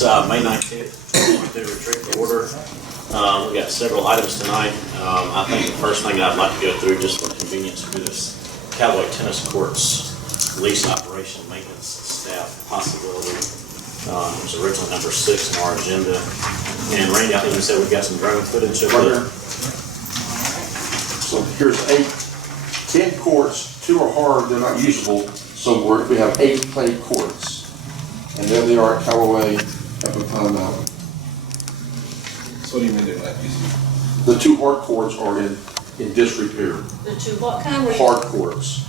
May 19th, to retreat to order. We've got several items tonight. I think the first thing I'd like to go through, just for convenience, is this Callaway Tennis Courts lease operation maintenance staff possibility. It was originally number 6 on our agenda. And Randy, I think you said we've got some drone footage of it. So here's 10 courts, 2 are hard, they're not usable. So we have 8 clay courts. And there they are at Callaway up in Pine Mountain. So what do you mean they're not usable? The 2 hard courts are in disrepair. The 2 what kind? Hard courts.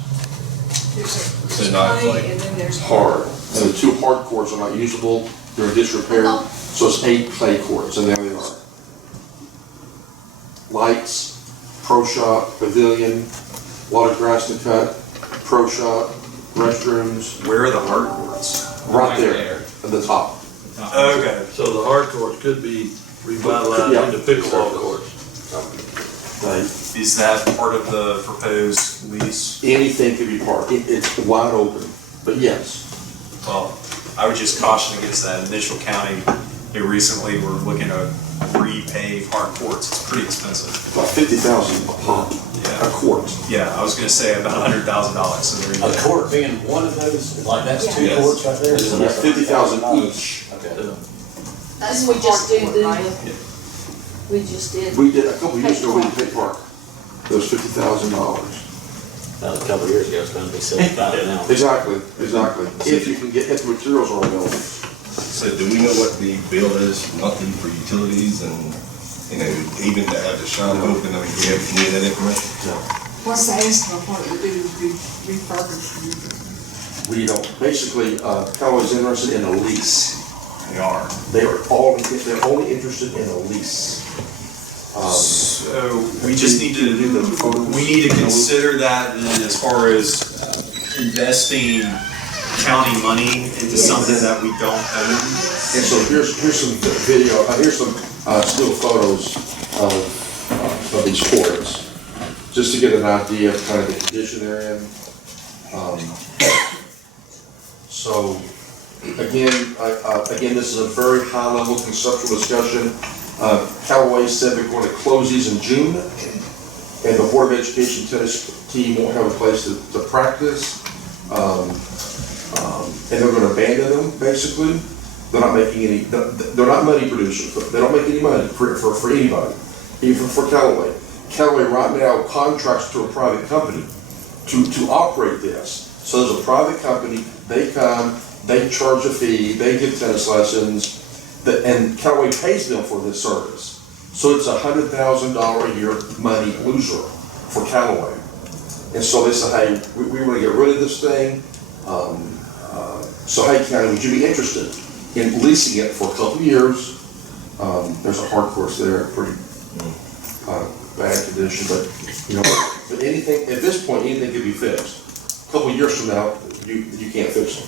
There's not clay like and then there's Hard. And the 2 hard courts are not usable, they're in disrepair. So it's 8 clay courts, and there they are. Lights, pro shop, pavilion, a lot of grass to cut, pro shop, restrooms, Where are the hard courts? right there at the top. Okay. So the hard courts could be revitalized Yeah. into pickleball courts. Right. Is that part of the proposed lease? Anything could be part, it's wide open, but yes. Well, I would just caution against that. Initial county, they recently were looking to repave hard courts. It's pretty expensive. About 50,000 a pop, Yeah. a quart. Yeah, I was gonna say about $100,000. So there you A go. court being one of those, like that's 2 Yes. courts right there? So that's 50,000 each. Okay. That's we just did Yeah. we just did. We did, a couple of years ago, we did Pay Park. It was $50,000. That was a couple of years ago, it's gonna be $75 now. Exactly. If you can get, if the materials are available. So do we know what the bill is monthly for utilities and, even to have the shop open, I mean, do we have any of that information? What's the estimate of what it would do to be refurbished? We don't, basically, Callaway's interested in a lease. They are. They're only interested in a lease. So we just need do the to, photos. we need to consider that then as far as investing county money into something that we don't own. And so here's some video, here's some still photos of these courts, just to get an idea of kind of the condition they're in. So again, this is a very high-level conceptual discussion. Callaway said they're going to close these in June, and the Board of Education tennis team won't have a place to practice. And they're going to abandon them, basically. They're not making any, they're not money producers. They don't make any money for anybody, even for Callaway. Callaway right now contracts to a private company to operate this. So there's a private company, they come, they charge a fee, they give tennis lessons, and Callaway pays them for this service. So it's $100,000 a year money loser for Callaway. And so they say, hey, we want to get rid of this thing. So hey, county, would you be interested in leasing it for a couple of years? There's a hard course there, pretty bad condition, but anything, at this point, anything could be fixed. A couple of years from now, you can't fix them.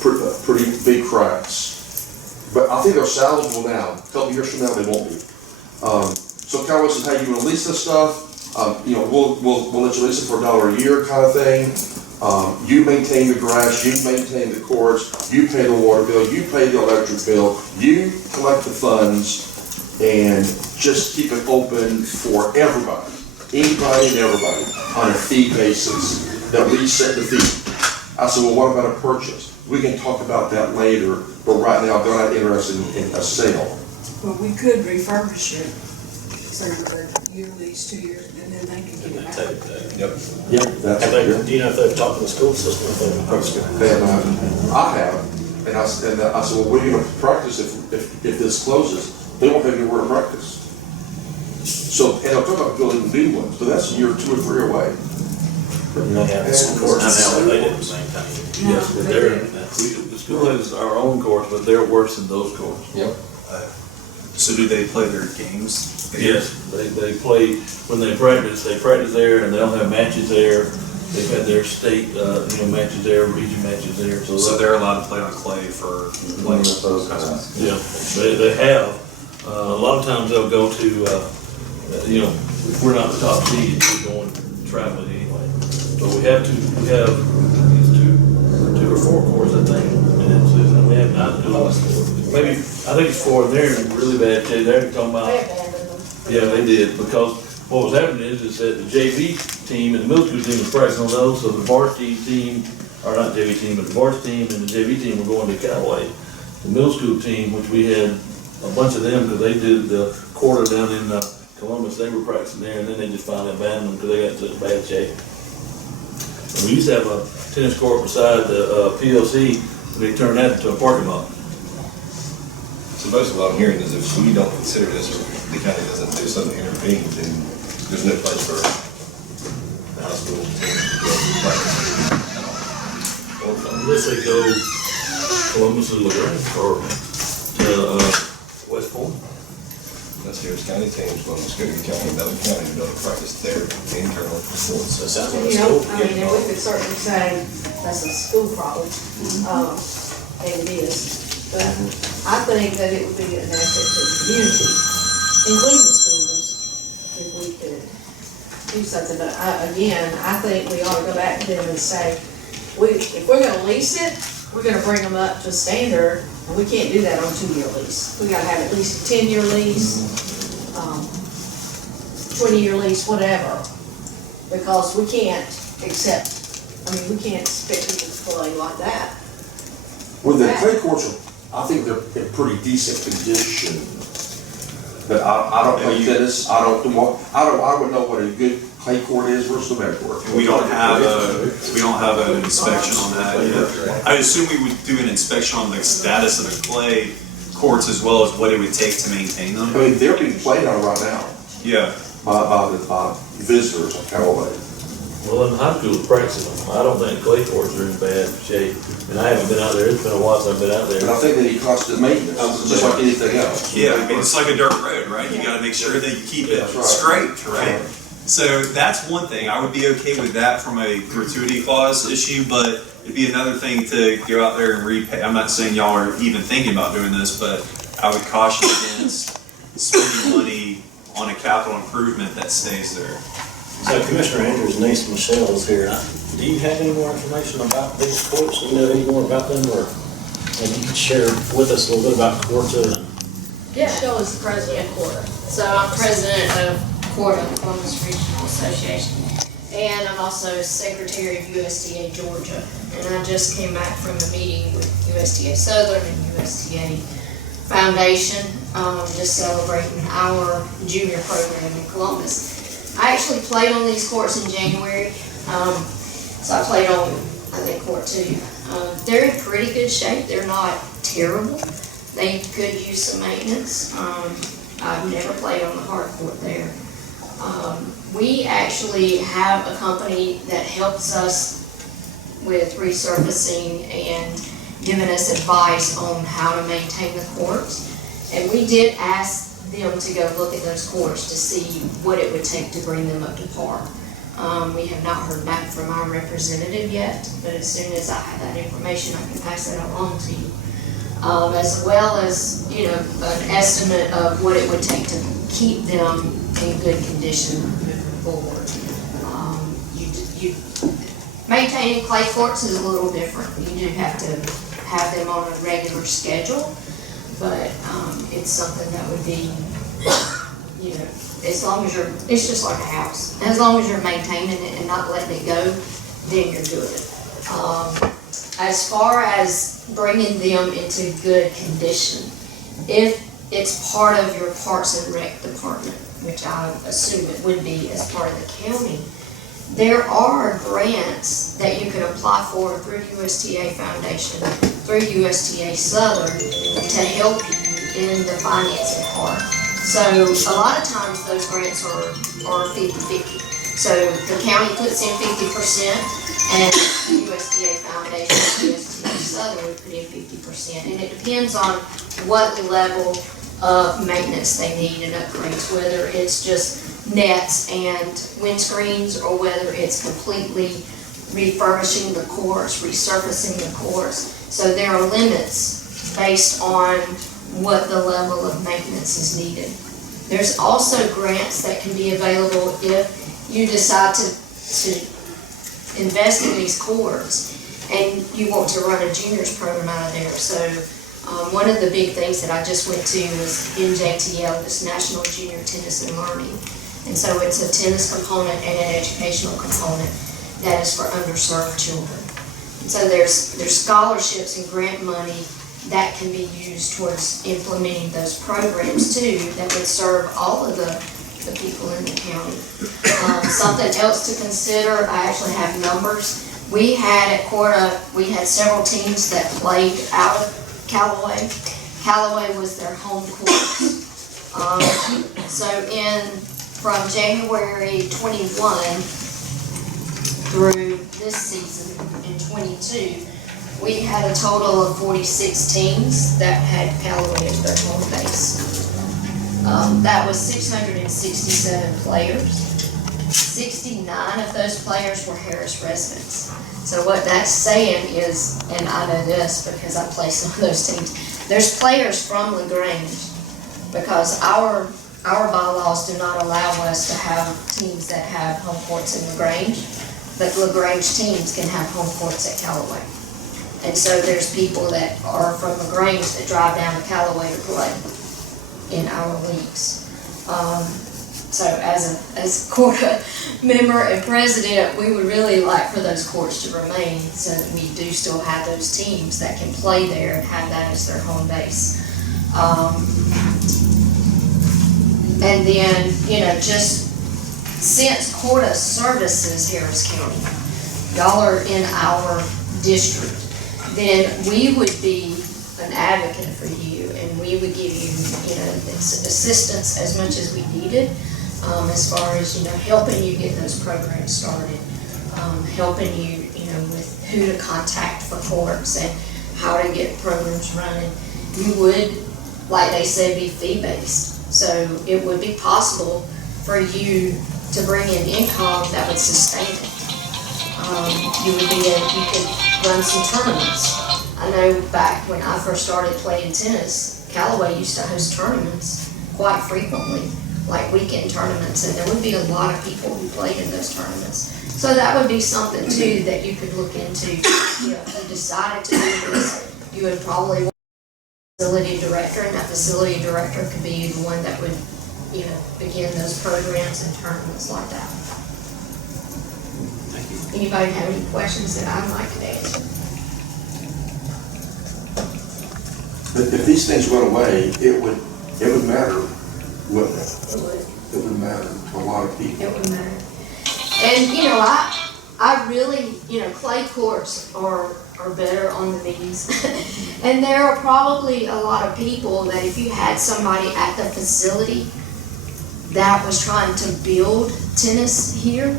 Pretty big cracks. But I think they're salvageable now. A couple of years from now, they won't be. So Callaway says, hey, you want to lease this stuff? We'll let you lease it for $1 a year kind of thing. You maintain the grass, you maintain the courts, you pay the water bill, you pay the electric bill, you collect the funds, and just keep it open for everybody, anybody and everybody, on a fee basis, that we set the fee. I said, well, what about a purchase? We can talk about that later, but right now they're not interested in a sale. Well, we could refurbish it, so a year lease, 2 years, and then they can get it back. Yep. Yeah, that's Do you know if they've talked to the school system? If they've approached it? I have, and I said, well, what are you going to practice if this closes? They won't have anywhere to practice. So, and I'm talking about building new ones, but that's a year, 2 or 3 away. They have school courts now, they did the same thing. Yes, but the school has our own courts, but they're worse than those courts. Yep. So do they play their games? Yes, they play, when they practice there, and they'll have matches there. They've had their state, matches there, region matches there, So they're allowed to play on clay for playing with those kinds of. yeah, they have. A lot of times they'll go to, if we're not the top seed, we're going traveling anyway. But we have these 2 or 4 courts, I think, and we have not done this court. maybe, I think it's 4, and they're in really bad shape, they're talking about. They abandoned them. Yeah, they did, because what was happening is that the JV team and the middle school team was practicing on those, so the varsity team, or not JV team, but the varsity team and the JV team were going to Callaway. The middle school team, which we had a bunch of them, because they did the quarter down in Columbus, they were practicing there, and then they just finally abandoned them because they got in such bad shape. And we used to have a tennis court beside the PLC, and they turned that into a parking lot. So basically what I'm hearing is if we don't consider this, or the county doesn't do something to intervene, then there's no place for the high school to go practice at all. Or fun. Unless they go Columbus or LaGrange, or West Point. That's Harris County teams, going to Scotty County, another county to go to practice their internal sports. So it sounds like You it's know, cool. I mean, and we could certainly say that's a school problem, and it is. But I think that it would be an asset to the community, including the schools, if we could do something. But again, I think we ought to go back to them and say, if we're gonna lease it, we're gonna bring them up to standard, and we can't do that on a 2-year lease. We gotta have at least a 10-year lease, 20-year lease, whatever. Because we can't accept, we can't expect people to play like that. Well, the clay courts are, I think they're in pretty decent condition. But I don't play tennis, I don't I would know what a good clay court is versus a bad court. We don't have an inspection on that yet. I assume we would do an inspection on the status of the clay courts as well as what it would take to maintain them. I mean, they're being played on right now Yeah. by visitors of Callaway. Well, in high school, practicing them, I don't think clay courts are in bad shape, and I haven't been out there, it's been a while since I've been out And there. I think they need constant maintenance, just like anything else. Yeah, it's like a dirt road, right? You gotta make sure that you keep it That's right. scraped, right? So that's one thing. I would be okay with that from a gratuity clause issue, but it'd be another thing to go out there and repay. I'm not saying y'all are even thinking about doing this, but I would caution against spending money on a capital improvement that stays there. So Commissioner Andrews' niece Michelle is here. Do you have any more information about these courts? Do you know any more about them, or maybe you could share with us a little bit about Corta? Yeah, Michelle is the president of Corta. So I'm president of Corta, Columbus Regional Association. And I'm also secretary of USDA Georgia. And I just came back from a meeting with USDA Southern and USDA Foundation, just celebrating our junior program in Columbus. I actually played on these courts in January. So I played on, I think, court 2. They're in pretty good shape. They're not terrible. They could use some maintenance. I've never played on the hard court there. We actually have a company that helps us with resurfacing and giving us advice on how to maintain the courts. And we did ask them to go look at those courts to see what it would take to bring them up to par. We have not heard back from our representative yet, but as soon as I have that information, I can pass that along to you. As well as, an estimate of what it would take to keep them in good condition moving forward. Maintaining clay courts is a little different. You do have to have them on a regular schedule, but it's something that would be, as long as it's just like a house. As long as you're maintaining it and not letting it go, then you're good. As far as bringing them into good condition, if it's part of your Parks and Rec department, which I assume it would be as part of the county, there are grants that you can apply for through USDA Foundation, through USDA Southern, to help you in the financing part. So a lot of times those grants are 50-50. So the county puts in 50%, and the USDA Foundation, USDA Southern would put in 50%. And it depends on what level of maintenance they need and upgrades, whether it's just nets and windscreens or whether it's completely refurbishing the courts, resurfacing the courts. So there are limits based on what the level of maintenance is needed. There's also grants that can be available if you decide to invest in these courts and you want to run a juniors program out of there. So One of the big things that I just went to was NJTL, this National Junior Tennis and Learning. And so it's a tennis component and an educational component that is for underserved children. And so there's scholarships and grant money that can be used towards implementing those programs too, that would serve all of the people in the county. Something else to consider, I actually have numbers. We had at Corda, we had several teams that played out of Callaway. Callaway was their home court. From January 21 through this season in 22, we had a total of 46 teams that had Callaway as their home base. That was 667 players. 69 of those players were Harris residents. So what that's saying is, and I know this because I play some of those teams, there's players from LaGrange, because our bylaws do not allow us to have teams that have home courts in LaGrange, but LaGrange teams can have home courts at Callaway. And so there's people that are from LaGrange that drive down to Callaway to play in our leagues. So as Corda member and president, we would really like for those courts to remain so that we do still have those teams that can play there and have that as their home base. And then, just since Corda services Harris County, y'all are in our district, then we would be an advocate for you, and we would give you, assistance as much as we needed, as far as, helping you get those programs started, helping you, with who to contact for courts and how to get programs running. You would, like they said, be fee-based. So it would be possible for you to bring in income that would sustain it. You could run some tournaments. I know back when I first started playing tennis, Callaway used to host tournaments quite frequently, like weekend tournaments, and there would be a lot of people who played in those tournaments. So that would be something too that you could look into. If you decided to do this, you would probably want a facility director, and that facility director could be the one that would, begin those programs and tournaments like that. Anybody have any questions that I'd like to answer? If these things went away, it would matter, wouldn't it? It would. It would matter to a lot of people. It would matter. And, I really, clay courts are better on the knees. And there are probably a lot of people that if you had somebody at the facility that was trying to build tennis here,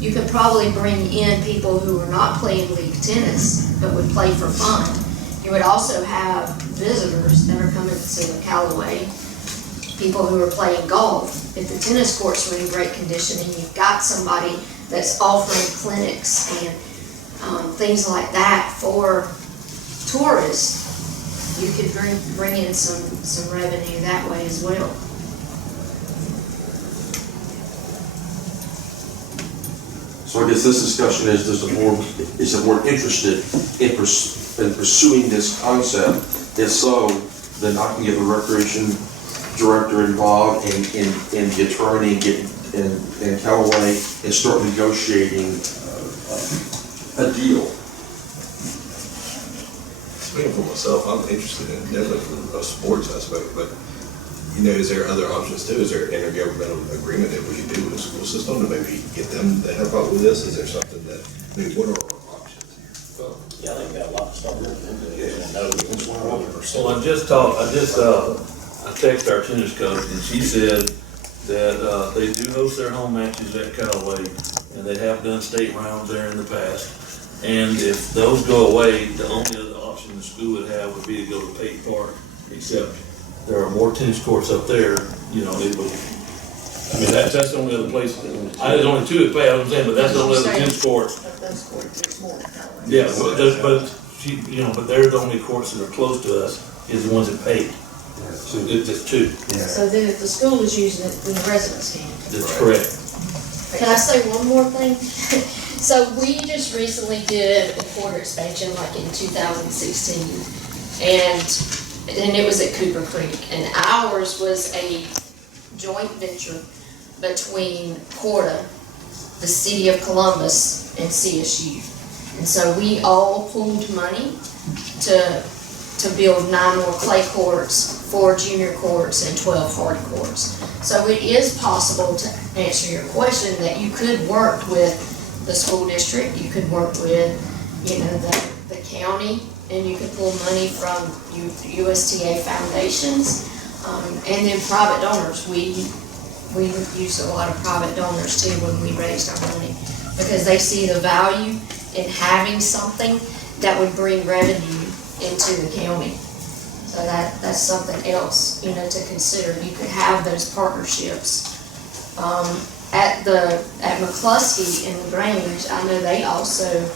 you could probably bring in people who are not playing league tennis, but would play for fun. You would also have visitors that are coming to Callaway, people who are playing golf. If the tennis courts were in great condition and you've got somebody that's offering clinics and things like that for tourists, you could bring in some revenue that way as well. So I guess this discussion is, is the board interested in pursuing this concept? If so, then I can get the recreation director involved and the attorney in Callaway and start negotiating a deal. Speaking for myself, I'm interested in definitely for the sports aspect, but is there other options too? Is there an intergovernmental agreement that we could do with the school system to maybe get them to help out with this? Is there something that, what are our options here? Yeah, I think we got a lot of stuff looking into it. I know it's 100%. Well, I texted our tennis coach, and she said that they do host their home matches at Callaway, and they have done state rounds there in the past. And if those go away, the only other option the school would have would be to go to Pate Park, except there are more tennis courts up there, it would, that's the only other place. There's only two at Pate, I'm saying, but that's the only other tennis courts. But those courts, there's more than Callaway. Yeah, but they're the only courts that are close to us, is the ones at Pate. It's just two. So then if the school is using it, then the residents can. That's correct. Can I say one more thing? So we just recently did a quarter expansion like in 2016. And then it was at Cooper Creek. And ours was a joint venture between Corda, the city of Columbus, and CSU. And so we all pooled money to build 9 more clay courts, 4 junior courts, and 12 hard courts. So it is possible, to answer your question, that you could work with the school district, you could work with, the county, and you could pull money from USTA foundations, and then private donors. We used a lot of private donors too when we raised our money, because they see the value in having something that would bring revenue into the county. So that's something else, to consider. You could have those partnerships. At McCluskey in the Grange, I know they also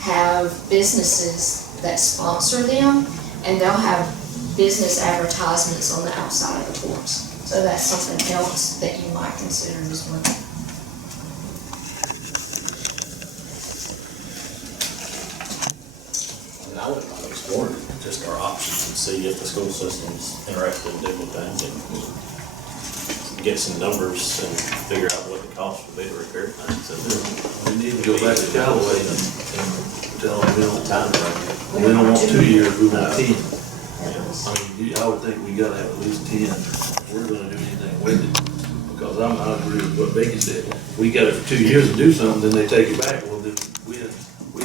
have businesses that sponsor them, and they'll have business advertisements on the outside of the courts. So that's something else that you might consider as well. And I wouldn't mind exploring just our options and see if the school system's interested in doing things and get some numbers and figure out what the cost would be to repair things. We need to go back to Callaway and tell them we don't Time frame. we don't want 2 years, we want 10. Yeah. I mean, I would think we gotta have at least 10 if we're gonna do anything with it. Because I agree with what Becky said. We got it for 2 years to do something, then they take it back. Well, then we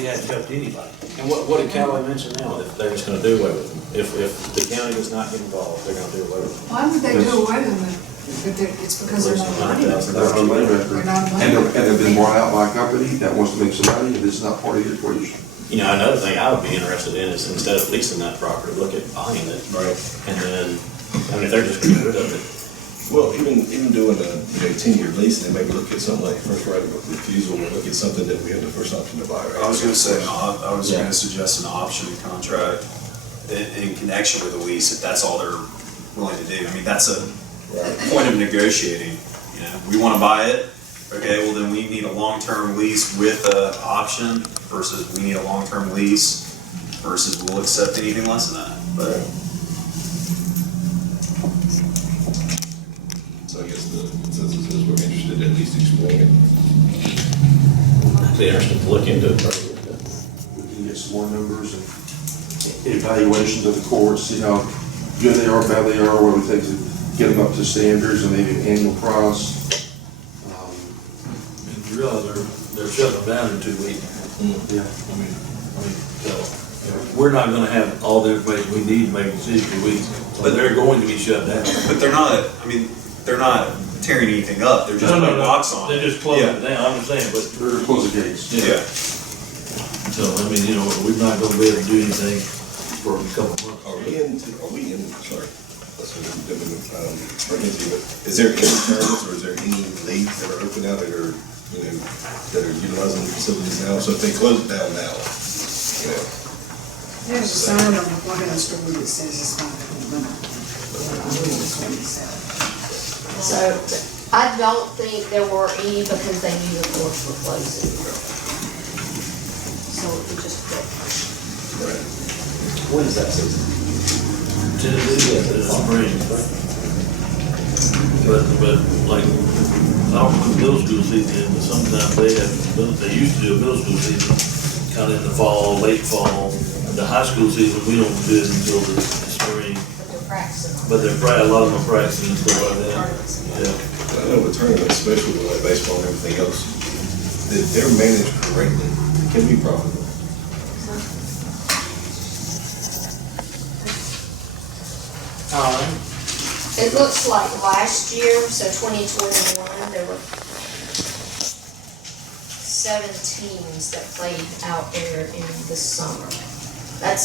hadn't helped anybody. And what did Callaway mention now, if they're just gonna do away with them? If the county does not get involved, they're gonna do away with them? Why would they do away with them? It's because they're not money. They're not money maker. They're not money. And they've been bought out by a company that wants to make some money, and this is not part of your equation. Another thing I would be interested in is, instead of leasing that property, look at buying it. Right. And then, if they're just getting rid of it, Well, even doing a 10-year lease, and then maybe look at something like first right of refusal, or look at something that we have the first option to buy, right? I was gonna say, I was gonna suggest an option contract in connection with a lease, if that's all they're willing to do. I mean, that's a point of negotiating, we wanna buy it, okay, well then we need a long-term lease with a option versus we need a long-term lease versus we'll accept anything less than that, but. So I guess the consensus is we're interested in at least exploring it. I'd be interested to look into it further. We can get some more numbers and evaluations of the courts, see how good they are, bad they are, what we think to get them up to standards, and maybe an annual price. And you realize they're shutting them down in 2 weeks. Yeah. I mean, so, we're not gonna have all the information we need to make a decision in 2 weeks, but they're going to be shut down. But they're not tearing anything up, they're just putting locks on. They're just closing it down, I understand, but, They're gonna close the gates. Yeah. so, I mean, we're not gonna be able to do anything for a couple of months. Sorry, is there any terms or is there any leads that are open out that are, that are utilizing the facilities now? So if they close it down now, There's a sign on the one of the store that says it's not going to be. So I don't think there were any because they knew the courts were closing. So it just quit. When is that season? Tennessee, it's spring. But like, I don't put middle school season in, but sometimes they used to do a middle school season kind of in the fall, late fall. The high school season, we don't do it until the spring. But they're practicing, a lot of them are practicing and stuff like that. Yeah. I know with tournaments, especially with like baseball and everything else, that they're managed correctly, it can be profitable. It looks like last year, so 2021, there were 7 teams that played out there in the summer. The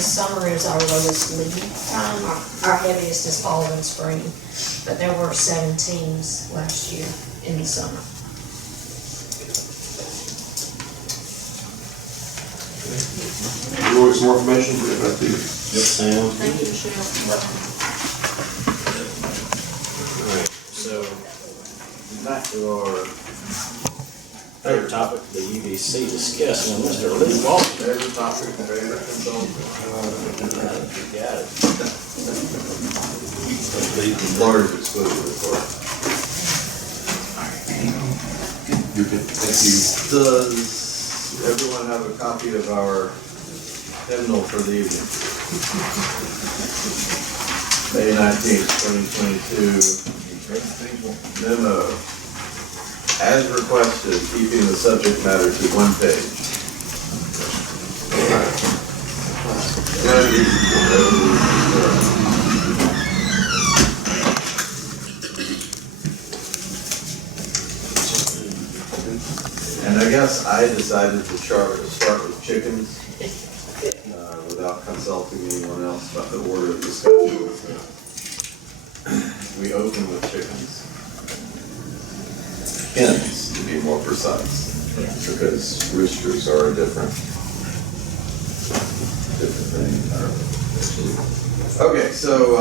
summer is our lowest league time, our heaviest is fall and spring, but there were 7 teams last year in the summer. You want some more information, we'll get back to you. Sound. Thank you, Michelle. Alright, so back to our Favorite topic, the UDC discussing with Mr. Lee Walton. Favorite topic, favorite consultant. You got it. Lawyers excluded, of course. Thank you. Does everyone have a copy of our hymnal for the evening? May 19th, 2022. Memo. As requested, keeping the subject matter to one page. And I guess I decided to start with chickens, without consulting anyone else about the order of discussion. We open with chickens. Hens, to be more precise, because roosters are a different thing entirely. Okay, so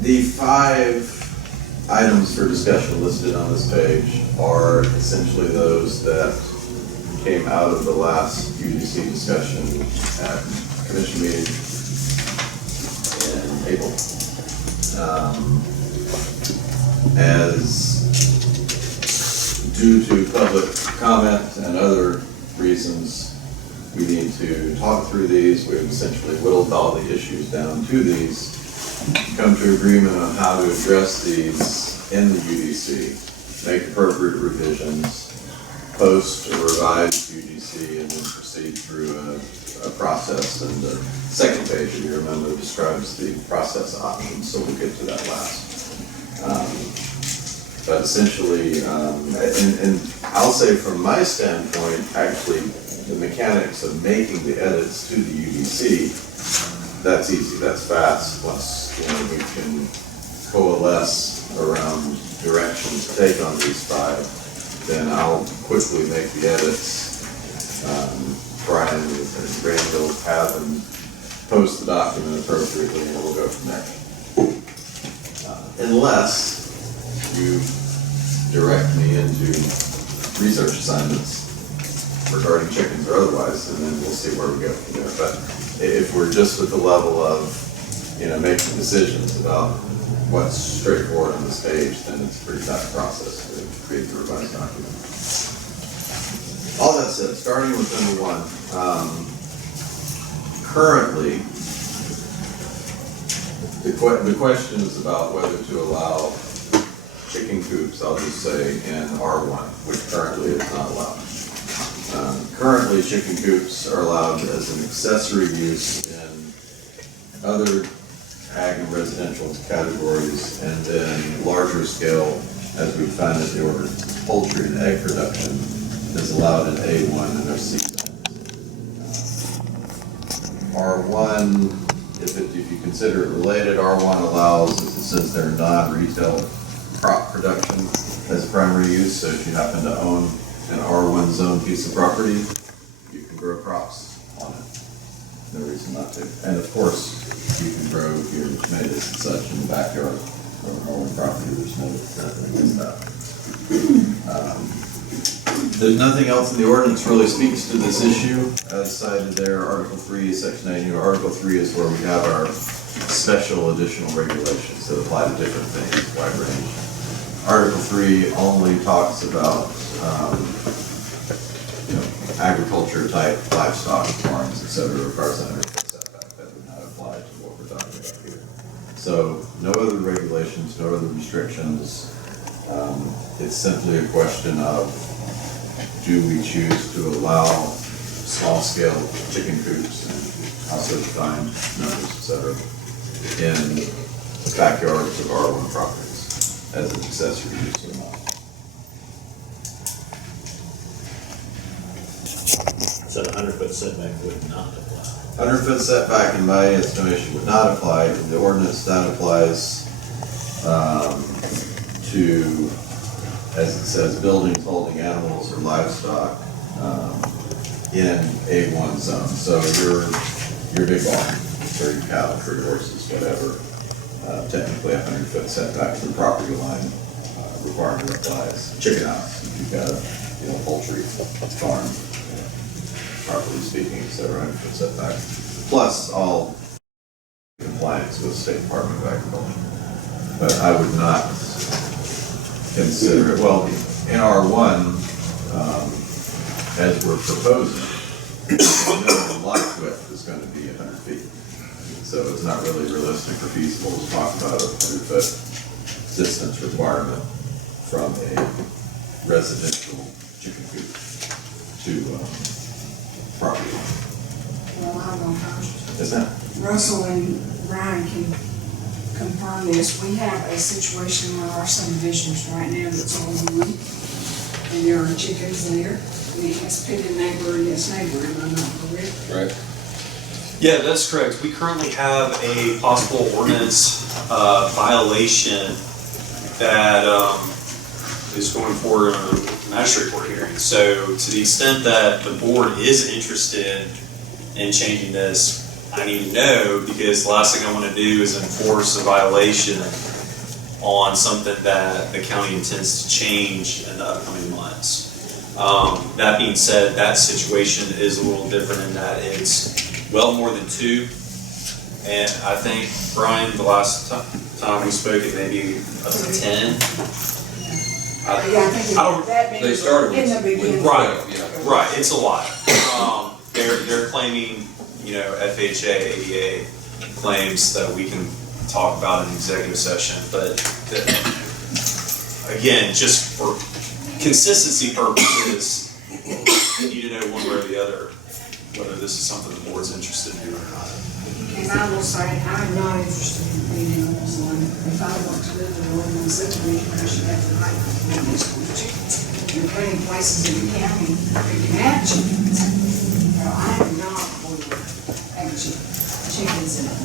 the 5 items for discussion listed on this page are essentially those that came out of the last UDC discussion at commission meeting in April. As due to public comment and other reasons, we need to talk through these. We've essentially whittled all the issues down to these, come to agreement on how to address these in the UDC, make appropriate revisions, post or revise UDC, and then proceed through a process. And the second page, if you remember, describes the process options, so we'll get to that last. But essentially, and I'll say from my standpoint, actually, the mechanics of making the edits to the UDC, that's easy, that's fast. Once we can coalesce around direction to take on these 5, then I'll quickly make the edits. Brian and Randall have them post the document appropriately, and we'll go from there. Unless you direct me into research assignments regarding chickens or otherwise, and then we'll see where we go from there. But if we're just at the level of, making decisions about what's straightforward on this page, then it's a pretty fast process to create the revised document. All that said, starting with number 1, currently, the question is about whether to allow chicken coops, I'll just say, in R1, which currently is not allowed. Currently, chicken coops are allowed as an accessory use in other ag and residential categories, and then larger scale, as we find in the ordinance, poultry and egg production is allowed in A1 and their C zones. R1, if you consider it related, R1 allows, since they're non-retail, crop production as a primary use. So if you happen to own an R1 zone piece of property, you can grow crops on it. No reason not to. And of course, you can grow your tomatoes and such in the backyard or on property. There's nothing against that. There's nothing else in the ordinance really speaks to this issue. As cited there, Article 3, Section 8. Article 3 is where we have our special additional regulations that apply to different things, wide range. Article 3 only talks about agriculture type livestock farms, etc. Requires 100-foot setback. That would not apply to what we're talking about here. So no other regulations, no other restrictions. It's simply a question of, do we choose to allow small scale chicken coops and also defined numbers, etc. in backyards of R1 properties as an accessory use or not? So the 100-foot setback would not apply. 100-foot setback, in my estimation, would not apply. In the ordinance, that applies to, as it says, buildings holding animals or livestock in A1 zone. So your big barn, or your cattle, or your horses, whatever, technically a 100-foot setback to the property line requirement applies. Chicken house, if you've got poultry farm, properly speaking, et cetera, for setbacks. Plus all compliance with State Department of Agriculture. But I would not consider it, well, in R1, as we're proposing, the minimum lot width is going to be 100 feet. So it's not really realistic or feasible to talk about a 100-foot distance requirement from a residential chicken coop to property. Well, I will first. Is that? Russell and Ryan can confirm this. We have a situation in our subdivisions right now that's all one, and there are chickens there, and it has pitted neighbor against neighbor, am I not correct? Right. Yeah, that's correct. We currently have a possible ordinance violation that is going forward on a magistrate court hearing. So to the extent that the board is interested in changing this, I need to know, because the last thing I want to do is enforce a violation on something that the county intends to change in the upcoming months. That being said, that situation is a little different in that it's well more than 2. And I think, Brian, the last time we spoke, it may be up to 10. Yeah, I think that They started in the with beginning. Right, yeah. right, it's a lot. They're claiming, FHA, ADA claims that we can talk about in executive session, but again, just for consistency purposes, you need to know one way or the other whether this is something the board's interested in doing or not. And I will say, I'm not interested in being in this one. If I want to live in a one subdivision, I should have the right to live in school chickens. There are plenty of places in the county that can have chickens. Now, I am not for having chickens in it.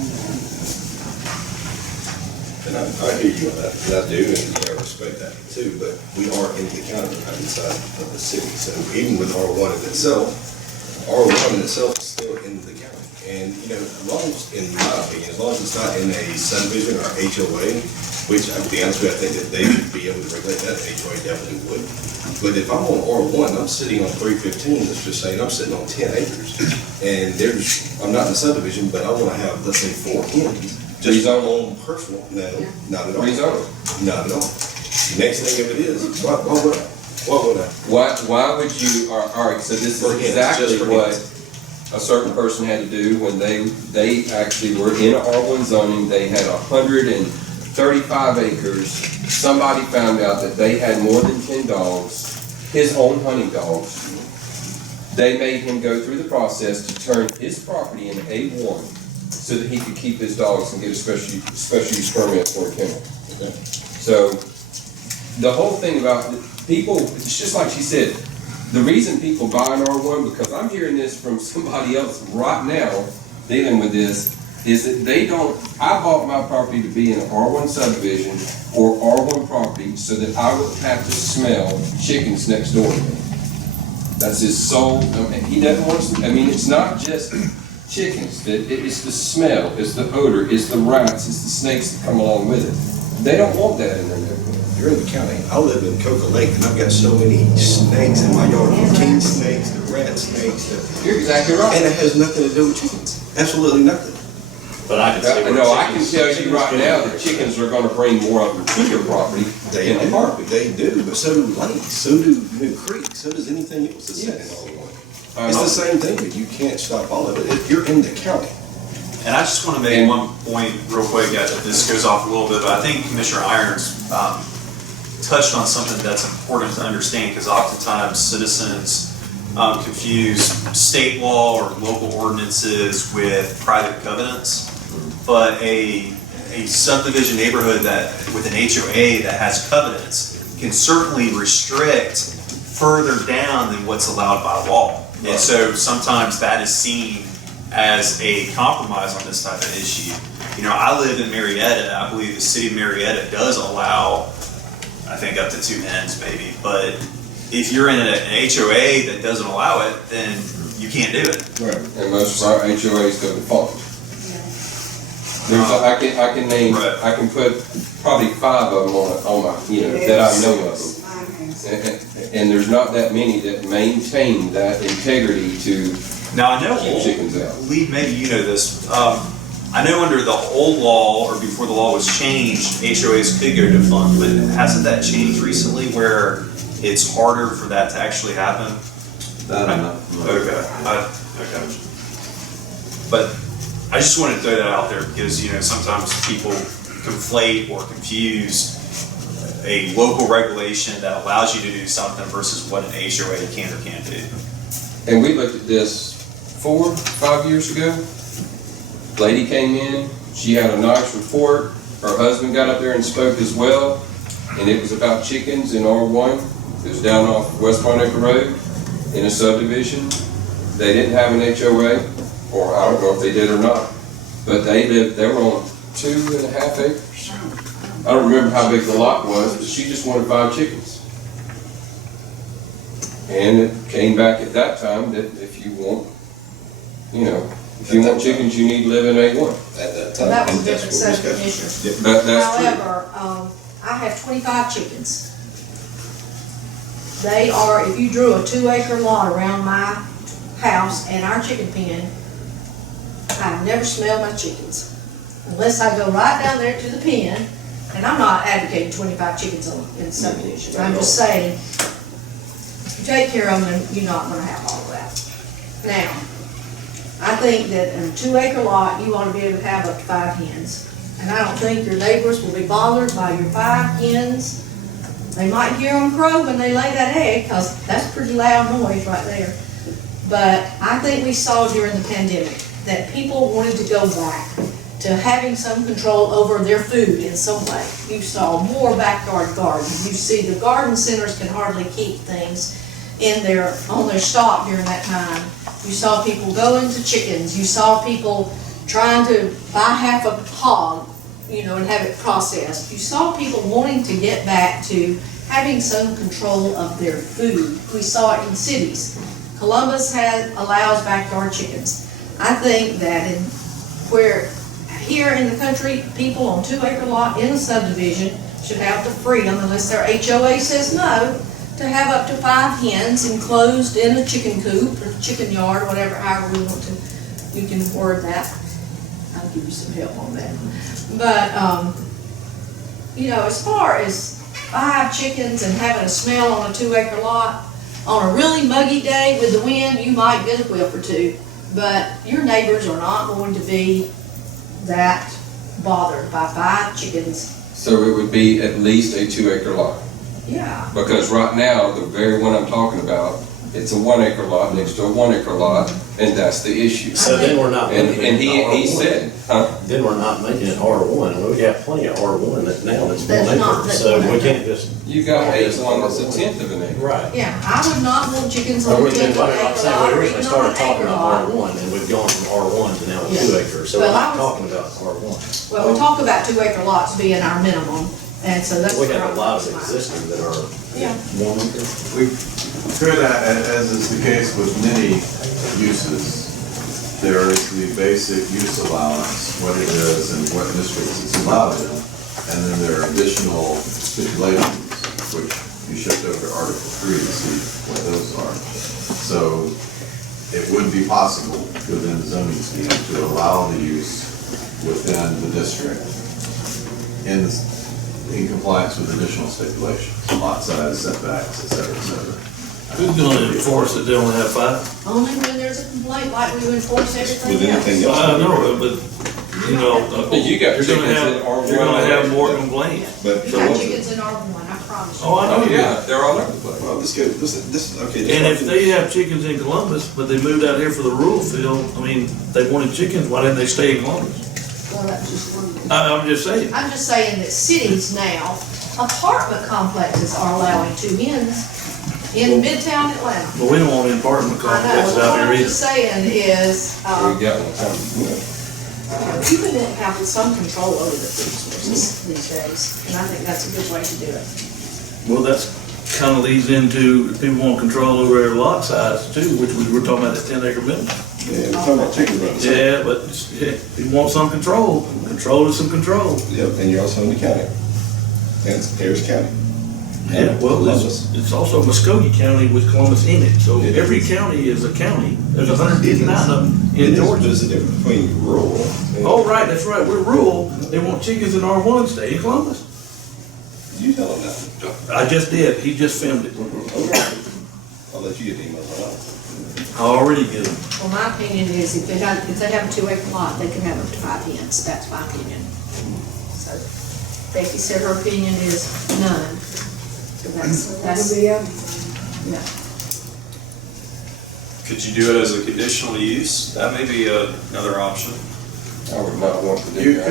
And I hear you on that, and I do, and I respect that too, but we are in the county, not inside of the city. So even with R1 in itself, R1 in itself is still in the county. And, as long as, in my opinion, as long as it's not in a subdivision or HOA, which, to be honest with you, I think that they should be able to regulate that, HOA definitely would. But if I'm on R1, I'm sitting on 315, let's just say, and I'm sitting on 10 acres, and I'm not in the subdivision, but I want to have, let's say, 4 hens. Just our own personal, no, not at all. Rezone. Not at all. The next thing of it is, why would I? Why would you, all right, so this For is hens, exactly just for what hens. a certain person had to do when they actually were in R1 zoning. They had 135 acres. Somebody found out that they had more than 10 dogs, his own hunting dogs. They made him go through the process to turn his property into A1 so that he could keep his dogs and get a special use permit for a kennel. Okay. So the whole thing about people, it's just like she said, the reason people buy an R1, because I'm hearing this from somebody else right now dealing with this, is that I bought my property to be in an R1 subdivision or R1 property so that I would have to smell chickens next door to me. That's his sole, he doesn't want to, it's not just chickens, it's the smell, it's the odor, it's the rats, it's the snakes that come along with it. They don't want that in their neighborhood. You're in the county. I live in Coca Lake, and I've got so many snakes in my yard. The king snakes, the rat snakes. You're exactly right. And it has nothing to do with chickens. Absolutely nothing. But I can say. No, I can tell you right now that chickens are gonna bring more of them to your property They in a heartbeat. do, but so do lakes, so do New Creek, so does anything else that's sitting in all one. It's the same thing, but you can't stop all of it if you're in the county. And I just want to make one point real quick, this goes off a little bit, but I think Commissioner Irons touched on something that's important to understand, because oftentimes citizens confuse state law or local ordinances with private covenants. But a subdivision neighborhood with an HOA that has covenants can certainly restrict further down than what's allowed by law. And so sometimes that is seen as a compromise on this type of issue. I live in Marietta. I believe the city of Marietta does allow, I think, up to 2 hens maybe. But if you're in an HOA that doesn't allow it, then you can't do it. Right. And most of our HOAs go default. I can name, Right. I can put probably 5 of them on my, that I know of them. Mine has. And there's not that many that maintain that integrity to Now, I know, keep chickens out. Lee, maybe you know this. I know under the old law, or before the law was changed, HOAs could go defunct, but hasn't that changed recently where it's harder for that to actually happen? That I know. Okay. Okay. But I just wanted to throw that out there because, sometimes people conflate or confuse a local regulation that allows you to do something versus what an HOA can or can't do. And we looked at this 4 or 5 years ago. Lady came in, she had a nice report, her husband got up there and spoke as well, and it was about chickens in R1. It was down off West Monaco Road in a subdivision. They didn't have an HOA, or I don't know if they did or not, but they were on 2.5 acres. I don't remember how big the lot was, but she just wanted 5 chickens. And it came back at that time that if you want, if you want chickens, you need to live in A1. At that So time. that was a and that's different what set of we discussed. conditions. That's true. However, I have 25 chickens. They are, if you drew a 2-acre lot around my house and our chicken pen, I've never smelled my chickens. Unless I go right down there to the pen, and I'm not advocating 25 chickens in subdivision. I'm just saying, if you take care of them, then you're not gonna have all of that. Now, I think that in a 2-acre lot, you ought to be able to have up to 5 hens. And I don't think your neighbors will be bothered by your 5 hens. They might hear them crow when they lay that egg, because that's pretty loud noise right there. But I think we saw during the pandemic that people wanted to go back to having some control over their food in some way. You saw more backyard gardens. You see the garden centers can hardly keep things on their stock during that time. You saw people go into chickens. You saw people trying to buy half a hog, and have it processed. You saw people wanting to get back to having some control of their food. We saw it in cities. Columbus allows backyard chickens. I think that here in the country, people on 2-acre lot in a subdivision should have the freedom, unless their HOA says no, to have up to 5 hens enclosed in a chicken coop or chicken yard, whatever, however we want to, you can word that. I'll give you some help on that. But, as far as 5 chickens and having a smell on a 2-acre lot, on a really muggy day with the wind, you might get a whiff or 2, but your neighbors are not going to be that bothered by 5 chickens. So it would be at least a 2-acre lot. Yeah. Because right now, the very one I'm talking about, it's a 1-acre lot next to a 1-acre lot, and that's the issue. So then we're not And, making and it he R1. said, huh? Then we're not making it R1. We got plenty of R1 that's 1 That's not- acre, that's so 1 we acre. can't just. You got A1 that's a 1/10 of an acre. Right. Yeah, I would not want chickens on But a we've been, 10 like I acre said, lot we or originally even on started an talking acre about lot. R1, and we've gone from R1 to now Yeah. 2 acres, so we're Well, not I was- talking about R1. Well, we talk about 2-acre lots being our minimum, and so that's. We where have a I'm lot of coming from. existing that are Yeah. 1 acre. We could, as is the case with many uses, there is the basic use allowance, what it is and what districts it's allowed in. And then there are additional stipulations, which you shift over to Article 3 to see what those are. So it would be possible within the zoning scheme to allow the use within the district in compliance with additional stipulations, lot size, setbacks, et cetera, et cetera. Who's gonna enforce that they only have 5? Only when there's a complaint, like we enforce everything With else. anything else. I know, but, You got you're gonna chickens have, that are you're gonna have more one. complaints. But, You so got what- chickens in R1, I promise you. Oh, I know Oh, you yeah, do. they're all over the place. well, okay. And if they have chickens in Columbus, but they moved out here for the rural field, they wanted chickens, why didn't they stay in Columbus? Well, that's just one. I'm just saying. I'm just saying that cities now, apartment complexes are allowing 2 hens in Midtown Atlanta. But we don't want apartment I know, complexes what out I'm here either. just saying is, We got one. you can have some control over the food sources these days, and I think that's a good way to do it. Well, that's kind of leads into people want control over their lot size too, which we were talking about the 10-acre minimum. Yeah, we're talking about chicken runs. Yeah, but you want some control. Control is some control. Yep, and you're also in the county. And it's Harris County. Yeah, well, it's also Muskogee County with Columbus in it, so It every is. county is a county. There's 159 of them It in is, but Georgia. there's a difference between rural. and- Oh, right, that's right, we're rural, they want chickens in R1, stay in Columbus. You tell them that. I just did, he just filmed it. I'll let you get the email on I already did them. Well, my opinion is if they have a 2 acre lot, they can have up to 5 hens, that's my opinion. So Becky said her opinion is none. So that's, yeah. Could you do it as a conditional use? That may be another option. I would not want to do You that.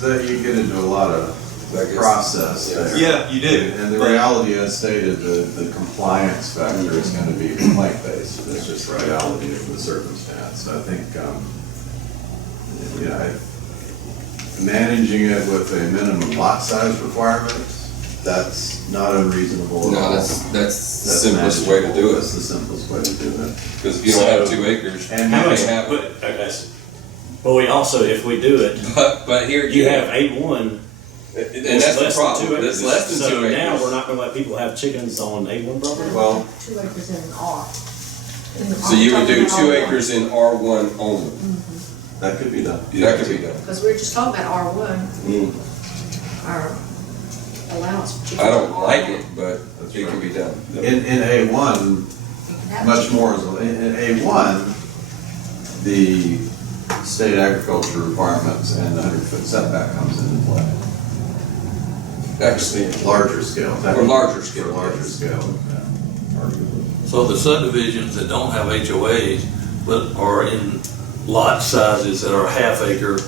could, you get into a lot of I guess- process there. Yeah, you do. And the but- reality, as stated, the compliance factor is gonna be complaint-based. That's just the reality of the circumstance. I think, managing it with a minimum lot size requirement, that's not unreasonable. No, that's the simplest way to do manageable. That's it, the simplest way to do it. because if you don't have 2 acres, And you How may much, have, but, okay, but we also, if we do it, but here you again, have A1. and that's the less than problem, 2 it's acres. less than 2 So acres. now we're not gonna let people have chickens on A1 property? Well, 2 acres in an R. So you would do 2 acres in R1 only, that could be done. that could be done. Because we were just talking about R1, Mm. our allowance for chickens. I don't on like R1. it, but it can be done. In A1, You can have much chickens. more, in A1, the state agriculture requirements and the 100-foot setback comes into play. Actually, Larger scale. Or larger scale, For larger yes. scale, yeah, arguably. So the subdivisions that don't have HOAs, but are in lot sizes that are half acre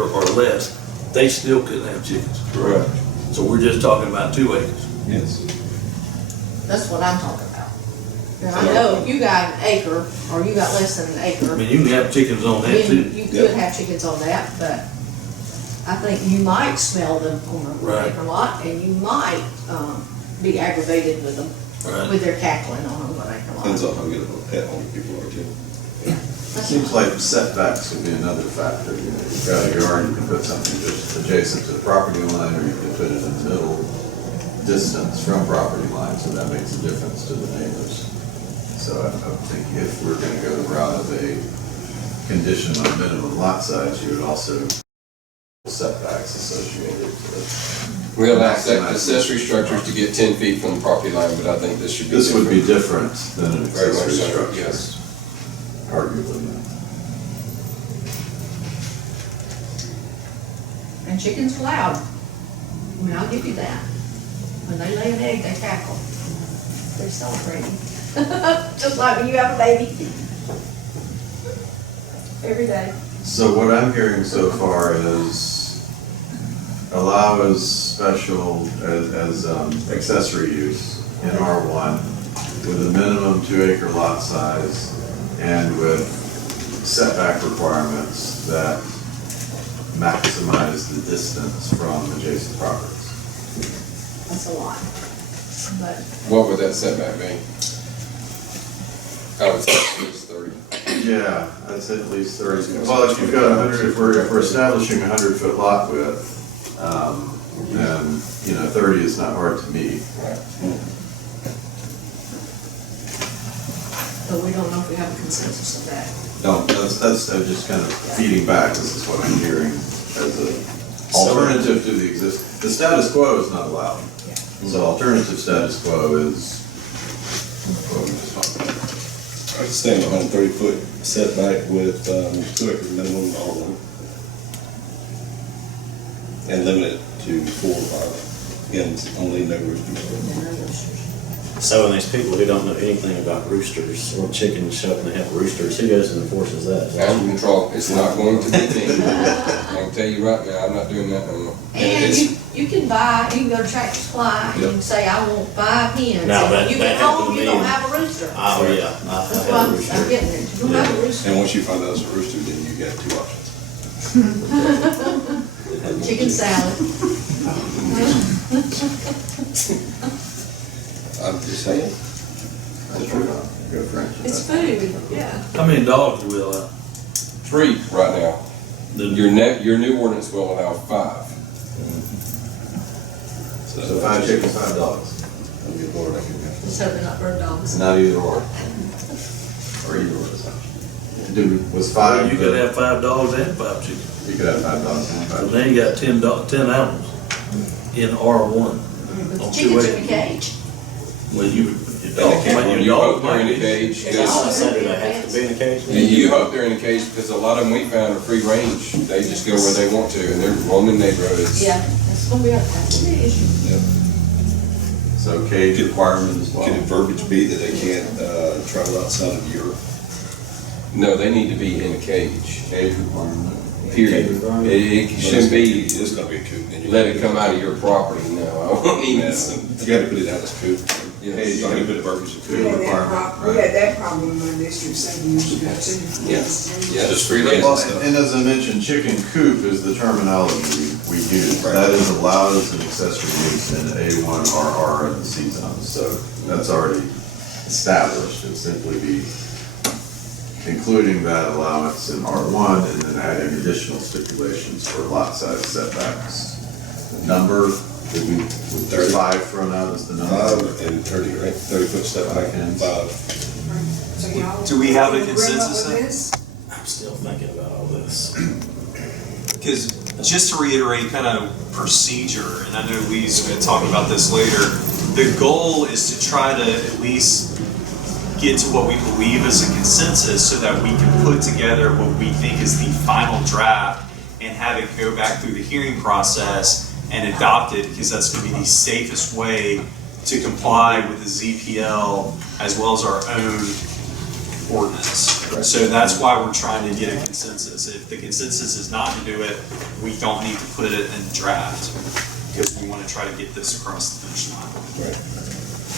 or less, they still couldn't have chickens. correct. So we're just talking about 2 acres. Yes. That's what I'm talking about. And I know if you got an acre, or you got less than an I acre, mean, you can have chickens on that then too. you could have chickens on that, but I think you might smell them on a Right. 1 acre lot, and you might, be aggravated with them, Right. with their cackling on a 1 acre Depends lot. on how good of a pet owner people are too. That's Seems fine. like setbacks would be another factor. You know, you've got a yard, you can put something just adjacent to the property line, or you can put it in the middle distance from property line, so that makes a difference to the neighbors. So I think if we're gonna go the route of a condition on minimum lot size, you would also setbacks associated with We allow accessory structures to get 10 feet from the property line, but I think this should it. be This would be different. different than an Very much accessory so, structure. yes. Arguably. And chickens are loud. I mean, I'll give you that. When they lay an egg, they cackle. They're celebrating. Just like when you have a baby. Every day. So what I'm hearing so far is allow as special, as accessory use in R1 with a minimum 2 acre lot size and with setback requirements that maximize the distance from adjacent properties. That's a lot. But What would that setback be? I would say at least 30. Yeah, I'd say at least 30. Well, if you've got 100, if we're establishing a 100-foot lot width, then, 30 is not hard to meet. but we don't know if we have a consensus of that. No, that's just kind of feeding back, this is what I'm hearing as an alternative to the status quo is not allowed. Yeah. So alternative status quo is what we just talked about. I just stand 130-foot setback with 2 acre minimum R1. And limit it to 4 or 5. Again, only no roosters. So, and these people who don't know anything about roosters or chickens show up and they have roosters, who goes and enforces that? Animal control, it's not going to be me. I can tell you right now, I'm not doing that no more. And it's- you can go to Tractor Supply and you can say, I want 5 hens. Now, And that- when you that get home, happened to you don't me. have a rooster. Oh, yeah. That's I what have a I'm rooster. getting at. You don't have a rooster. And once you find out it's a rooster, then you got 2 options. Chicken salad. I'm just saying. Go French. It's food, yeah. How many dogs do we allow? 3 right now. The- Your new ordinance will allow 5. So 5 chickens, 5 dogs. I'm good Lord, I can go. Just hope they're not bird dogs. Not either or. Or either or. Was five? You could have 5 dogs and 5 chickens. You could have 5 dogs and So 5. then you got 10 animals in R1. But the On chickens 2 in a cage. Well, your And dog, your you dog hope they're in a cage, I because, said, do they have to be in a cage? and you hope they're in a cage, because a lot of them we found are free range. They just go where they want to, and they're roaming neighborhoods. Yeah, that's gonna be an issue. So cage requirement as well. Could the verbiage be that they can't, travel outside of Europe? No, they need to be in a cage, Cage requirement. period. It shouldn't be, It's gonna be a coop. and you- let it come out of your property, no, I won't Yeah, even. you gotta put it out as coop. Yes. You gotta put a verbiage of We coop. had that problem in my district 7 years ago too. Yeah, just freelance Well, and stuff. and as I mentioned, chicken coop is the terminology we use. Right. That is allowed as an accessory use in A1 RR in the C zone. So that's already established. It'd simply be including that allowance in R1 and then adding additional stipulations for lot size setbacks. Number, with 5 thrown out as the number. 5 and 30, right? 30-foot step back and 5. So y'all. Do we have a agree with consensus then? this? I'm still thinking about all this. Because just to reiterate kind of procedure, and I know Lee's going to talk about this later, the goal is to try to at least get to what we believe is a consensus so that we can put together what we think is the final draft and have it go back through the hearing process and adopt it, because that's going to be the safest way to comply with the ZPL as well as our own ordinance. So that's why we're trying to get a consensus. If the consensus is not to do it, we don't need to put it in draft, because we want to try to get this across the finish line.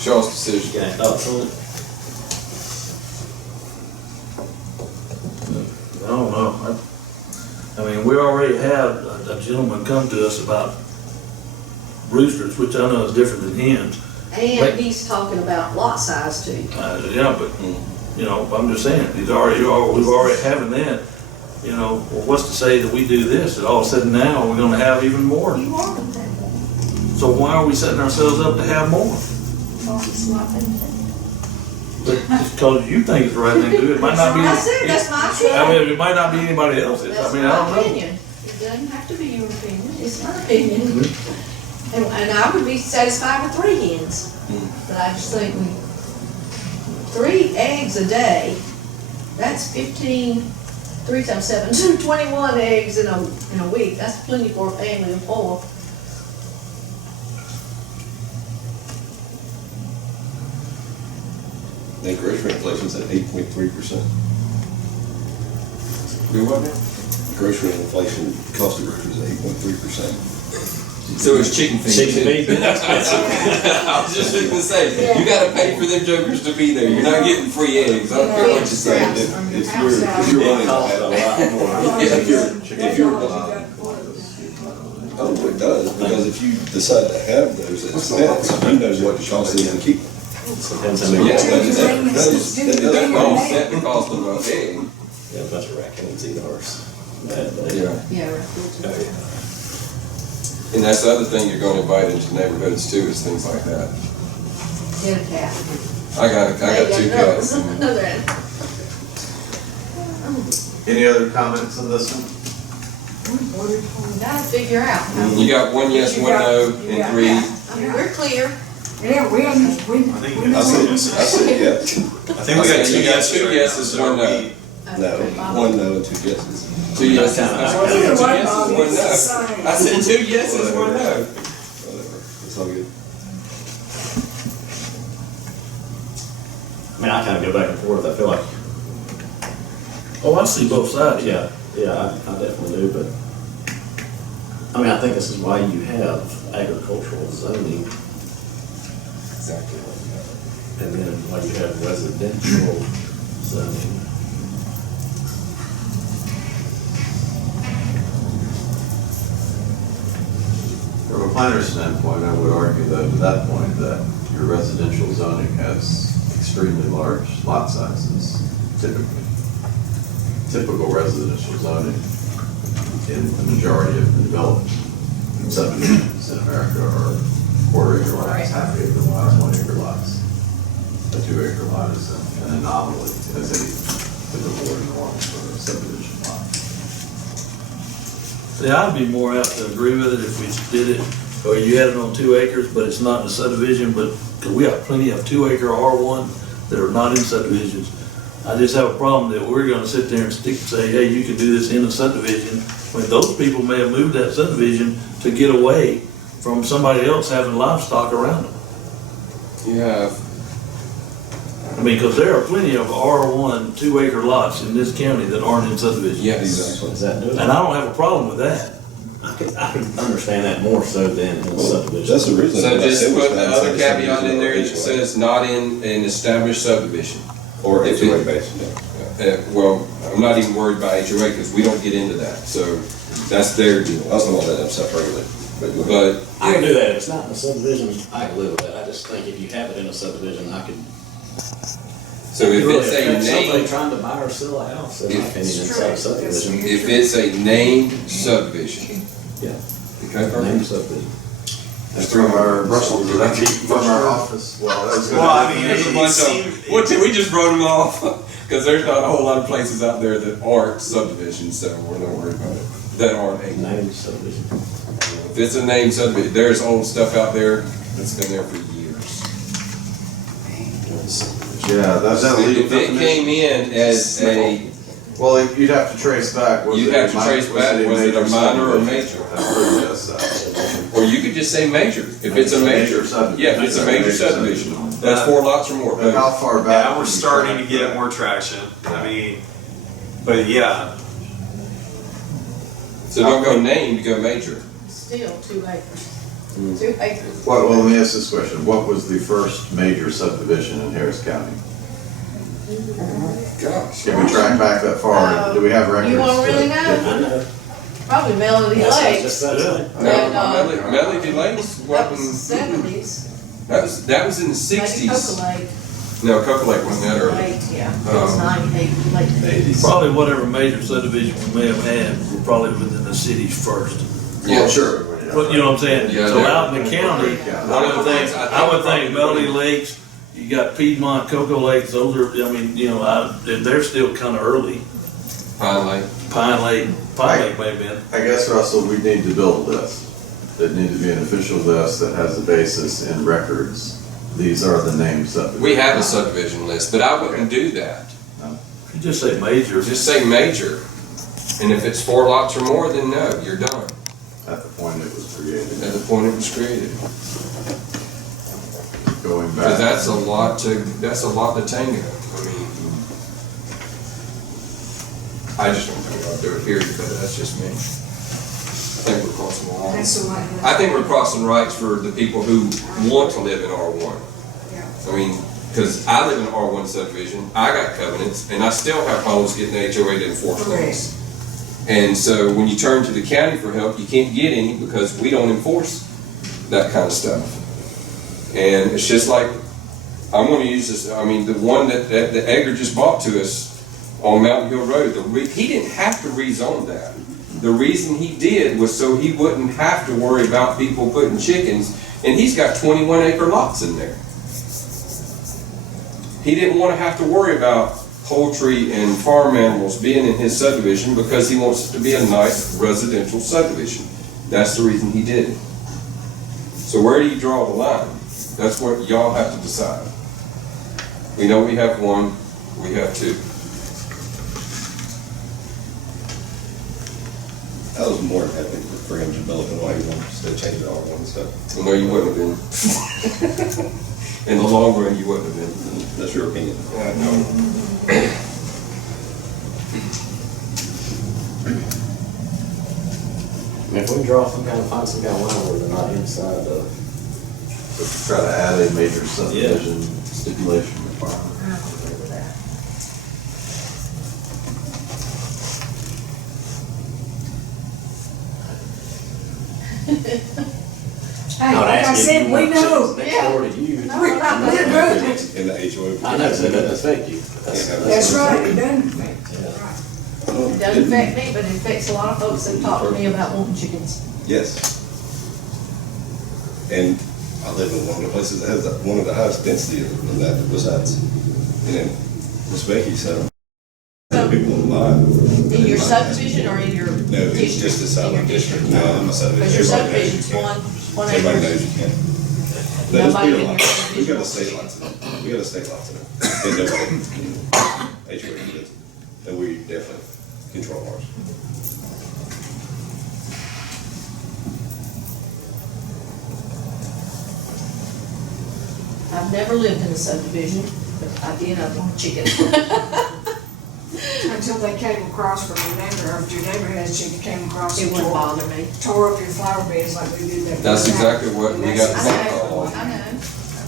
Shaw's decision. Okay, so I don't know. I mean, we already had a gentleman come to us about roosters, which I know is different than hens. And he's talking about lot size too. Yeah, but, you know, I'm just saying, we've already having that. You know, well, what's to say that we do this, that all of a sudden now we're gonna have even more? You are gonna have more. So why are we setting ourselves up to have more? Well, it's not gonna But just because you think it's the right thing to do, it might not be. I said, that's my opinion. I mean, it might not be anybody else's. I That's mean, I my don't know. opinion. It doesn't have to be your opinion, it's my opinion. And I would be satisfied with 3 hens. But I just think 3 eggs a day, that's 15, 3 times 7, 21 eggs in a week. That's plenty for a family of 4. And grocery inflation's at 8.3%. Do what now? Grocery inflation, cost of groceries is 8.3%. So it's chicken feed. chicken too. feed, that's expensive. I was just thinking to say, you gotta pay for them jokers to be there. You're not getting free eggs. I don't care what you say. If you're running Cost at a lot more. if you're Oh, it does, because if you decide to have those at expense, you know what the cost is to keep. Depends how many. Yeah, that That offset the cost of a egg. Yeah, a bunch of raccoons eat ours. Bad, but- Yeah. Yeah, Oh, yeah. And that's the other thing you're gonna invite into neighborhoods too, is things like that. get a cat. I got 2 cats. No, they're. Any other comments on this one? We gotta figure out. You got 1 yes, 1 no, and 3. I mean, we're clear. Yeah, we. I think I said yes. I think we got 2 yeses. 2 right yeses, now, so 1 no. we- No, 1 no and 2 yeses. 2 yeses. That's what I said, 2 yeses, 1 no. Same. I said 2 yeses, 1 no. Whatever, it's all good. I mean, I kind of go back and forth. I feel like, Oh, I see both sides. yeah, I definitely do, but, I mean, I think this is why you have agricultural zoning, Exactly. and then why you have residential zoning. From a planner's standpoint, I would argue that at that point, that your residential zoning has extremely large lot sizes typically. Typical residential zoning in the majority of the developed subdivisions in America are quarter acre lots, half acre lots, 1 acre lots. A 2 acre lot is an anomaly as a typical norm for a subdivision lot. See, I'd be more apt to agree with it if we did it, or you had it on 2 acres, but it's not in a subdivision, but, cause we have plenty of 2 acre R1 that are not in subdivisions. I just have a problem that we're gonna sit there and say, hey, you can do this in a subdivision, when those people may have moved that subdivision to get away from somebody else having livestock around them. Yeah, I mean, cause there are plenty of R1 2 acre lots in this county that aren't in subdivisions. yeah, exactly. What does that do? And I don't have a problem with that. I can understand that more so than in a subdivision. That's the reason. So what I just said was put the that other it's like a caveat in there that subdivision says not in an established subdivision. Or If HOA it- based, yeah. Well, I'm not even worried about HOA because we don't get into that, so that's their deal. I was the one that separated it, but go ahead. But I can do that, if it's not in a subdivision, I can live with that, I just think if you have it in a subdivision, I could. so if Really it's a affect somebody name, trying to buy or sell a house, in my If- opinion, inside a subdivision. if it's a named subdivision. Yeah. Okay. Name subdivision. That's from our Brussels, From our office, well, that was Well, I mean, There's a it bunch seemed. of, well, we just wrote them off, because there's not a whole lot of places out there that aren't subdivisions, so we're not worried about it. That aren't a name. Name subdivision. If it's a named subdivision, there's old stuff out there that's been there for years. Yeah, that's that legal If it definition. came in as a, Well, you'd have to trace back. Was You'd it have a to mi- trace back, was it a minor or subdivision? major? That's pretty just that. or you could just say major, if it's a major. Yeah, if it's a major subdivision, that's 4 lots or more. But how far back? Yeah, would we're you starting to track get that? more traction. I mean, but yeah, So don't go named, go major. Still 2 acres. 2 acres. Well, let me ask this question. What was the first major subdivision in Harris County? Gosh. Can we track back that far? Do we have records? You wanna really know? I know. Probably Melody That's what I Lake. just said. No, Melody Lakes, That was the 70s. that was in the Maybe sixties. Coca Lake. No, Coca Lake wasn't that early. Late, yeah. It was 98, late 80s. Probably whatever major subdivision we may have had, were probably within the cities first. Yeah, sure. But you know what I'm saying? Yeah, So they're- out in the county, I would think Melody Lakes, you got Piedmont, Cocoa Lakes, those are, I mean, you know, they're still kind of early. Pine Lake. Pine Lake may have been. I guess, Russell, we need to build a list. There need to be an official list that has a basis in records. These are the named subdivisions. We have a subdivision list, but I wouldn't do that. You just say major. Just say major. And if it's 4 lots or more, then no, you're done. At the point it was created, At the point it was created. going Because back. that's a lot to tango. I mean, I just don't think I'll do it, period, but that's just me. I think we're crossing the line. That's the one. I think we're crossing rights for the people who want to live in R1. Yeah. I mean, because I live in an R1 subdivision, I got covenants, and I still have problems getting the HOA to enforce those. And so when you turn to the county for help, you can't get any because we don't enforce that kind of stuff. And it's just like, I'm gonna use this, I mean, the one that Edgar just bought to us on Mountain Hill Road, he didn't have to rezone that. The reason he did was so he wouldn't have to worry about people putting chickens, and he's got 21 acre lots in there. He didn't want to have to worry about poultry and farm animals being in his subdivision because he wants it to be a nice residential subdivision. That's the reason he did it. So where do you draw the line? That's what y'all have to decide. We know we have 1, we have 2. I was more than happy for him to develop it while he wants to change it all and stuff. Well, no, you wouldn't have been. In the long run, you wouldn't have been. That's your opinion. I know. I mean, if we can draw some kind of, find some kind of line where they're not inside of. So try to add a major subdivision stipulation requirement. I don't agree with that. Hey, like I said, we know. Next door to you. We're not living it. In the HOA. I know, so it doesn't affect you. That's right, it doesn't affect. Right. doesn't affect me, but it affects a lot of folks that talk to me about wanting chickens. Yes. And I live in one of the places that has one of the highest density of that besides, Miss Becky, so. People online. In your subdivision or in your No, it's district? just a In silent your district. district? No, I'm a subdivision. Because your Everybody knows subdivision's you can. one Everybody acre. knows you can. But it's Nobody bigger in lots. your We got a subdivision state lots in it. We got a state lots in it. And nobody can HOA it. And we definitely control ours. I've never lived in a subdivision, but I did, I want a chicken. Until they came across from your neighbor, or if your neighbor has chicken, came across It and wouldn't tore, bother me. tore up your flower beds like we did that. That's one time. exactly what And we that's got exactly called what- on. I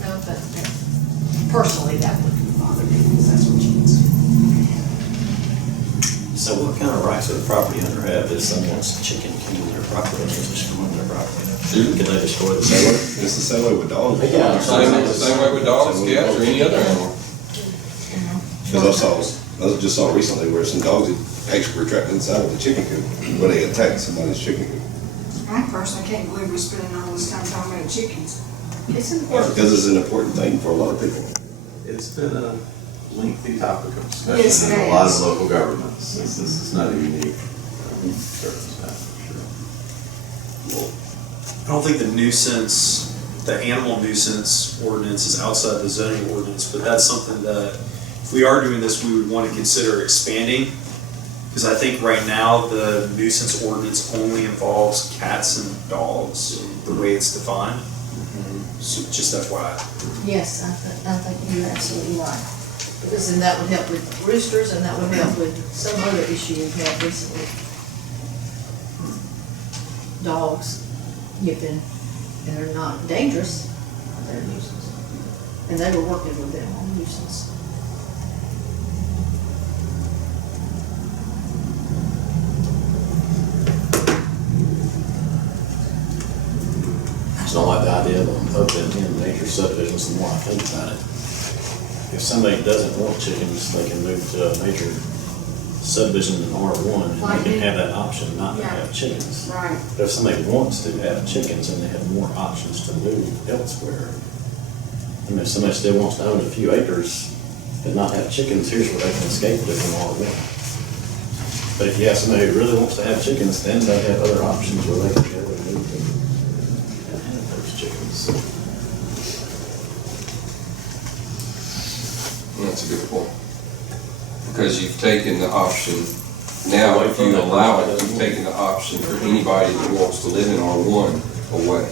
know, but personally, that wouldn't bother me, because that's what chickens do. So what kind of rights would the property owner have if someone's chicken came on their property and was destroying their property? Can they destroy the seller? It's the same way with dogs. Yeah. Same way with dogs, cats, or any other animal. Because I just saw recently where some dogs had actually were trapped inside of the chicken coop, where they attacked somebody's chicken coop. I personally can't believe we're spending all this time talking about chickens. It's important. Because it's an important thing for a lot of people. It's been a lengthy topic of Yes, discussion it in a lot of has. local governments. This is not a unique circumstance, for sure. I don't think the animal nuisance ordinance is outside the zoning ordinance, but that's something that, if we are doing this, we would want to consider expanding. Because I think right now, the nuisance ordinance only involves cats and dogs, the way it's defined. So just FYI. Yes, I think you're absolutely right. Because then that would help with roosters, and that would help with some other issue we've had recently. Dogs yipping, and they're not dangerous, they're a nuisance. And they were working with them on nuisance. I just don't like the idea of opening in major subdivisions. The more I think about it, if somebody doesn't want chickens, they can move to a major subdivision in R1 and they can have that option not to have chickens. Right. But if somebody wants to have chickens and they have more options to move elsewhere, and if somebody still wants to own a few acres and not have chickens, here's where they can escape it from R1. But if you have somebody who really wants to have chickens, then they have other options where they can go and move them and have those chickens. That's a good point. Because you've taken the option, now if you allow it, you've taken the option for anybody that wants to live in R1 away.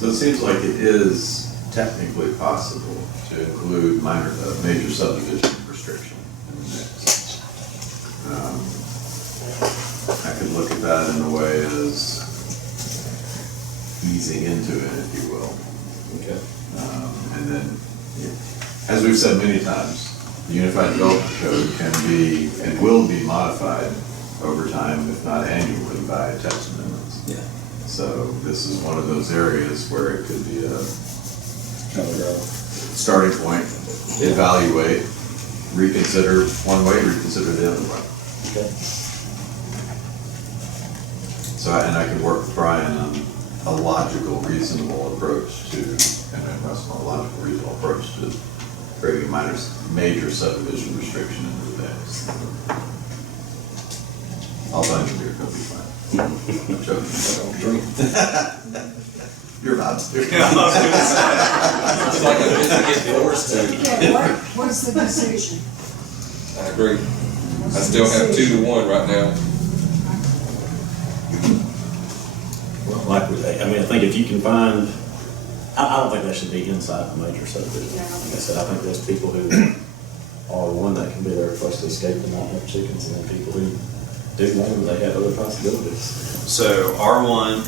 So it seems like it is technically possible to include major subdivision restriction in the mix. I could look at that in a way as easing into it, if you will. Okay. And then, as we've said many times, the Unified Development Code can be and will be modified over time, if not annually, by text amendments. Yeah. So this is one of those areas where it could be a starting point, evaluate, reconsider one way, reconsider the other way. Okay. So, and I can work with Brian on a logical, reasonable approach to, and Russell, a logical, reasonable approach to creating a major subdivision restriction into the mix. I'll find a beer, it'll be fine. I'm joking. You're about to. It's like a get forced to. Yeah, what's the decision? I agree. I still have 2-1 right now. Well, like, I mean, I think if you can find, I don't think that should be inside a major subdivision. Like I said, I think there's people who are one that can be their first to escape and not have chickens, and then people who do want them, they have other possibilities. So R1,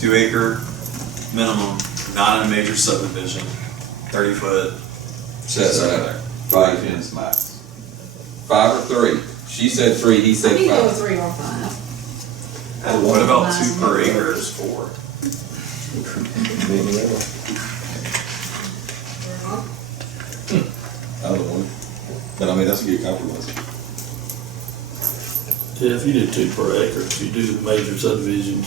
2 acre minimum, not in a major subdivision, 30 foot. Setback. 5 fence max. 5 or 3. She said 3, he I said can go 5. with 3 or 5. What about 2 per acre is 4? I don't know. But I mean, that's a good compromise. Yeah, if you did 2 per acre, if you do the major subdivisions,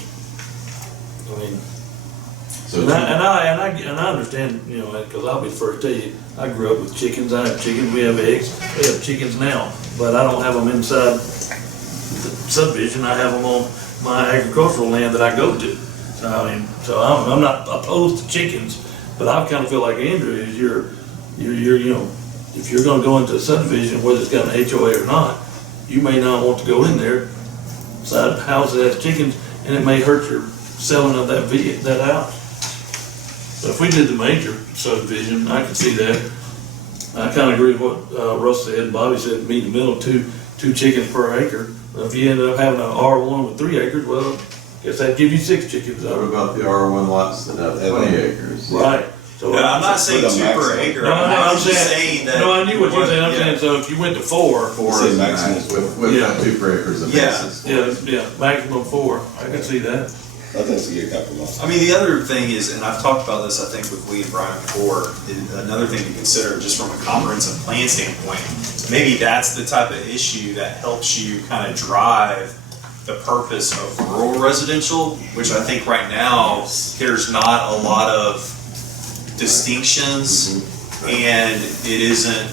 I mean, So and I understand, you know, because I'll be the first to tell you, I grew up with chickens, I have chickens, we have eggs, we have chickens now, but I don't have them inside the subdivision, I have them on my agricultural land that I go to. I mean, so I'm not opposed to chickens, but I kind of feel like Andrew is you're, you know, if you're gonna go into a subdivision, whether it's got an HOA or not, you may not want to go in there, side house that has chickens, and it may hurt your selling of that house. So if we did the major subdivision, I could see that. I kinda agree with what, Russ said, and Bobby said, meet in the middle, two chickens per acre. If you end up having an R1 with 3 acres, well, guess that'd give you 6 chickens out what of it. about the R1 lots that have 20 acres? Right. So No, I'm not saying Put a 2 per maximum. acre, No, I'm I'm just saying that. No, I knew what you were saying, I'm Yeah. saying, so if you went to 4, Four Say is maximum. max, with Yeah. that 2 per acres of Yeah. basis. yeah, maximum 4, I could see that. I think it's a good compromise. I mean, the other thing is, and I've talked about this, I think, with Lee and Brian before, is another thing to consider just from a comprehensive plan standpoint. Maybe that's the type of issue that helps you kind of drive the purpose of rural residential, which I think right now, there's not a lot of distinctions and it isn't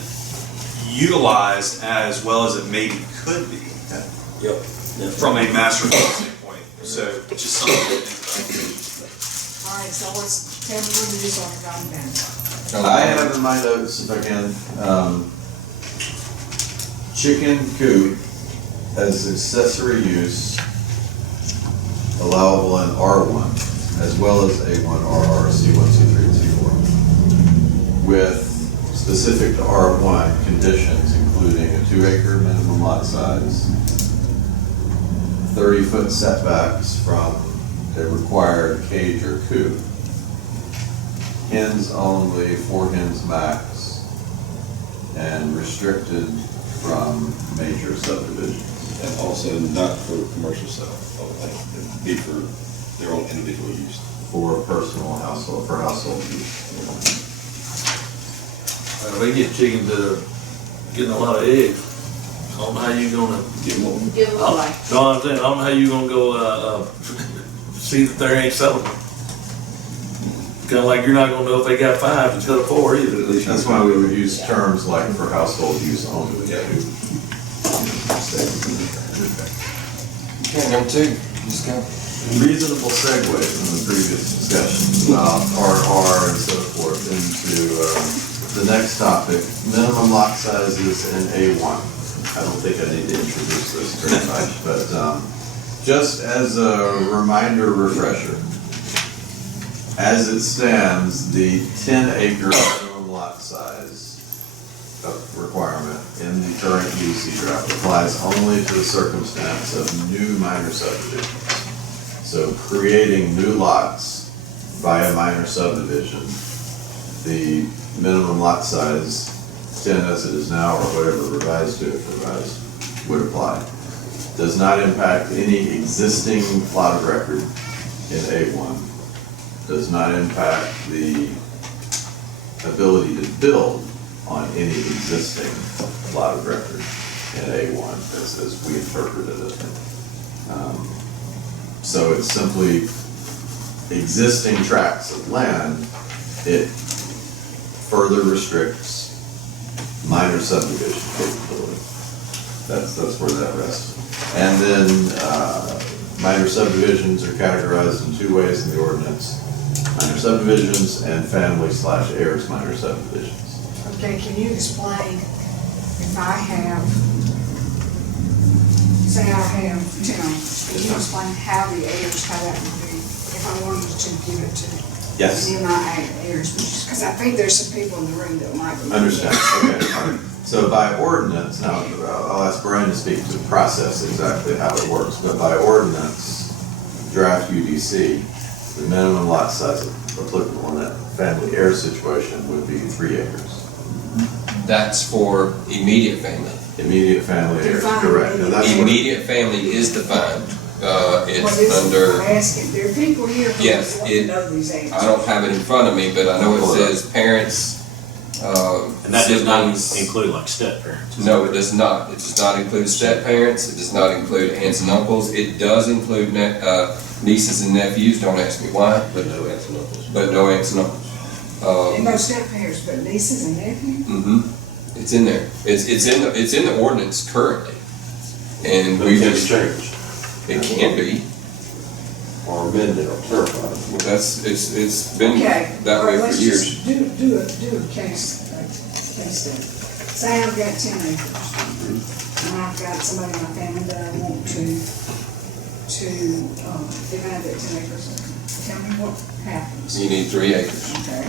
utilized as well as it maybe could be Yep. from a master plan standpoint. So just something to think All right, so let's tell me what it is so I can write it down. I have in my notes, if I can, chicken coop as accessory use allowable in R1, as well as A1, RR, C1, C3, and C4. With specific to R1 conditions, including a 2-acre minimum lot size, 30-foot setbacks from a required cage or coop, hens only, 4 hens max, and restricted from major subdivisions. And also not for commercial stuff, it'd be for their own individual use. For personal household, for household use. They get chickens that are getting a lot of eggs. I don't know how you gonna, Get more. Give them away. no, I'm saying, I don't know how you gonna go, see that they ain't selling them. Kinda like you're not gonna know if they got 5 instead of 4 either. That's why we would use terms like for household use only. Yeah. Okay, number 2, just go. Reasonable segue from the previous discussion about RR and so forth into the next topic, minimum lot sizes in A1. I don't think I need to introduce this very much, but just as a reminder refresher, as it stands, the 10-acre minimum lot size requirement in the current UC draft applies only to the circumstance of new minor subdivisions. So creating new lots via minor subdivision, the minimum lot size, 10 as it is now, or whatever revised to it revised, would apply. Does not impact any existing plot of record in A1. Does not impact the ability to build on any existing plot of record in A1, as we interpreted it. So it's simply existing tracts of land. It further restricts minor subdivision capability. That's where that rests. And then minor subdivisions are categorized in 2 ways in the ordinance. Minor subdivisions and family/heirs minor subdivisions. Okay, can you explain if I have, say I have 10, can you explain how the heirs, how that would be, if I wanted to give it to Yes. any of my heirs? Because I think there's some people in the room that might. Understand, okay, all right. So by ordinance, now I'll ask Brian to speak to the process exactly how it works, but by ordinance, draft UDC, the minimum lot size applicable in that family heir situation would be 3 acres. That's for immediate family. Immediate family heirs, Define correct. Now, that's what- Immediate family is defined. What It's is it? under, I'm asking, there are people here who Yes, want to know these answers. I don't have it in front of me, but I know it says parents And that does not siblings. include like step parents. No, it does not. It does not include step parents. It does not include aunts and uncles. It does include nieces and nephews. Don't ask me why, But no aunts and uncles. but no aunts and uncles. And no step parents, but nieces and nephews? It's in there. It's in the ordinance currently, and But we it can be just changed, it can be. or amended, or clarified. Well, it's been Okay, that all way right, for let's years. just do a case study. Say I've got 10 acres, and I've got somebody in my family that I want to divide that 10 acres. Tell me what happens. You need 3 acres Okay,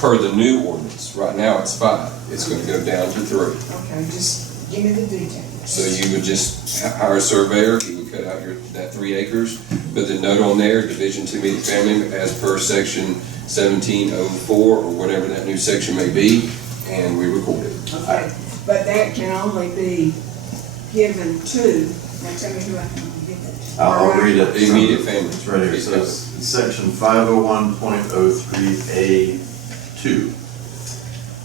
per the new ordinance. Right now it's 5. It's going to go down to 3. okay, just give me the details. So you would just hire a surveyor. He would cut out that 3 acres, put the note on there, Division 2 immediate family as per section 1704 or whatever that new section may be, and we record it. Okay, but that can only be given to, now tell me who I can get that to. I'll read it. Immediate family. It's right here, it says, it's section 501.03A2.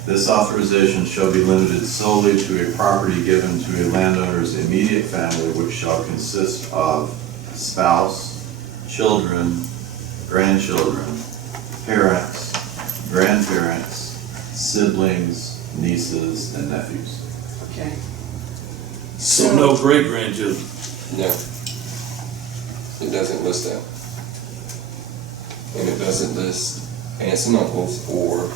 This authorization shall be limited solely to a property given to a landowner's immediate family, which shall consist of spouse, children, grandchildren, parents, grandparents, siblings, nieces, and nephews. Okay. So no great grandchildren. No. It doesn't list that. And it doesn't list aunts and uncles or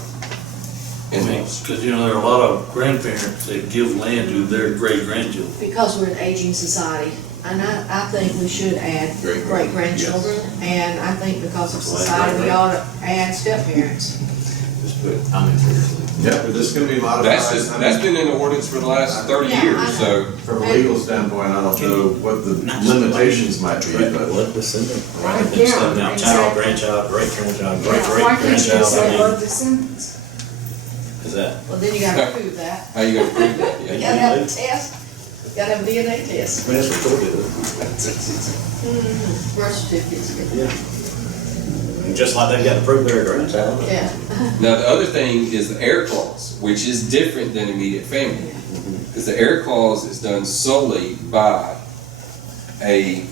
in-laws. Because, you know, there are a lot of grandparents that give land to their great grandchildren. Because we're an aging society, and I think we should add Great-grand- great grandchildren, and I think because of society, we ought to add step parents. Just put, I'm interested. Yeah, but this can be modified. That's been in the ordinance for the last 30 Yeah, I years, know. so. From a legal standpoint, I don't know what the limitations might be, but Let this in there. Right, yeah, Now, child, exactly. grandchild, great grandchild, Yeah, great great why can't you just grandchild, say I blood mean, descendants? is that? Well, then you gotta prove that. How you gonna prove that? You Yeah. gotta have a test, you gotta have a DNA test. I mean, that's recorded. Birth certificates. Just like they've got to prove they're a grandchild. Yeah. Now, the other thing is the heir clause, which is different than immediate family. Because the heir clause is done solely by a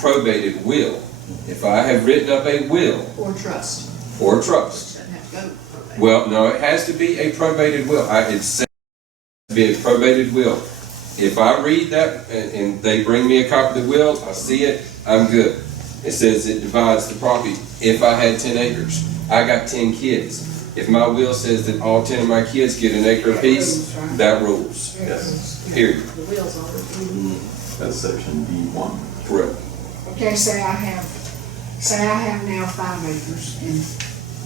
probated will. If I have written up a will Or trust. or trust, Doesn't have to go to probate. well, no, it has to be a probated will. It says to be a probated will. If I read that and they bring me a copy of the will, I see it, I'm good. It says it divides the property. If I had 10 acres, I got 10 kids. If my will says that all 10 of my kids get an acre apiece, that rules. yes, Period. The wheels on it. that's section B1. Correct. Okay, say I have now 5 acres and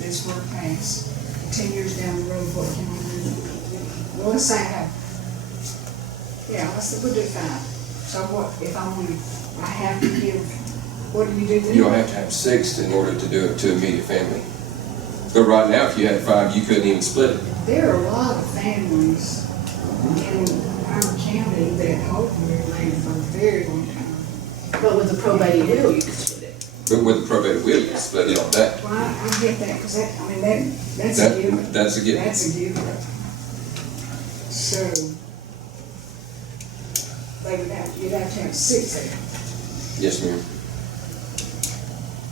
this were passed. 10 years down the road, what can we do? Well, let's say I have, we'll do 5. So what, if I have to give, what do you do then? You'll have to have 6 in order to do it to immediate family. But right now, if you had 5, you couldn't even split it. There are a lot of families in our county that hold their land for a very long time. But with the probated will, you can split it. But with the probated will, you can split it on that. Well, I get that, because that's a given. That's a given. That's a given. So, you'd have to have 6 acres. Yes, ma'am.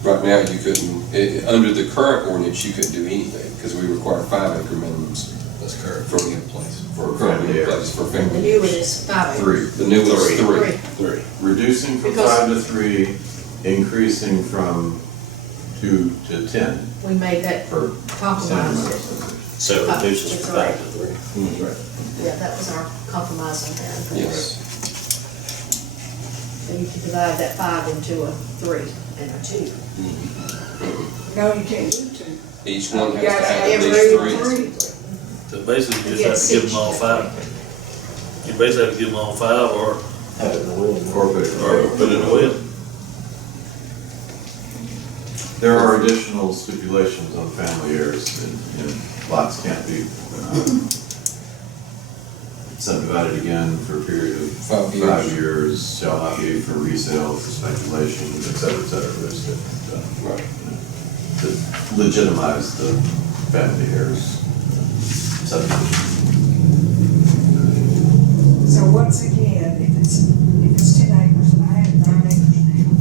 Right now, you couldn't, under the current ordinance, you couldn't do anything, because we require 5 acre minimums That's current. for in place. For Currently family in place for The family. new one is 5 acres. The new one's 3. Three. Reducing from Because- 5 to 3, increasing from 2 to 10 We made that per compromise. So it reduces That's from right. 5 to 3. Yeah, that was our compromise on that. Yes. So you could divide that 5 into a 3 and a 2. No, you can't do 2. Each one You has to gotta have at have least 3. So basically, you You just have to give them all 5. You basically have to give them all 5 or Or put it- put it in a will. There are additional stipulations on family heirs, and lots can't be subdivided again for a period of 5 years. 5 years, shall not be for resale, for speculation, et cetera, et cetera. There's different, Right. to legitimize the family heirs. subdivision. So once again, if it's 10 acres and I have 9 acres now,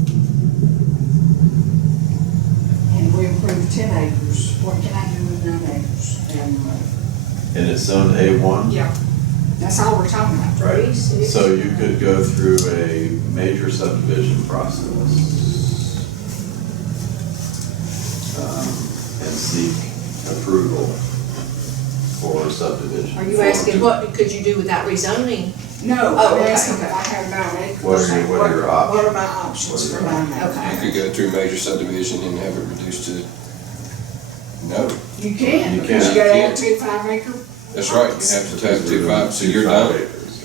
and we approve 10 acres, what can I do with 9 acres? And it's zone A1. Yeah, that's all we're talking about. Right. So you could go through a major subdivision process and seek approval for subdivision. Are you asking what could you do without rezoning? No, Oh, I'm okay, asking if okay. I have 9 acres. What are your options? What are my options for 9 acres? Okay. You could go through major subdivision and have it reduced to, no, You can, You because you can. gotta add 2 5-acre. that's right, you have to have 2.5, so you're 5 done. acres,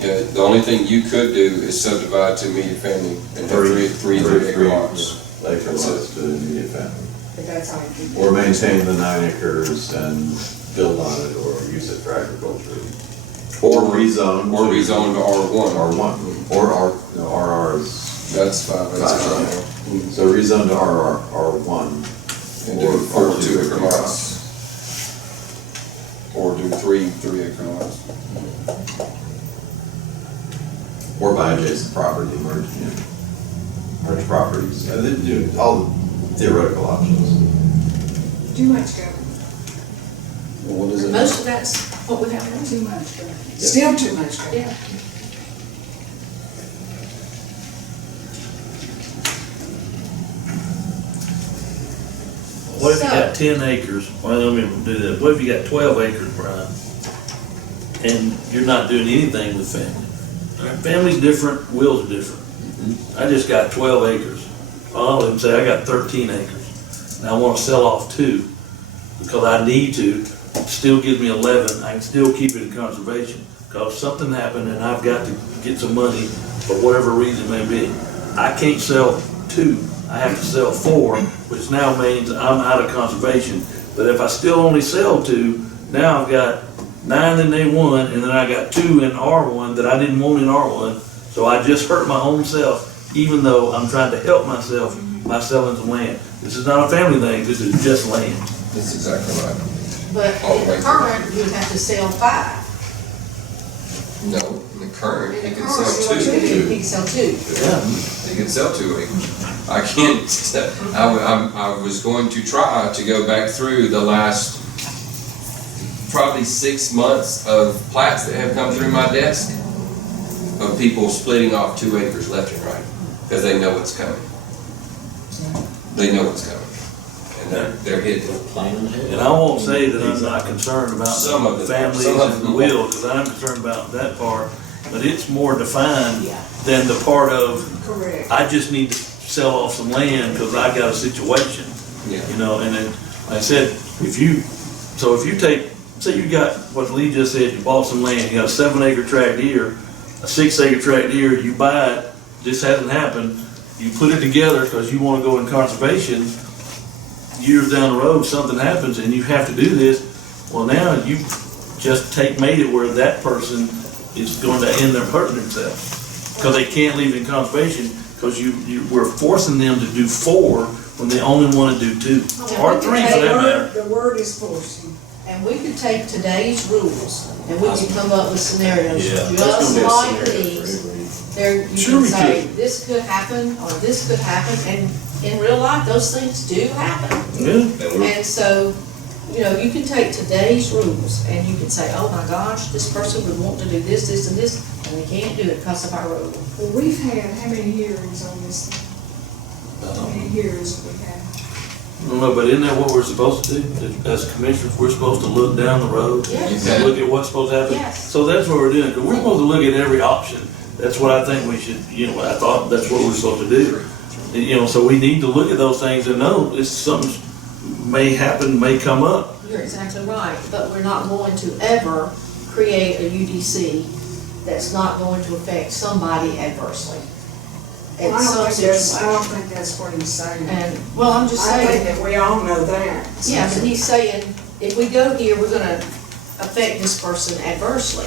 yeah. Yeah, the only thing you could do is subdivide to immediate family and have three acre lots. Acre That's lots to immediate family. But that's all you can do. Or maintain the 9 acres and build on it, or use it for agriculture. Or rezone. Or rezone to R1. R1, or RR is, That's 5 acres right now. so rezone to R1. And do 4 2-acre lots. Or do 3 3-acre lots. Or buy adjacent property, merge properties, and then do all the theoretical options. Too much government, Well, what is it? Most of that's what we have now. too much government. Still too much government. Yeah. What if you So- got 10 acres, well, let me do that, what if you got 12 acres, Brian? And you're not doing anything with family? All right, family's different, wills are different. I just got 12 acres, I'll even say I got 13 acres. And I wanna sell off 2, because I need to, still gives me 11, I can still keep it in conservation. Because something happened and I've got to get some money for whatever reason it may be. I can't sell 2, I have to sell 4, which now means I'm out of conservation. But if I still only sell 2, now I've got 9 in A1, and then I got 2 in R1 that I didn't want in R1. So I just hurt my own self, even though I'm trying to help myself by selling some land. This is not a family thing, this is just land. That's exactly right. But in the current, you would have to sell 5. No, in the current, In you the can current, sell you 2. You can sell 2. Yeah. You can sell 2 acres. I can't, I was going to try to go back through the last probably 6 months of plats that have come through my desk of people splitting off 2 acres left and right, because they know it's coming. They know it's coming, and they're hitting it. Planning ahead. And I won't say that I'm not concerned about Some of the it- families some of and the them. will, because I'm concerned about that part. But it's more defined Yeah. than the part of, Correct. I just need to sell off some land because I got a situation. Yeah. You know, and then, like I said, if you take, say you got, what Lee just said, you bought some land, you got a 7-acre tract here, a 6-acre tract here, you buy it, this hasn't happened, you put it together because you want to go in conservation, years down the road, something happens and you have to do this, well, now you just made it where that person is going to end up hurting themselves. Because they can't leave in conservation, because we're forcing them to do 4 when they only want to do 2, or 3 for that matter. The word is forcing. And we could take today's rules and we could come up with scenarios Yeah, that's just gonna be a like scenario for these. everybody. There, you Sure can we say, could. this could happen, or this could happen, and in real life, those things do happen. Yeah. And so, you know, you can take today's rules and you can say, oh my gosh, this person would want to do this, this, and this, and we can't do it because of our rule. Well, we've had, how many hearings on this thing? How many hearings have we had? I don't know, but isn't that what we're supposed to do? As commissioners, we're supposed to look down the road Yes. and look at what's supposed to happen. Yes. So that's what we're doing, because we're supposed to look at every option. That's what I think we should, you know, I thought that's what we're supposed to do. And, you know, so we need to look at those things and know it's something may happen, may come up. You're exactly right, but we're not going to ever create a UDC that's not going to affect somebody adversely. Well, At some I situation. don't think that's what he's saying. And, well, I'm just I think saying, that we all know that. yeah, but he's saying, if we go here, we're gonna affect this person adversely.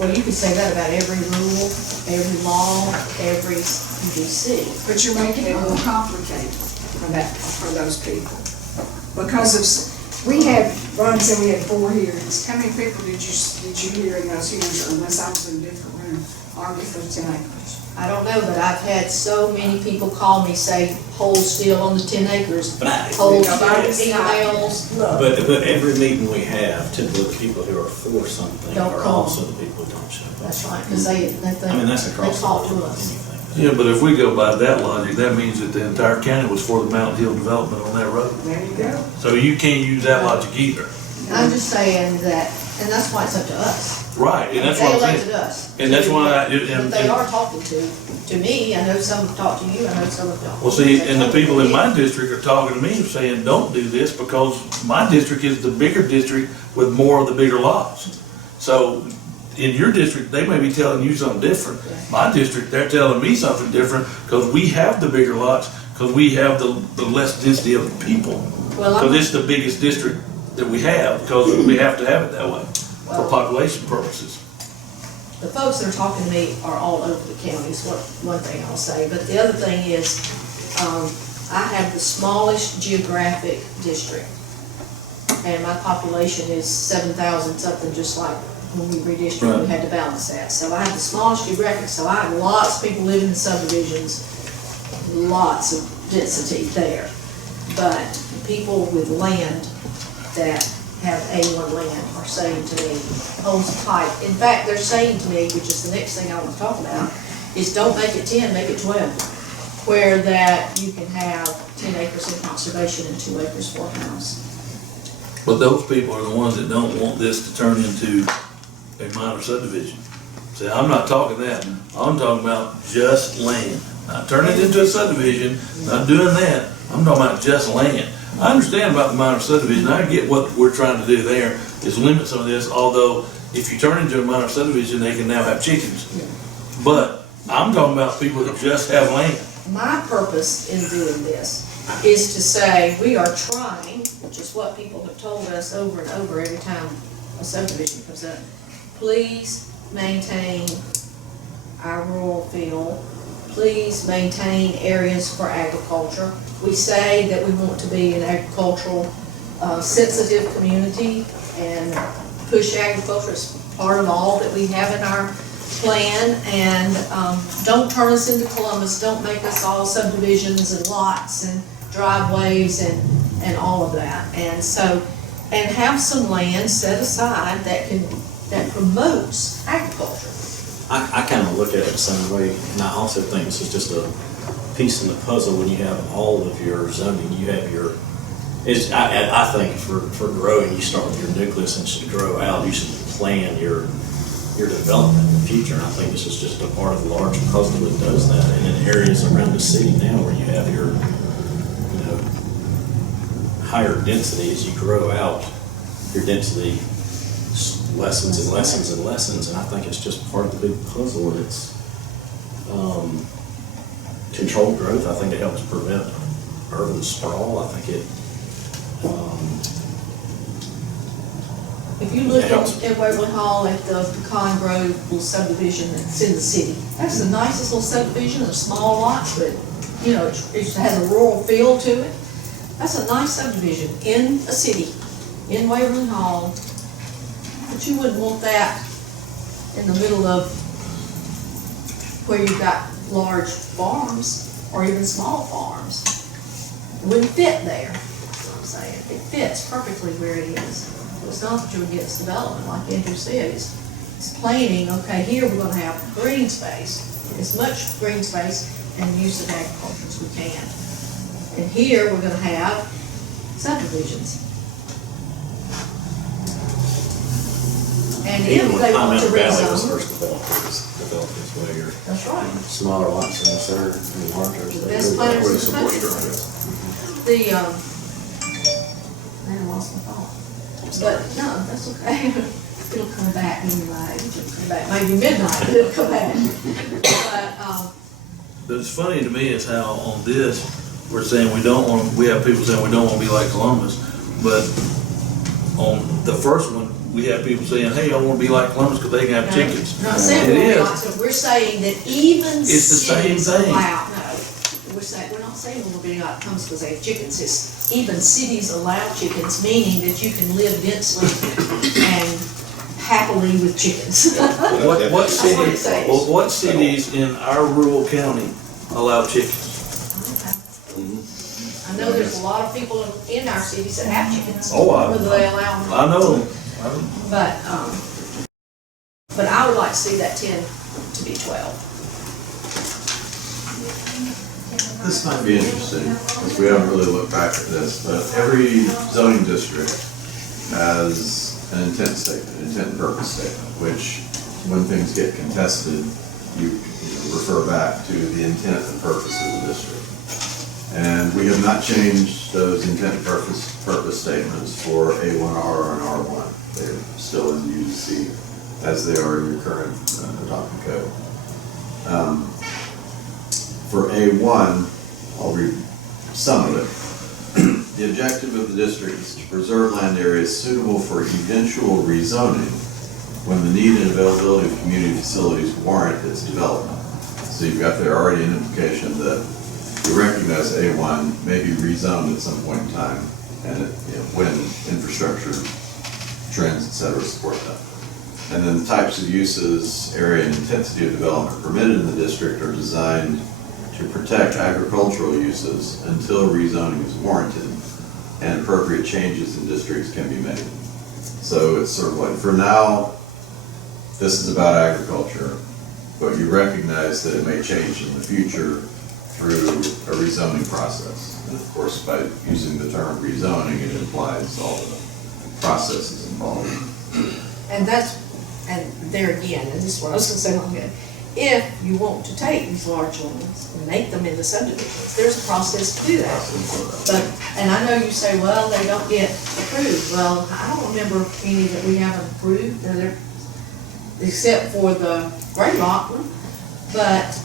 Well, you could say that about every rule, every law, every UDC. But you're making it more complicated for those people. Because We had, Ron said we had 4 hearings. How many people did you hear in those hearings, unless I was in a different room, argue for the 10 acres? I don't know, but I've had so many people call me, say, hold still on the 10 acres. Hold emails. But every meeting we have, typically the people who are for something Don't are call. also the people who don't show up. That's right, because they think, I mean, that's they across the talk board, to us. anything. Yeah, but if we go by that logic, that means that the entire county was for the Mountain Hill development on that road. There you go. So you can't use that logic either. I'm just saying that, and that's why it's up to us. Right, and that's They what I'm elected saying. us. And that's why I- But they are talking to me, I know some have talked to you, I know some have talked. Well, see, and the people in my district are talking to me saying, don't do this because my district is the bigger district with more of the bigger lots. So in your district, they may be telling you something different. My district, they're telling me something different because we have the bigger lots, because we have the less density of people. Well, Because I'm, it's the biggest district that we have, because we have to have it that way for well, population purposes. the folks that are talking to me are all over the county, is one thing I'll say. But the other thing is, I have the smallest geographic district. And my population is 7,000 something, just like when we redistricted, we had to balance that. So I have the smallest geographic, so I have lots of people living in subdivisions, lots of density there. But people with land that have A1 land are saying to me, hold tight. In fact, they're saying to me, which is the next thing I want to talk about, is don't make it 10, make it 12. Where that you can have 10 acres in conservation and 2 acres for a house. But those people are the ones that don't want this to turn into a minor subdivision. See, I'm not talking that, I'm talking about just land. Not turning it into a subdivision, not doing that, I'm talking about just land. I understand about the minor subdivision, I get what we're trying to do there, is limit some of this, although if you turn into a minor subdivision, they can now have chickens. But I'm talking about people that just have land. My purpose in doing this is to say, we are trying, which is what people have told us over and over every time a subdivision comes up, please maintain our rural feel, please maintain areas for agriculture. We say that we want to be an agricultural, sensitive community and push agriculture as part of all that we have in our plan, and don't turn us into Columbus, don't make us all subdivisions and lots and driveways and all of that. And so, and have some land set aside that promotes agriculture. I kind of look at it the same way, and I also think this is just a piece in the puzzle when you have all of your zoning, you have your, I think for growing, you start with your nucleus and should grow out, you should plan your development in the future. And I think this is just a part of the large puzzle that does that. And in areas around the city now where you have your, higher density, as you grow out, your density lessens and lessens and lessens. And I think it's just part of the big puzzle. And it's controlled growth. I think it helps prevent urban sprawl. I think it If you look at Waverly Hall at the Pecan Grove little subdivision that's in the city, that's the nicest little subdivision, a small lot, but, it has a rural feel to it. That's a nice subdivision in a city, in Waverly Hall, but you wouldn't want that in the middle of where you've got large farms, or even small farms. It wouldn't fit there, that's what I'm saying. It fits perfectly where it is. It's not that you're against development, like Andrew said, it's planning, okay, here we're gonna have green space, as much green space and use of agriculture as we can. And here we're gonna have subdivisions. And if they want to Valley was rezone, first developed this way, or that's right. smaller lots in the center and larger. The best planners in the country. Man, I lost my thought. But, no, that's okay. It'll come back anyway. It'll come back, maybe midnight, but it'll come back. But it's funny to me is how on this, we're saying we have people saying we don't want to be like Columbus, but on the first one, we have people saying, hey, I want to be like Columbus because they can have chickens. Not saying It we're is. not, so we're saying that even It's the same cities thing. allow, no, we're not saying we're gonna be like Columbus because they have chickens, it's even cities allow chickens, meaning that you can live densely and happily with chickens. What what it cities, says. well, what cities in our rural county allow chickens? I know there's a lot of people in our cities that have chickens. Oh, I- Whether they allow them. I know. But I would like to see that 10 to be 12. This might be interesting, because we haven't really looked back at this, but every zoning district has an intent statement, intent and purpose statement, which, when things get contested, you refer back to the intent and purpose of the district. And we have not changed those intent and purpose statements for A1R and R1. They're still in the UDC as they are in your current adopted code. For A1, I'll read some of it. The objective of the district is to preserve land areas suitable for eventual rezoning when the need and availability of community facilities warrant its development. So you've got there already an implication that you recognize A1 may be rezoned at some point in time, and when infrastructure trends, et cetera, support that. And then the types of uses, area, and intensity of development permitted in the district are designed to protect agricultural uses until rezoning is warranted and appropriate changes in districts can be made. So it's sort of like, for now, this is about agriculture, but you recognize that it may change in the future through a rezoning process. And of course, by using the term rezoning, it implies all the processes involved. And there again, and this is what I was gonna say, okay, if you want to take these large lands and make them into subdivisions, there's a process to do that. But, and I know you say, well, they don't get approved. Well, I don't remember any that we haven't approved, except for the Graylock one. But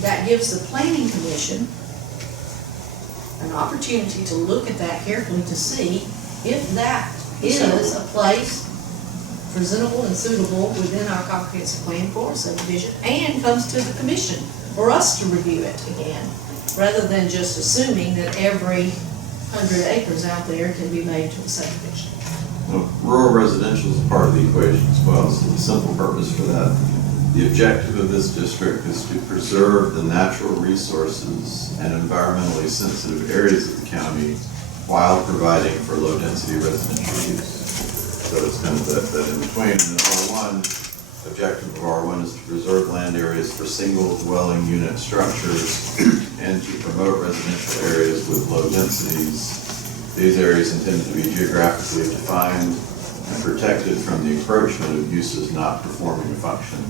that gives the planning commission an opportunity to look at that carefully to see if that is a place presentable and suitable within our comprehensive plan for a subdivision, and comes to the commission for us to review it again, rather than just assuming that every 100 acres out there can be made to a subdivision. Well, rural residential is part of the equation as well, so the simple purpose for that. The objective of this district is to preserve the natural resources and environmentally sensitive areas of the county while providing for low-density residential use. So it's kind of that in between. And then R1, objective of R1 is to preserve land areas for single dwelling unit structures and to promote residential areas with low densities. These areas intended to be geographically defined and protected from the encroachment of uses not performing a function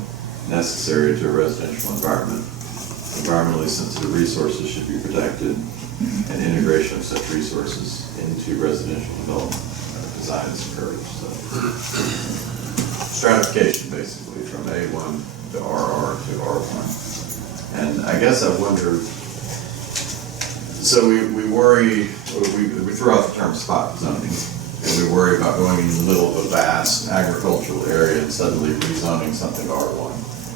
necessary to a residential environment. Environmentally sensitive resources should be protected, and integration of such resources into residential development design is encouraged. So, stratification basically from A1 to RR to R1. And I guess I wonder, so we worry, we throw out the term spot zoning, and we worry about going in the middle of a vast agricultural area and suddenly rezoning something R1,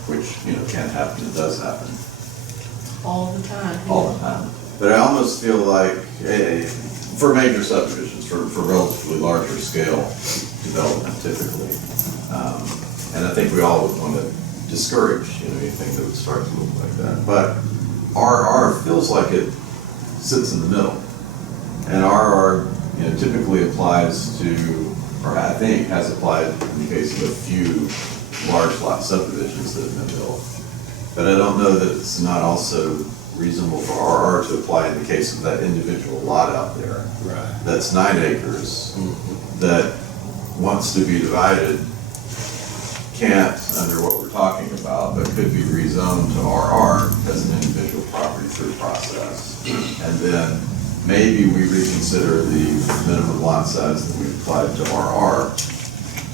which, can happen, it does happen. All the time. All the time. But I almost feel like, for major subdivisions, for relatively larger scale development typically, and I think we all would want to discourage, anything that would start to look like that. But RR feels like it sits in the middle. And RR, typically applies to, or I think has applied in the case of a few large lot subdivisions that have been built. But I don't know that it's not also reasonable for RR to apply in the case of that individual lot out there. Right. That's 9 acres that wants to be divided, can't under what we're talking about, but could be rezoned to RR as an individual property through process. And then maybe we reconsider the minimum lot size that we applied to RR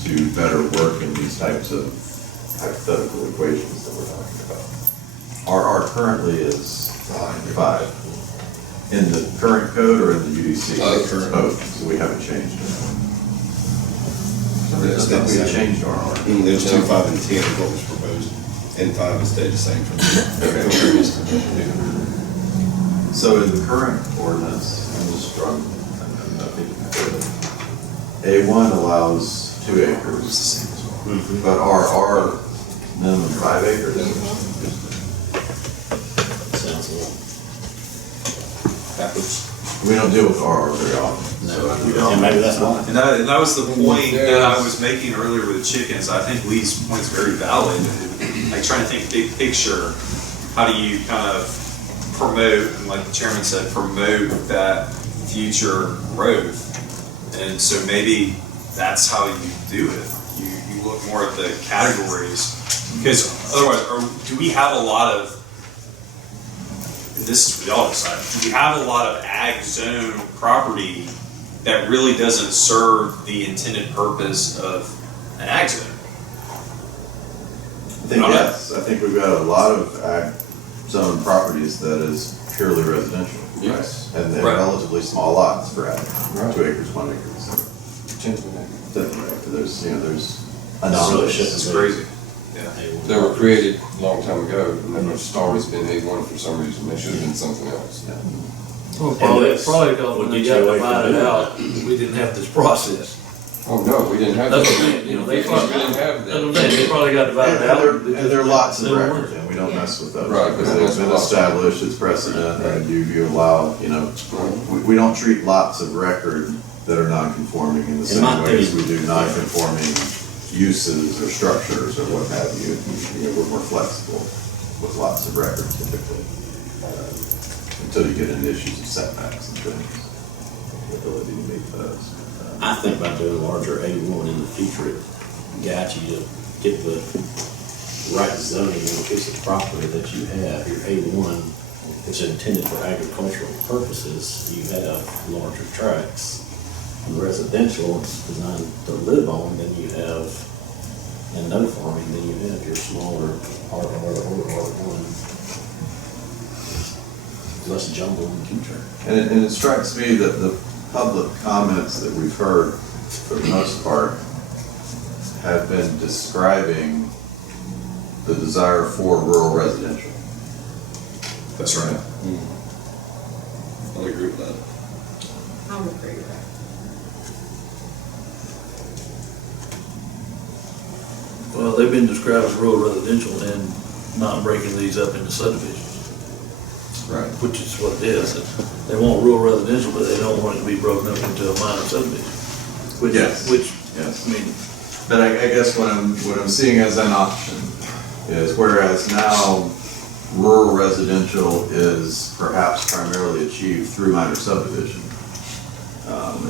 to better work in these types of hypothetical equations that we're talking about. RR currently is 5. In the current code or in the UDC? Current. Both, so we haven't changed it. I thought we had changed RR. There's 2, 5, and 10 is what was proposed, and 5 has stayed the same from the previous. So in the current ordinance, I'm just struggling with think it could. A1 allows 2 acres, but our minimum 5 acres. Sounds a little backwards. We don't deal with RR very often. No, and maybe that's why. And that was the point that I was making earlier with the chickens. I think Lee's point is very valid. Like trying to think big picture, how do you kind of promote, and like the chairman said, promote that future growth? And so maybe that's how you do it. You look more at the categories, because otherwise, do we have a lot of, and this is for y'all to decide, do we have a lot of ag zone property that really doesn't serve the intended purpose of an ag zone? I think yes. I think we've got a lot of ag zone properties that is purely residential. Yes. And they're Right. relatively small lots for ag, Right. 2 acres, 1 acre. So definitely, there's there's Anomalies. It's crazy. Yeah. They were created a long time ago, and they've just always been A1 for some reason. They should have been something else. Well, probably this because when would they get got you away from divided doing out, we didn't have this process. Oh, no, we didn't have that. That's what I'm saying, you know, they We probably, didn't have that's what I'm that. saying, they probably got divided out. And there are lots of They weren't. records, and we don't mess with those. Right, Because we don't they've mess been with lots. established, it's precedent, and you allow, we don't treat lots of record that are non-conforming in the In my same way as we opinion. do non-conforming uses or structures or what have you. We're more flexible with lots of record typically, until you get into issues of setbacks and things, the ability to meet those. I think by doing larger A1 in the future, it got you to get the right zoning on a piece of property that you have. Your A1, which is intended for agricultural purposes, you have larger tracts. And residential, it's designed to live on, then you have, and no farming, then you have your smaller RR or R1. Less jumble in the future. And it strikes me that the public comments that we've heard, for the most part, have been describing the desire for rural residential. That's right. I agree with that. I would agree with that. Well, they've been described as rural residential and not breaking these up into subdivisions, Right. which is what it is. They want rural residential, but they don't want it to be broken up into a minor subdivision. Which, Yes. which, Yes. I mean, But I guess what I'm seeing as an option is, whereas now rural residential is perhaps primarily achieved through minor subdivision,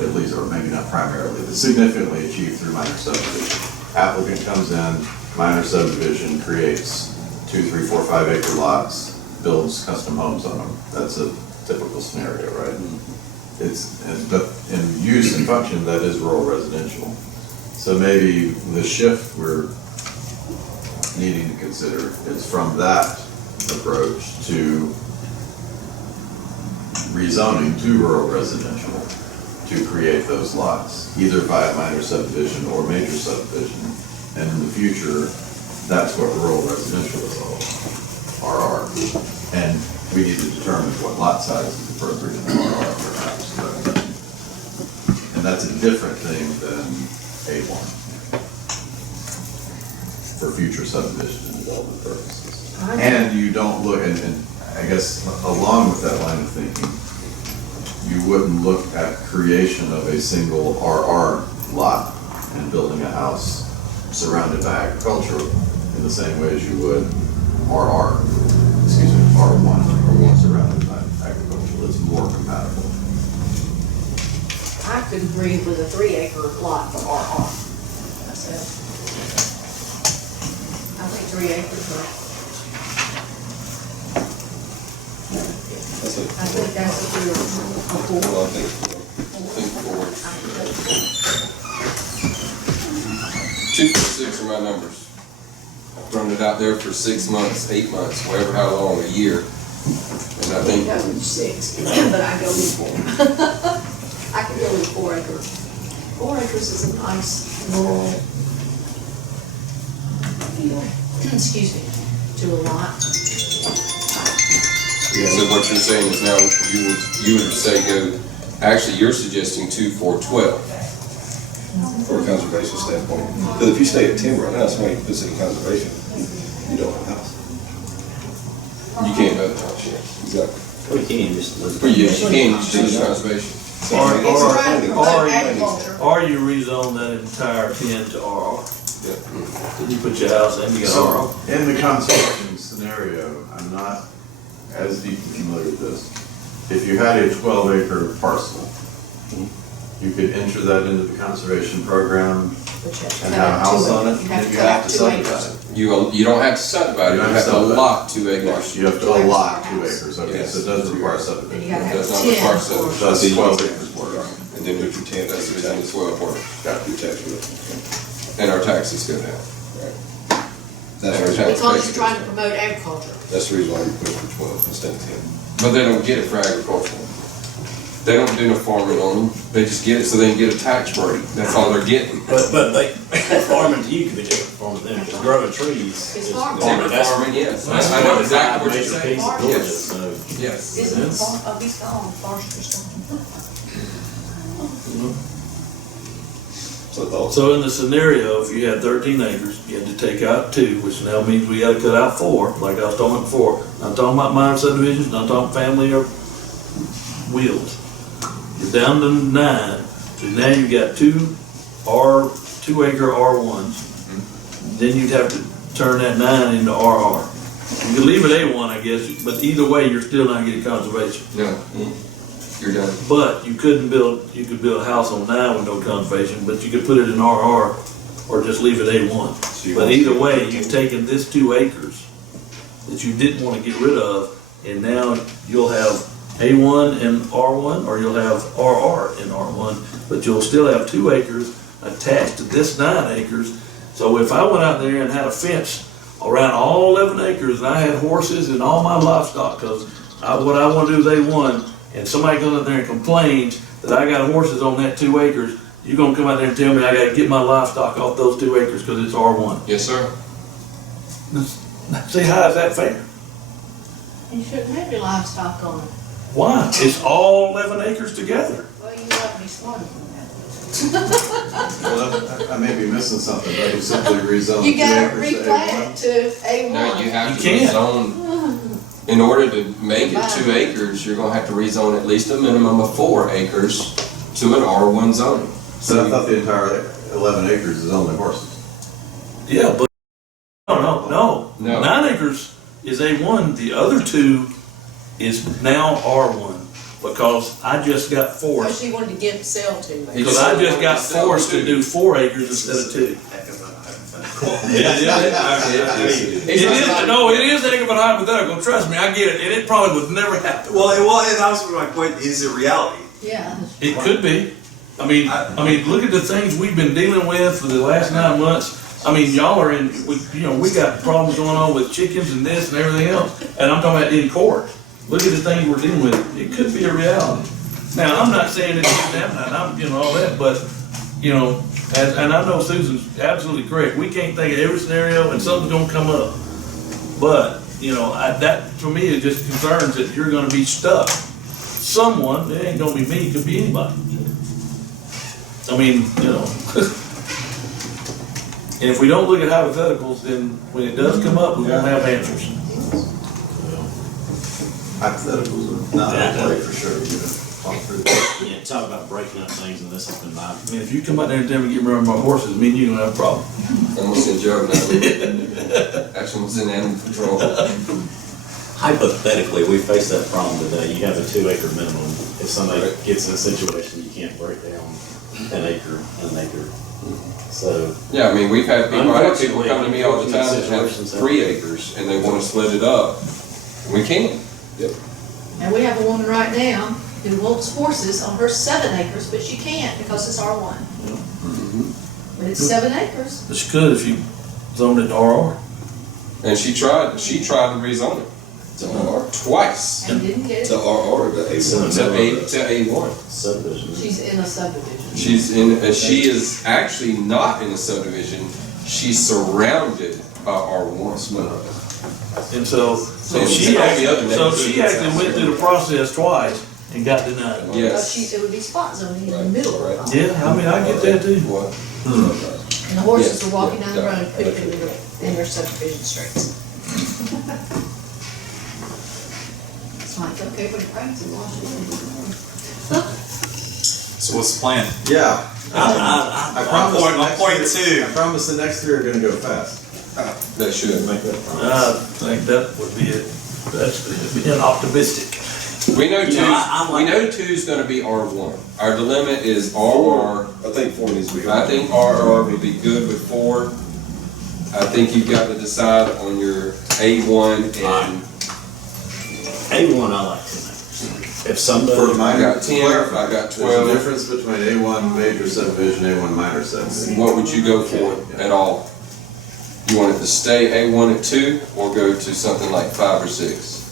at least, or maybe not primarily, but significantly achieved through minor subdivision. Applicant comes in, minor subdivision, creates 2, 3, 4, 5 acre lots, builds custom homes on them. That's a typical scenario, right? But in use and function, that is rural residential. So maybe the shift we're needing to consider is from that approach to rezoning to rural residential to create those lots, either via minor subdivision or major subdivision. And in the future, that's what rural residential is all, RR. And we need to determine what lot size is appropriate in RR perhaps. And that's a different thing than A1 for future subdivision and development purposes. And you don't look, and I guess along with that line of thinking, you wouldn't look at creation of a single RR lot and building a house surrounded by agriculture in the same way as you would R1 surrounded by agriculture. It's more compatible. I could agree with a 3 acre lot for RR myself. I think 3 acres I think that's a good, Well, I think for 2 for 6 are my numbers. I've thrown it out there for 6 months, 8 months, whatever, how long, a year. And I think, go with 6, but I go with 4. I could go with 4 acres. 4 acres is a nice rural feel, excuse me, to a lot. so what you're saying is now you would say go Actually, you're suggesting 2, 4, 12. From a conservation standpoint. Because if you stay at 10 right now, somebody puts it in conservation, you don't have a house. You can't build a house yet. Exactly. We can just. But you can just do conservation. It's trying to promote agriculture. Or you rezone that entire 10 to RR. Then you put your house in, you got RR. So, in the conservation scenario, I'm not as deeply familiar with this. If you had a 12-acre parcel, you could enter that into the conservation program But you have to and have a house on it, You then you have have to to have 2 subdivide acres. it. You don't have to subdivide it, you have to allot 2 acres. You have to allot 2 acres, okay, Yes. so it doesn't require And you subdivision. gotta Does have not 10 require for. subdivision. That's 12 acres worth. And then with your 10, That's that's the your reason tax. it's well important. Got your tax rate. And our taxes go down. That's Our the reason- tax Because base you're goes trying to down. promote agriculture. that's the reason why you push for 12 instead of 10. But they don't get it for agricultural. They don't do no farming on them. They just get it so they can get a tax break. That's all they're getting. But they, farming to you could be different from farming to them, because growing trees It's is. farming. Timber that's- farming, yes. That's I know one of the exactly what you're major saying. pieces of Georgia, so. Yes. Isn't it, Yes. he's gone, Forester's gone. So thoughts? So in the scenario, if you had 13 acres, you had to take out 2, which now means we gotta cut out 4, like I was talking about before. Not talking about minor subdivisions, not talking family or wheels. You're down to 9, so now you got 2 acre R1s. Then you'd have to turn that 9 into RR. You could leave it A1, I guess, but either way, you're still not getting conservation. No. You're done. But you could build a house on 9 with no conservation, but you could put it in RR or just leave it A1. So you But want- either way, you've taken this 2 acres that you didn't want to get rid of, and now you'll have A1 and R1, or you'll have RR and R1, but you'll still have 2 acres attached to this 9 acres. So if I went out there and had a fence around all 11 acres, and I had horses and all my livestock, because what I want to do is A1, and somebody goes out there and complains that I got horses on that 2 acres, you're gonna come out there and tell me I gotta get my livestock off those 2 acres because it's R1. Yes, sir. See, how is that fair? You shouldn't have your livestock on it. Why? It's all 11 acres together. Well, you have to be smarter than Well, I may be missing something, but you simply rezone that. the You 2 gotta acres to replant A1. it to A1. No, you have to You can't. rezone. In order to make it 2 acres, you're gonna have to rezone at least a minimum of 4 acres to an R1 zoning. So I thought the entire 11 acres is only horses. Yeah, but, no. No. 9 acres is A1, the other 2 is now R1, because I just got So forced, she wanted to get, sell to. because I just got forced to do 4 acres instead of 2. It is, no, it is anything but hypothetical, trust me, I get it, and it probably would never happen. Well, and that was my point, is it reality? Yeah. It could be. I mean, look at the things we've been dealing with for the last 9 months. I mean, y'all are in, we got problems going on with chickens and this and everything else, and I'm talking about in court. Look at the things we're dealing with. It could be a reality. Now, I'm not saying it's happening, I'm, all that, but, and I know Susan's absolutely correct. We can't think of every scenario, and something's gonna come up. But, that, for me, it just concerns that you're gonna be stuck. Someone, it ain't gonna be me, it could be anybody. I mean, and if we don't look at hypotheticals, then when it does come up, we won't have answers. Hypotheticals are not in play for sure. You can talk through that. Yeah, talk about breaking up things, and this has been my. I mean, if you come out there and tell me to get rid of my horses, me and you gonna have a problem. I'm gonna send Joe now. Actually, was in animal control. Hypothetically, we face that problem today. You have a 2 acre minimum. If somebody gets in a situation, you can't break down an acre. So, Yeah, I mean, we've had people, I have people Unfortunately, come to me all the time that have situations have- 3 acres and they wanna split it up. We can't. And we have a woman right now who wants horses on her 7 acres, but she can't because it's R1. But it's 7 acres. But you could if you zoned it to RR. And she tried to rezone it to RR twice, And didn't get To it. RR to A1. to A1. subdivision. She's in a subdivision. She is actually not in a subdivision, she's surrounded by R1. And so And she all the other actually, neighborhoods went through the process twice, and got denied. Yes. It would be spot zoning in the Right, middle of right. the lot. Yeah, I mean, I get that too. What? And the horses Yes, are walking yeah, down the road, yeah. pooping in their subdivision streets. It's like, okay, but it rains in Washington. So what's the plan? Yeah. I promise the I'm next point three- two. I promise the next three are gonna go fast. That should. Make that promise. I think that would be it. That's being optimistic. We know You two, know, I we like- know two's gonna be R1. Our dilemma is RR. I think 4 needs to be. I think RR would be good with 4. I think you've got to decide on your A1 and A1, I like 10 acres. If somebody. For I minor, got 10, I got there's 12. a difference between A1 major subdivision, A1 minor subdivision. What would you go for at all? You want it to stay A1 at 2 or go to something like 5 or 6?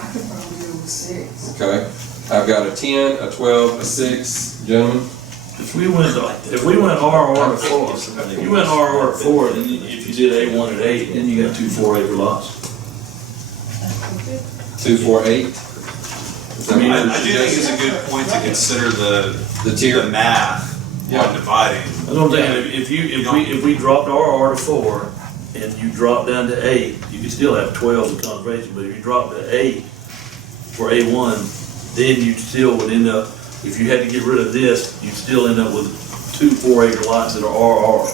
I could probably go with 6. Okay? I've got a 10, a 12, a 6. Gentlemen? If we went RR to 4, if you went RR to 4, then if you did A1 at 8, then you got 2 4-acre lots. 2, 4, 8? Is that I mean, what you're I do think it's suggesting? a good point to consider The tier? the math on dividing. That's what I'm saying, if we dropped RR to 4, and you drop down to 8, you could still have 12 in conservation, but if you drop to 8 for A1, then you still would end up, if you had to get rid of this, you'd still end up with 2 4-acre lots that are RR.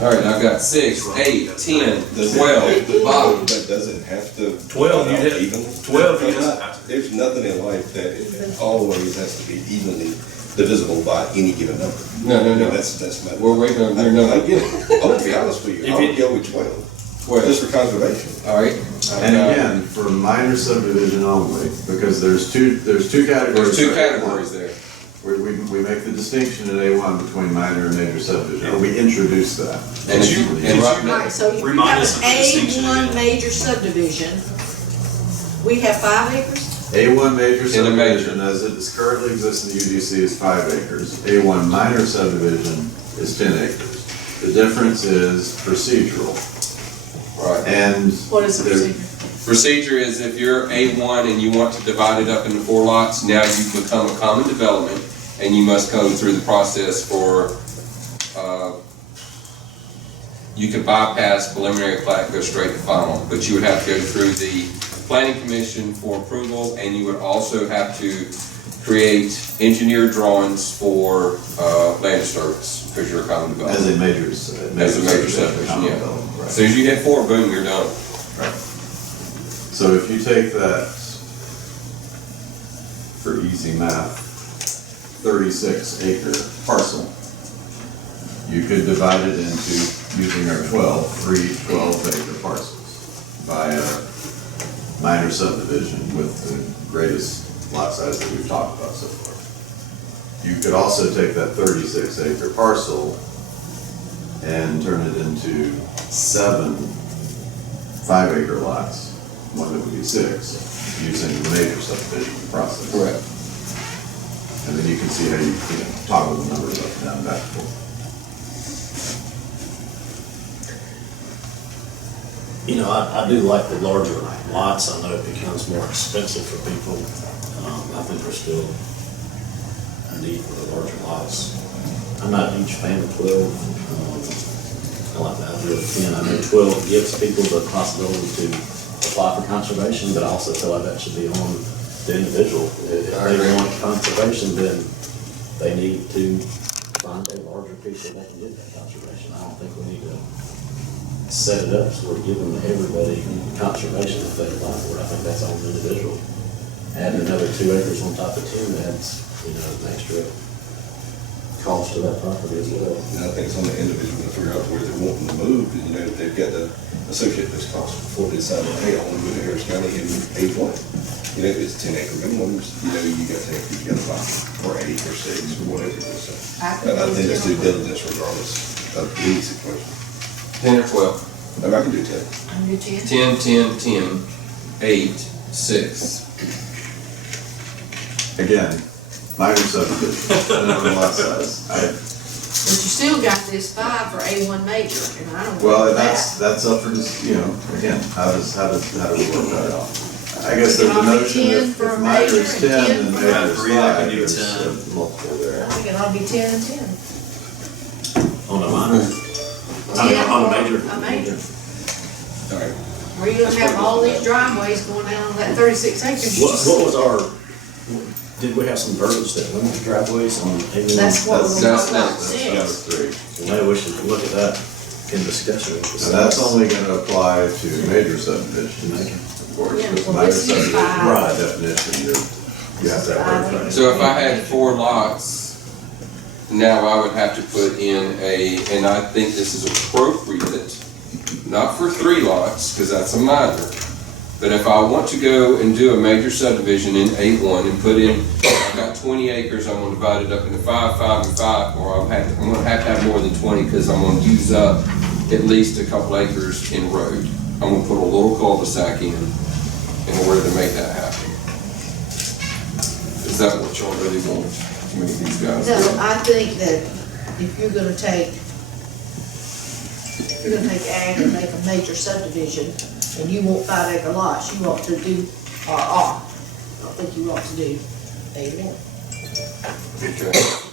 All right, I've got 6, 8, 10, 12, bottom. But does it have to? 12, you'd have- Even? 12, you'd There's have- not- There's nothing in life that it always has to be evenly divisible by any given number. No. That's my. We're waiting on your number. I get it. I'm gonna be honest with you, I would go with 12, 12. just for conservation. All right. And again, for minor subdivision only, because there's two categories. There's 2 for categories A1. there. We make the distinction in A1 between minor and major subdivision, or we introduce that. And if you, and right now, Alright, so if you Remind have us of an the distinction A1 again. major subdivision, we have 5 acres? A1 major In a major. subdivision, as it is currently exists in the UDC, is 5 acres. A1 minor subdivision is 10 acres. The difference is procedural. right. And What is the there- procedure? Procedure is if you're A1 and you want to divide it up into 4 lots, now you become a common development and you must go through the process for, you could bypass preliminary plat and go straight to final, but you would have to go through the planning commission for approval and you would also have to create engineered drawings for, land disturbance, because you're a common as development. a major subdivision, yeah. Right. As soon as you hit 4, boom, you're done. So if you take that, for easy math, 36 acre parcel, you could divide it into, using our 12 acre parcels by a minor subdivision with the greatest lot size that we've talked about so far. You could also take that 36 acre parcel and turn it into 7 5-acre lots. One that would be 6, using the major subdivision process. Correct. And then you can see how you can toggle the numbers up and down, back and forth. You know, I do like the larger lots. I know it becomes more expensive for people. I think there's still a need for the larger lots. I'm not a huge fan of 12. I like the idea of 10. I know 12 gives people the possibility to apply for conservation, but I also feel like that should be on the individual. If I agree. they want conservation, then they need to find a larger piece that they can get that conservation. I don't think we need to set it up so we're giving everybody conservation if they apply for it. I think that's on the individual. Adding another 2 acres on top of 10 adds, an extra cost to that property as well. And I think it's on the individual to figure out where they're wanting to move, and if they've got to associate this cost before they decide, hey, I want to move to Harris County in A1. If it's 10 acre minimums, you gotta buy, or 8 or 6, or whatever it is. So, and I think it's due diligence regardless of any situation. 10 or 12? I can do 10. I'm new 10. 10, 10, 10, 8, 6. Again, minor subdivision, minimum lot size. But you still got this 5 for A1 major, and I don't Well, want that's that. up for just, again, how do we work that out? I guess there's a Can I be notion 10 if for a minor major is and 10, 10 then for- major is Three, I can 5, do there's 10. multiple there. I think it ought to be 10 and 10. On a minor? I mean, on a major. A major. Alright. Where you gonna have all these driveways going down on that 36 acres? What was our, did we have some verbiage that limit driveways on any? That's what we're gonna That's talk about next. next. Number 3. Maybe we should look at that in discussion. And that's only gonna apply to major subdivisions, of course, Yeah, because well, minor this is subdivision, five. by definition, you have to have road frontage. So if I had 4 lots, now I would have to put in and I think this is appropriate, not for 3 lots, because that's a minor, but if I want to go and do a major subdivision in A1 and put in, I've got 20 acres, I'm gonna divide it up into 5, 5, and 5, or I'm gonna have to have more than 20, because I'm gonna use up at least a couple acres in road. I'm gonna put a little cul-de-sac in order to make that happen. Is that what y'all really want to make these guys do? No, I think that if you're gonna take ag and make a major subdivision, and you want 5 acre lots, you ought to do RR. I don't think you ought to do A1. Because,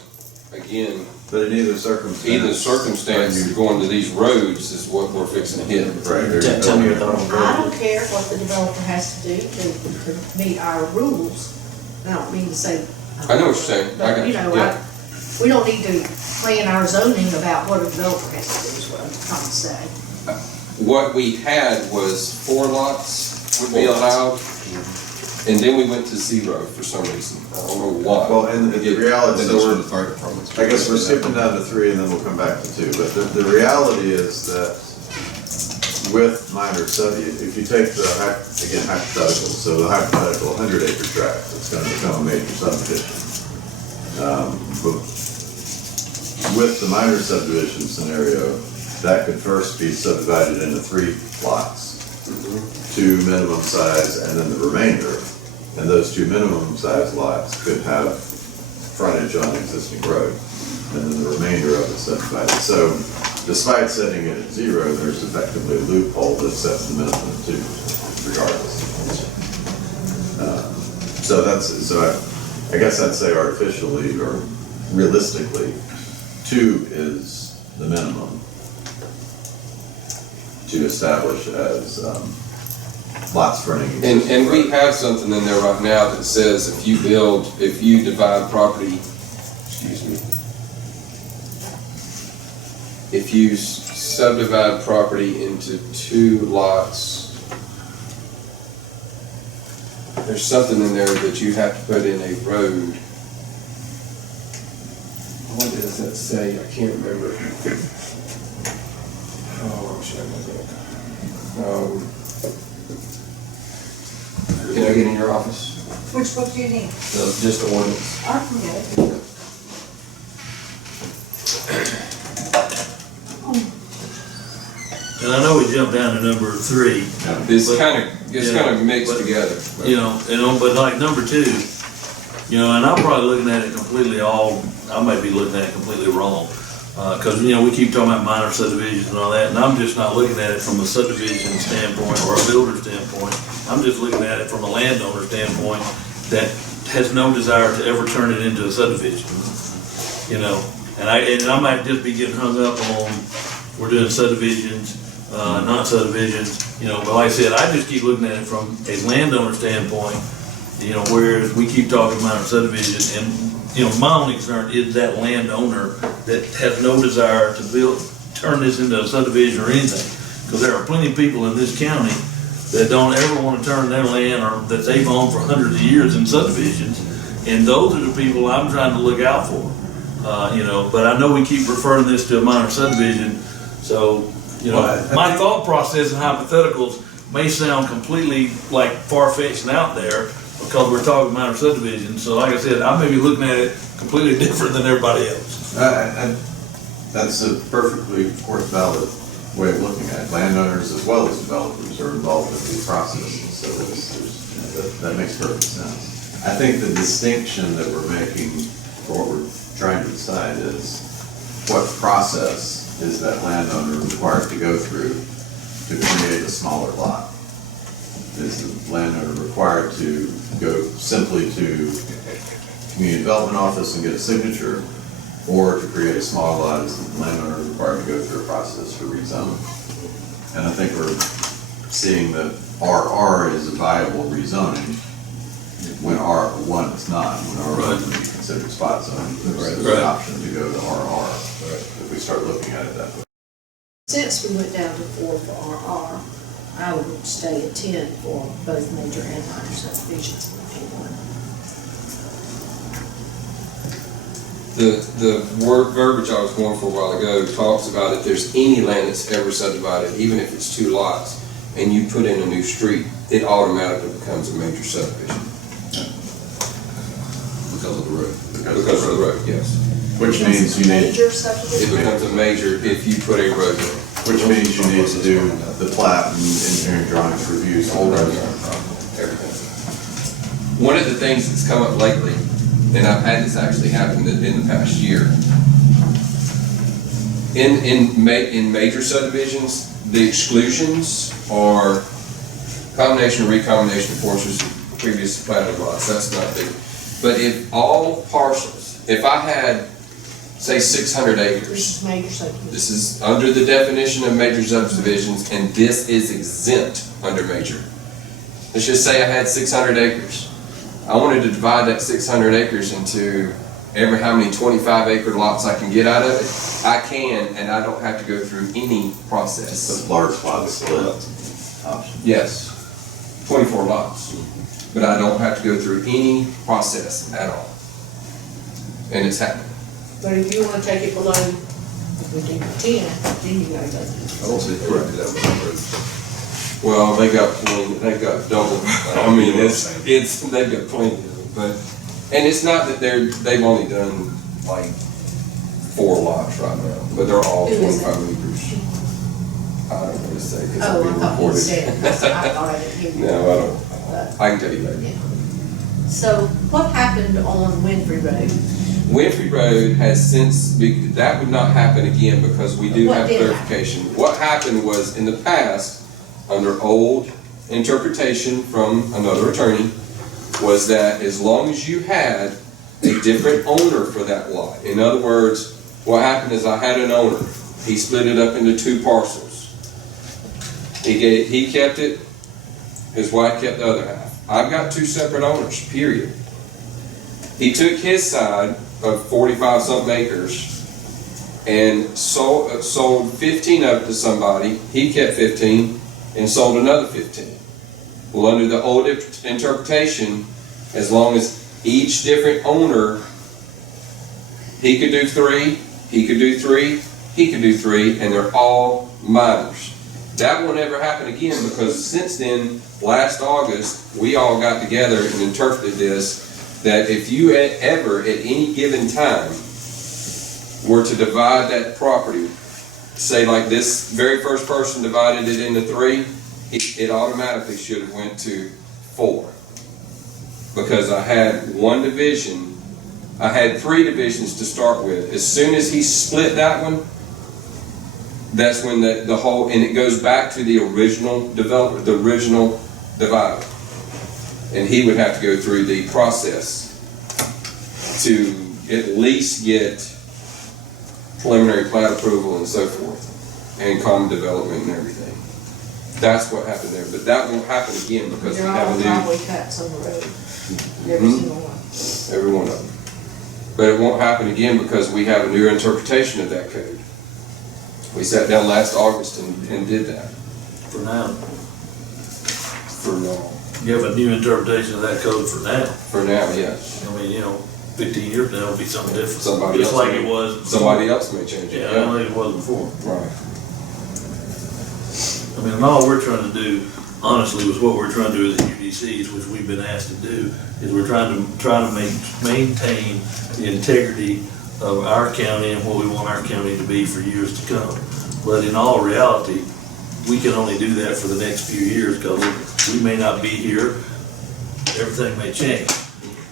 again, But in either circumstance. either circumstance, you're going to these roads is what we're fixing to hit. Right. Tell me your thought on I that. don't care what the developer has to do to meet our rules. I don't mean to say. I know what you're saying, I But, got you you, know, yeah. we don't need to plan our zoning about what a developer has to do, is what I'm trying to say. What we had was 4 lots would be 4 lots. allowed, and then we went to 0 for some reason. I don't know why. Well, and the reality, Then so those are we're, the fire departments. I guess we're skipping down to 3 and then we'll come back to 2, but the reality is that with minor if you take the, again, hypothetical, so the hypothetical 100 acre tract, it's gonna become a major subdivision. But with the minor subdivision scenario, that could first be subdivided into 3 lots, 2 minimum size, and then the remainder. And those 2 minimum size lots could have frontage on existing road, and then the remainder of it subdivided. So despite setting it at 0, there's effectively a loophole that sets the minimum at 2 regardless. So I guess I'd say artificially or realistically, 2 is the minimum to establish as lots fronting existing And we road. have something in there right now that says if you divide property, excuse me, if you subdivide property into 2 lots, there's something in there that you have to put in a road. What does that say? I can't remember. Oh, should I look? Can I get in your office? Which book do you need? Just the ordinance. I can get it. And I know we jumped down to number 3, It's But- kind of mixed but- together. but like number 2, and I'm probably looking at it completely I may be looking at it completely wrong. Cause we keep talking about minor subdivisions and all that, and I'm just not looking at it from a subdivision standpoint or a builder standpoint. I'm just looking at it from a landowner standpoint that has no desire to ever turn it into a subdivision. And I might just be getting hung up on, we're doing subdivisions, not subdivisions, but like I said, I just keep looking at it from a landowner standpoint, whereas we keep talking minor subdivision, and, my only concern is that landowner that has no desire to turn this into a subdivision or anything. Because there are plenty of people in this county that don't ever want to turn their land, or that they've owned for hundreds of years in subdivisions, and those are the people I'm trying to look out for. But I know we keep referring this to a minor subdivision, so, my thought process and hypotheticals may sound completely like far-fetched and out there, because we're talking minor subdivision. So like I said, I may be looking at it completely different than everybody else. That's a perfectly, of course, valid way of looking at it. Landowners as well as developers are involved in these processes, so that makes perfect sense. I think the distinction that we're making for what we're trying to decide is what process is that landowner required to go through to create a smaller lot? is the landowner required to go simply to community development office and get a signature, or to create a small lot, is the landowner required to go through a process for rezoning? And I think we're seeing that RR is a viable rezoning when R1 is not, when R1 would be considered spot zone. There's an option to go to RR if we start looking at it that way. Since we went down to 4 for RR, I would stay at 10 for both major and minor subdivisions if you want. The word verbiage I was going for a while ago talks about if there's any land that's ever subdivided, even if it's 2 lots, and you put in a new street, it automatically becomes a major subdivision. Because of the road. Because of the road, yes. Which means you need, Major It subdivision? becomes a major if you put a road in. which means you need to do the plat and engineering drawings reviews, whole resident. Everything. One of the things that's come up lately, and I've had this actually happen in the past year, in major subdivisions, the exclusions are combination, recombination of portions of previous platted lots. That's not big. But if all parcels, if I had, say, 600 acres, This is major subdivision. this is under the definition of major subdivisions, and this is exempt under major. Let's just say I had 600 acres. I wanted to divide that 600 acres into every how many 25-acre lots I can get out of it. I can, and I don't have to go through any process. Those large plot split option. Yes, 24 lots, but I don't have to go through any process at all. And it's happening. But if you wanna take it below, if we do 10, then you gotta go through. I don't see it corrected that way. Well, they got plenty, they got double, I mean, they've got plenty of them, but, and it's not that they've only done like 4 lots right now, but they're all Who is 25 acres. I don't want to say, because Oh, it'll I be thought you recorded. said, I thought I didn't hear you. No, I don't, I can tell you later. Yeah. So what happened on Winfrey Road? Winfrey Road has since, that would not happen again because we do What have did happen? clarification. What happened was in the past, under old interpretation from another attorney, was that as long as you had a different owner for that lot. In other words, what happened is I had an owner. He split it up into 2 parcels. He kept it, his wife kept the other half. I've got 2 separate owners, period. He took his side of 45-something acres and sold 15 of it to somebody. He kept 15 and sold another 15. Well, under the old interpretation, as long as each different owner, he could do 3, he could do 3, he could do 3, and they're all minors. That won't ever happen again because since then, last August, we all got together and interpreted this, that if you ever, at any given time, were to divide that property, say like this very first person divided it into 3, it automatically should have went to 4. Because I had 1 division, I had 3 divisions to start with. As soon as he split that one, that's when the whole, and it goes back to the original developer, the original divider. And he would have to go through the process to at least get preliminary plat approval and so forth, and common development and everything. That's what happened there, but that won't happen again because we They're have all a new, driveway cuts on the road, every Mhm. single one. every one of them. But it won't happen again because we have a new interpretation of that code. We sat down last August and did that. For now, For now. you have a new interpretation of that code for now. For now, yes. I mean, 15 years now, it'll be something different. Somebody Just else like may- it was. before. Somebody else may change it. Yeah, like it was before. Right. I mean, and all we're trying to do, honestly, was what we're trying to do as UDCs, which we've been asked to do, is we're trying to maintain the integrity of our county and what we want our county to be for years to come. But in all reality, we can only do that for the next few years, because we may not be here, everything may change.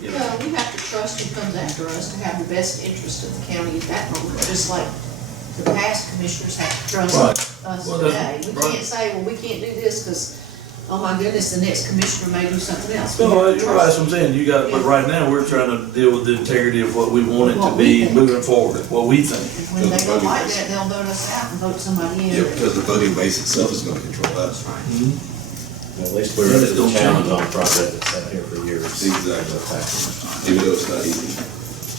Well, we have to trust who comes after us to have the best interest of the county at that moment, just like the past commissioners have to trust Right. us Well, today. We right. can't say, well, we can't do this because oh my goodness, the next commissioner may do something else. No, you're right, that's what I'm saying, you got, but right now, we're trying to deal with the integrity of what we want it to What we be think. moving forward, what we think. When they don't like that, they'll vote us out and vote somebody in. Yeah, because the voting base itself is gonna control that. At least we're ready to challenge on a project that's sat here for years. Exactly. Even though it's not easy.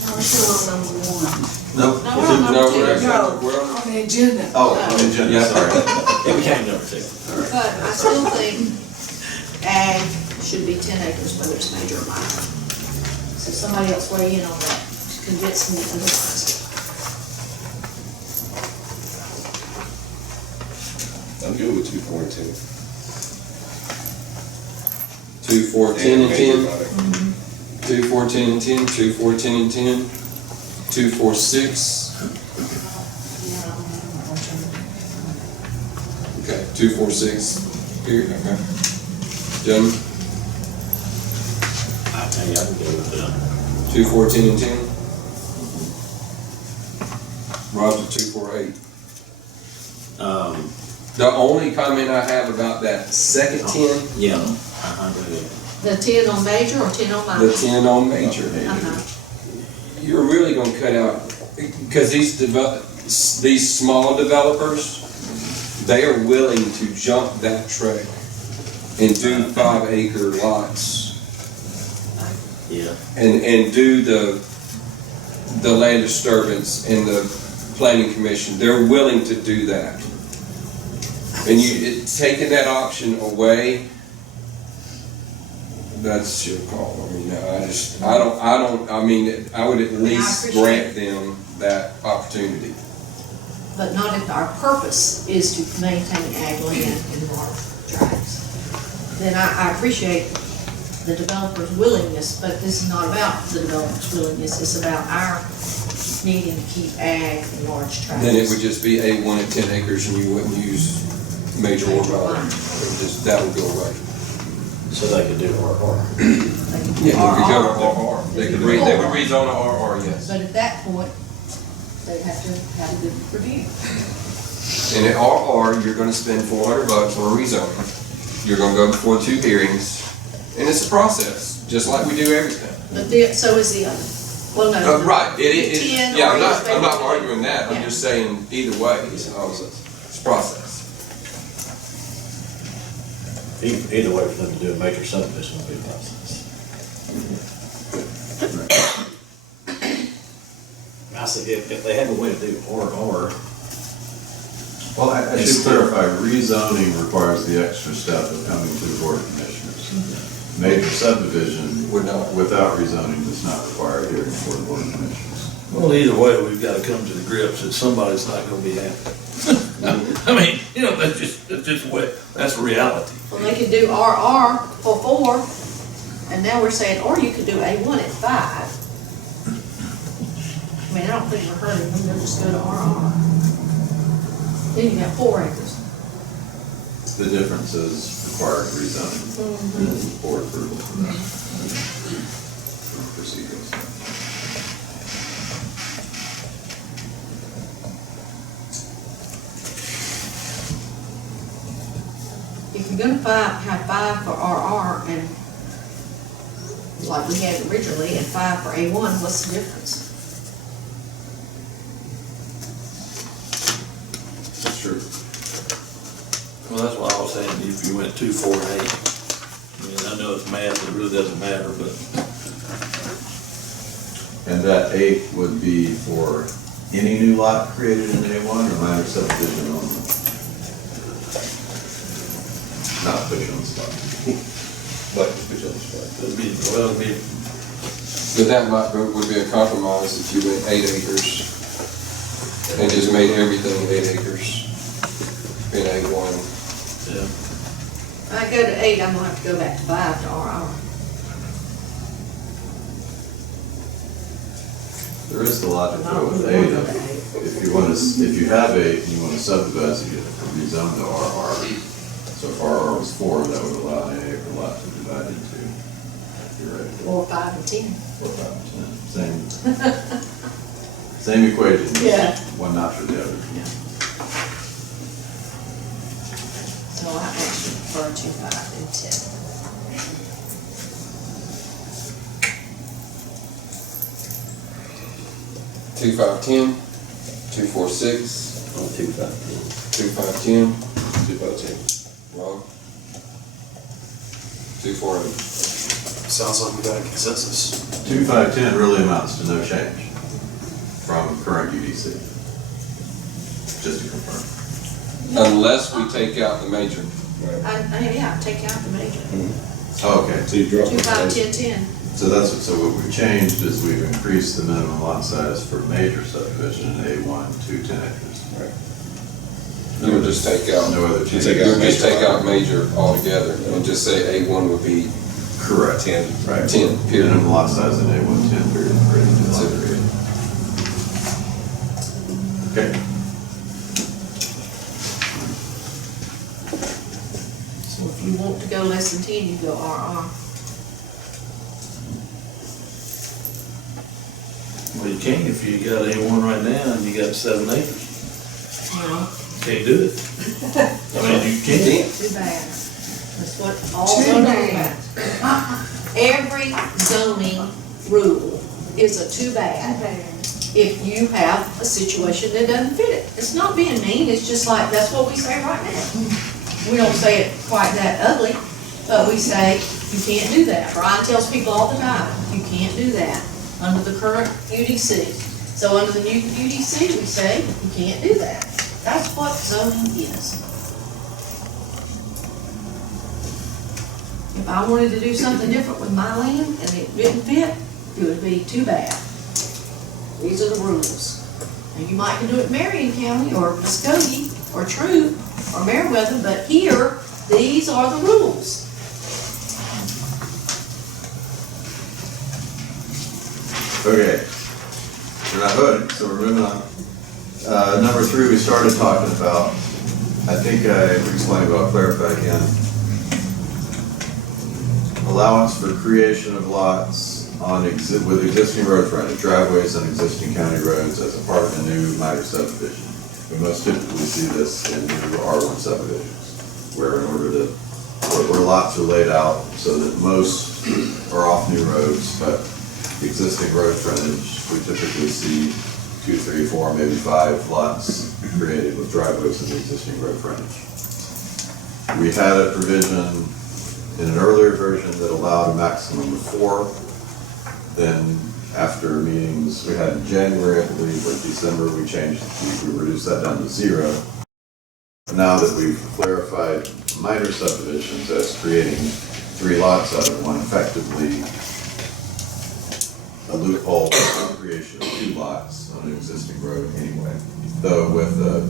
We're still on number one. No, No, we're on number two. we're on. On the agenda. Oh, on the agenda, Yeah. sorry. It became number 2. But I still think ag should be 10 acres, whether it's major or minor. So somebody else weigh in on that, to convince me otherwise. I'm good with 2, 4, and 10. 2, 4, 10, and 10. Major 2, 4, 10, and 10. 2, 4, 10, and 10. 2, 4, 6. Okay, 2, 4, 6. Here, okay. Done. I tell you, I can go with 2, 4, 10, and 10. Rob's at 2, 4, 8. The only comment I have about that second 10, yeah. The 10 on major or 10 on minor? the 10 on major, Uh-huh. you're really gonna cut out, because these small developers, they are willing to jump that track and do 5-acre lots Yeah. and do the land disturbance and the planning commission. They're willing to do that. And taking that option away, that's your call. I mean, I would at least grant them that opportunity. But not if our purpose is to maintain ag land in large tracts. Then I appreciate the developer's willingness, but this is not about the developer's willingness, it's about our needing to keep ag in large tracts. Then it would just be A1 at 10 acres and you wouldn't use major or minor. That would go away. So they could do RR. They can do Yeah, they could go to RR. RR. They would rezone to RR, yes. But at that point, they'd have to have a good review. And at RR, you're gonna spend $400 on rezoning. You're gonna go before 2 hearings, and it's a process, just like we do everything. But so is the other. Well, no. Right, it, the 10 yeah, or I'm not is arguing that, I'm Yeah. just saying either way, it's a process. Either way, for them to do a major subdivision would be a process. I said, if they have a way to do RR, Well, I should clarify, rezoning requires the extra step of coming to the board of commissioners. Major subdivision Would not. without rezoning does not require a hearing before the board of commissioners. Well, either way, we've gotta come to the grips that somebody's not gonna be happy. I mean, that's just what, that's reality. Well, they could do RR for 4, and now we're saying, or you could do A1 at 5. I mean, I don't think we're hurting them, they'll just go to RR. Then you got 4 acres. The difference is required rezoning, board approval for that. Proceedings. If you're gonna have 5 for RR and, like we had originally, and 5 for A1, what's the difference? That's true. Well, that's why I was saying, if you went 2, 4, and 8. I mean, I know it's math, it really doesn't matter, but And that 8 would be for any new lot created in A1 or minor subdivision only? Not put you on the spot. Like, put you on the spot. it'd be, But that would be a compromise if you went 8 acres and just made everything 8 acres in A1. yeah. When I go to 8, I'm gonna have to go back to 5 to RR. There is the logic I though don't with really 8. wanna go to 8. If you have 8 and you want to subdivide it, you have to rezone to RR. So if RR was 4, that would allow an 8-acre lot to divide into. You're right. Or 5 and 10. 4, 5, and 10. Same equation. just Yeah. One notch or the other. So I actually, for 2, 5, and 10. Two, 5, 10, 2, 4, 6, On 2, 5, 2, 5, 10, 2 by 10. Ron. 2, 4, 8. Sounds like we got a consensus. 2, 5, 10 really amounts to no change from current UDC. Just to confirm. Unless we take out the major. Yeah, take out the major. Oh, okay. So you drop 2, 5, it. 10, 10. So that's, so what we've changed is we've increased the minimum lot size for major subdivision, A1 to 10 acres. You would just take out, No other you change. would just take out major altogether and just say A1 would be Correct. 10. Right. 10, period. Minimum lot size in A1, 10, period, ready to lot period. Okay. So if you want to go less than 10, you go RR. Well, you can if you got A1 right now and you got 7 acres. No, Can't do it. I mean, you can. too bad. That's what all Too zoning bad. about. Every zoning rule is a too bad if you have a situation that doesn't fit it. It's not being mean, it's just like, that's what we say right now. We don't say it quite that ugly, but we say, you can't do that. Brian tells people all the time, you can't do that under the current UDC. So under the new UDC, we say, you can't do that. That's what zoning is. If I wanted to do something different with my land and it didn't fit, it would be too bad. These are the rules. And you might can do it in Marion County or Muskogee or Troop or Meriwether, but here, these are the rules. Okay. We're not voting, so we're moving on. Number 3, we started talking about, I think I explained, but I'll clarify again. Allowance for creation of lots on with existing road frontage, driveways on existing county roads as a part of a new minor subdivision. We most typically see this in new R1 subdivisions, where in order to, where lots are laid out so that most are off new roads, but the existing road frontage, we typically see 2, 3, 4, maybe 5 lots created with driveways in the existing road frontage. We had a provision in an earlier version that allowed a maximum of 4. Then after meetings we had in January, I believe, or December, we changed, we reduced that down to 0. Now that we've clarified minor subdivisions as creating 3 lots out of one, effectively a loophole for the creation of 2 lots on an existing road anyway, though with a,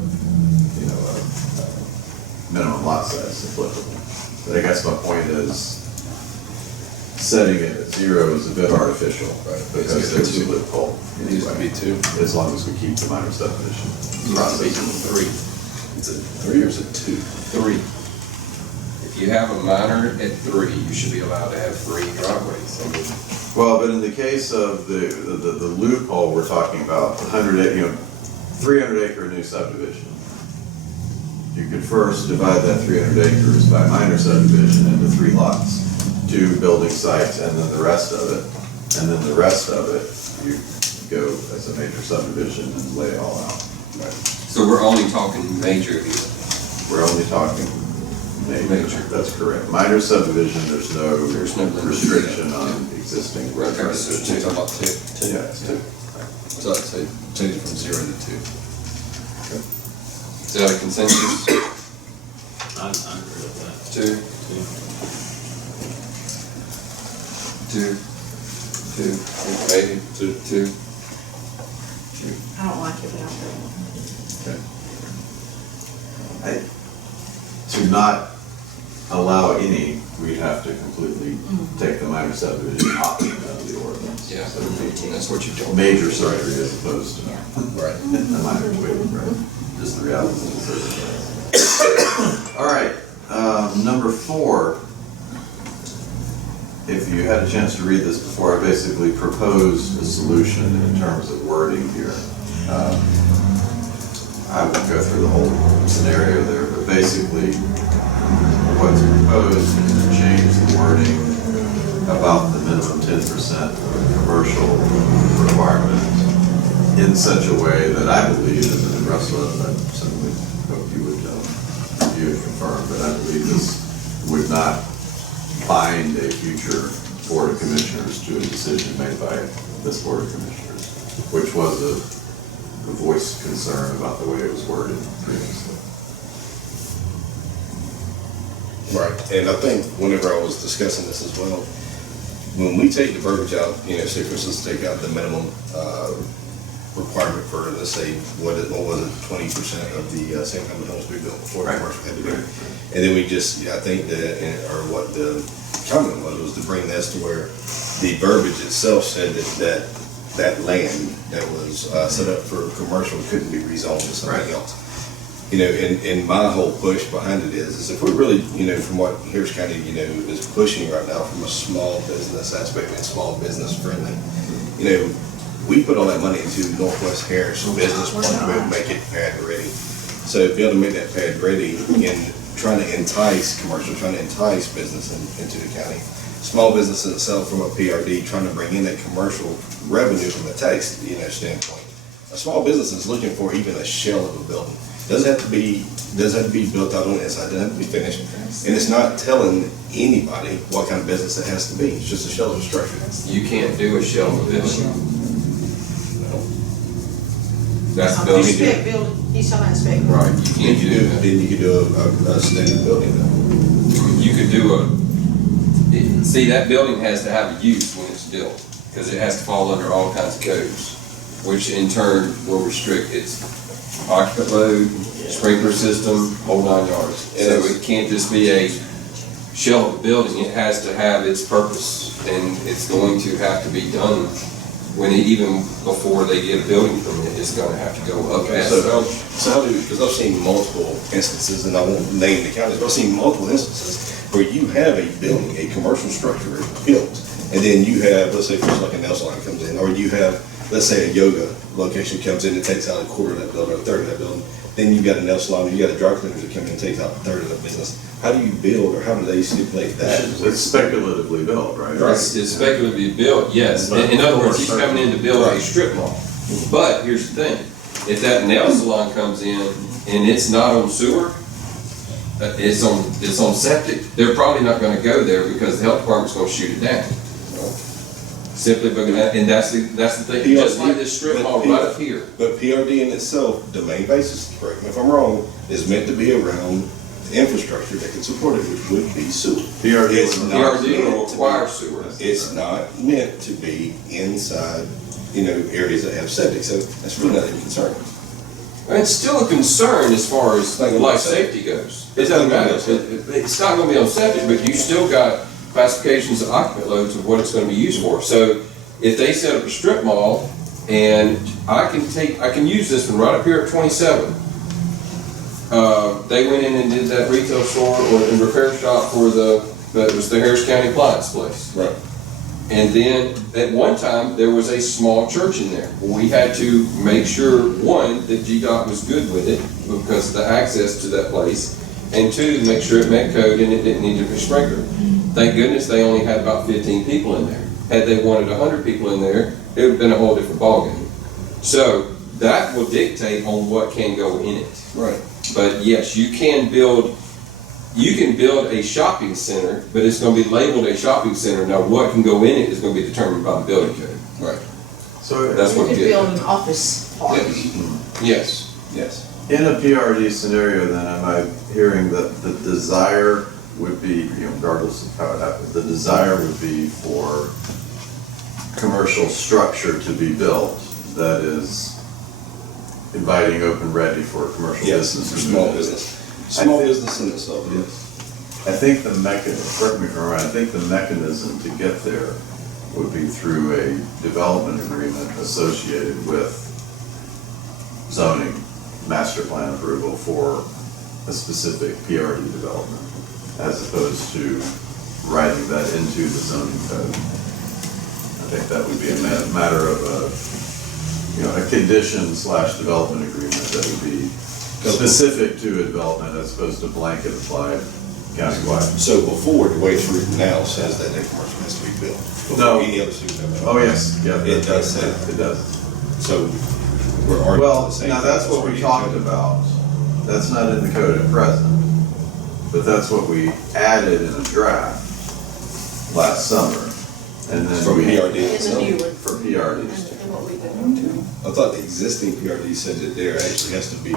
you know, a minimum lot size applicable. But I guess my point is, setting it at 0 is a bit artificial, right? Because there's a loophole It used to anyway, be 2. as long as we keep the minor subdivision process. 3. Is it 3 or is it 2? 3. If you have a minor at 3, you should be allowed to have 3 driveways. I mean, Well, but in the case of the loophole we're talking about, 300 acre new subdivision. You could first divide that 300 acres by minor subdivision into 3 lots, 2 building sites, and then the rest of it. And then the rest of it, you go as a major subdivision and lay it all out. So we're only talking major here. We're only talking major, that's correct. Minor subdivision, there's no restriction on existing road Okay, so frontage. we're talking about 2. Yeah, it's 2. So I'd say change it from 0 to 2. Is that a consensus? I agree with that. 2. 2. 2. Maybe 2. I don't like it, but I'll go. To not allow any, we'd have to completely take the minor subdivision option out of the ordinance. Yeah, So it'd be that's what you told me. major surgery as opposed to Right. a minor tweak, right? Just the reality of the circumstance. All right, number 4. If you had a chance to read this before, I basically proposed a solution in terms of wording here. I won't go through the whole scenario there, but basically, what's proposed is to change the wording about the minimum 10% commercial requirement in such a way that I believe, and Russell, I certainly hope you would confirm, but I believe this would not bind a future Board of Commissioners to a decision made by this Board of Commissioners, which was a voiced concern about the way it was worded previously. Right, and I think whenever I was discussing this as well, when we take the verbiage out, say for instance, take out the minimum requirement for, let's say, what was it, 20% of the single-family homes we built before commercial had to be. And then we just, I think or what the comment was to bring this to where the verbiage itself said that land that was set up for commercial couldn't be rezoned to something else. And my whole push behind it is if we're really, from what Harris County, is pushing right now from a small business aspect and small business friendly, we put all that money into Northwest Harris business plan to make it pad ready. So to be able to make that pad ready in trying to entice commercial, trying to entice business into the county, small business in itself from a PRD, trying to bring in that commercial revenue from a tax, standpoint. A small business is looking for even a shell of a building. Doesn't have to be built out on the inside, doesn't have to be finished. And it's not telling anybody what kind of business it has to be. It's just a shell of a structure. You can't do a shell of a building. That's A building. spec building, he's talking about spec building. Right, you can't do that. Then you could do a standard building though. You could do see, that building has to have a use when it's built, because it has to fall under all kinds of codes, which in turn will restrict its occupant load, sprinkler system, whole 9 yards. So it can't just be a shell of a building, it has to have its purpose, and it's going to have to be done even before they get a building permit, it's gonna have to go up as So how do, because I've seen multiple instances, and I won't name the counties, but I've seen multiple instances where you have a building, a commercial structure built, and then you have, let's say, first like a nail salon comes in, or you have, let's say, a yoga location comes in and takes out a quarter of that building, or a third of that building. Then you've got a nail salon, you got a dry cleaners that come in and takes out a third of the business. How do you build, or how do they stipulate that? It's speculatively built, right? It's speculatively built, yes. In other words, he's coming in to build a strip mall. But here's the thing, if that nail salon comes in and it's not on sewer, it's on septic, they're probably not gonna go there because the health department's gonna shoot it down. Simply because, and that's the thing, just like this strip mall right up here. But PRD in itself, domain basis, correct me if I'm wrong, is meant to be around the infrastructure that can support it, which would be sewer. PRD will require sewer. It's not meant to be inside, areas that have septic, so that's really not a concern. And it's still a concern as far as life safety goes. It doesn't matter, it's not gonna be on septic, but you still got classifications of occupant loads of what it's gonna be used for. So if they set up a strip mall, and I can use this one right up here at 27. They went in and did that retail store and repair shop for it was the Harris County Appliance place. Right. And then at one time, there was a small church in there. We had to make sure, one, that GDOT was good with it because of the access to that place, and two, to make sure it met code and it didn't need to be sprinkled. Thank goodness they only had about 15 people in there. Had they wanted 100 people in there, it would have been a whole different ballgame. So that will dictate on what can go in it. Right. But yes, you can build a shopping center, but it's going to be labeled a shopping center. Now, what can go in it is going to be determined by the building code. Right. So That's what You it could is. build an office park. Yes. Yes. in a PRD scenario, then, am I hearing that the desire would be, regardless of how it happens, the desire would be for commercial structure to be built that is inviting, open, ready for commercial business? For small business. Small business in itself, yes. I think the correct me if I'm wrong, I think the mechanism to get there would be through a development agreement associated with zoning master plan approval for a specific PRD development, as opposed to writing that into the zoning code. I think that would be a matter of a condition/development agreement that would be specific to a development as opposed to blanket applied countywide. So before, the way it's written now says that commercial has to be built. No. Before any other city limit. Oh, yes, yeah. It does say. It does. So we're arguing Well, the same. now that's what we talked about. That's not in the code at present. But that's what we added in a draft last summer. And then From we. PRD. In the new one, For PRDs. and what we've been doing. I thought the existing PRD said that there actually has to be,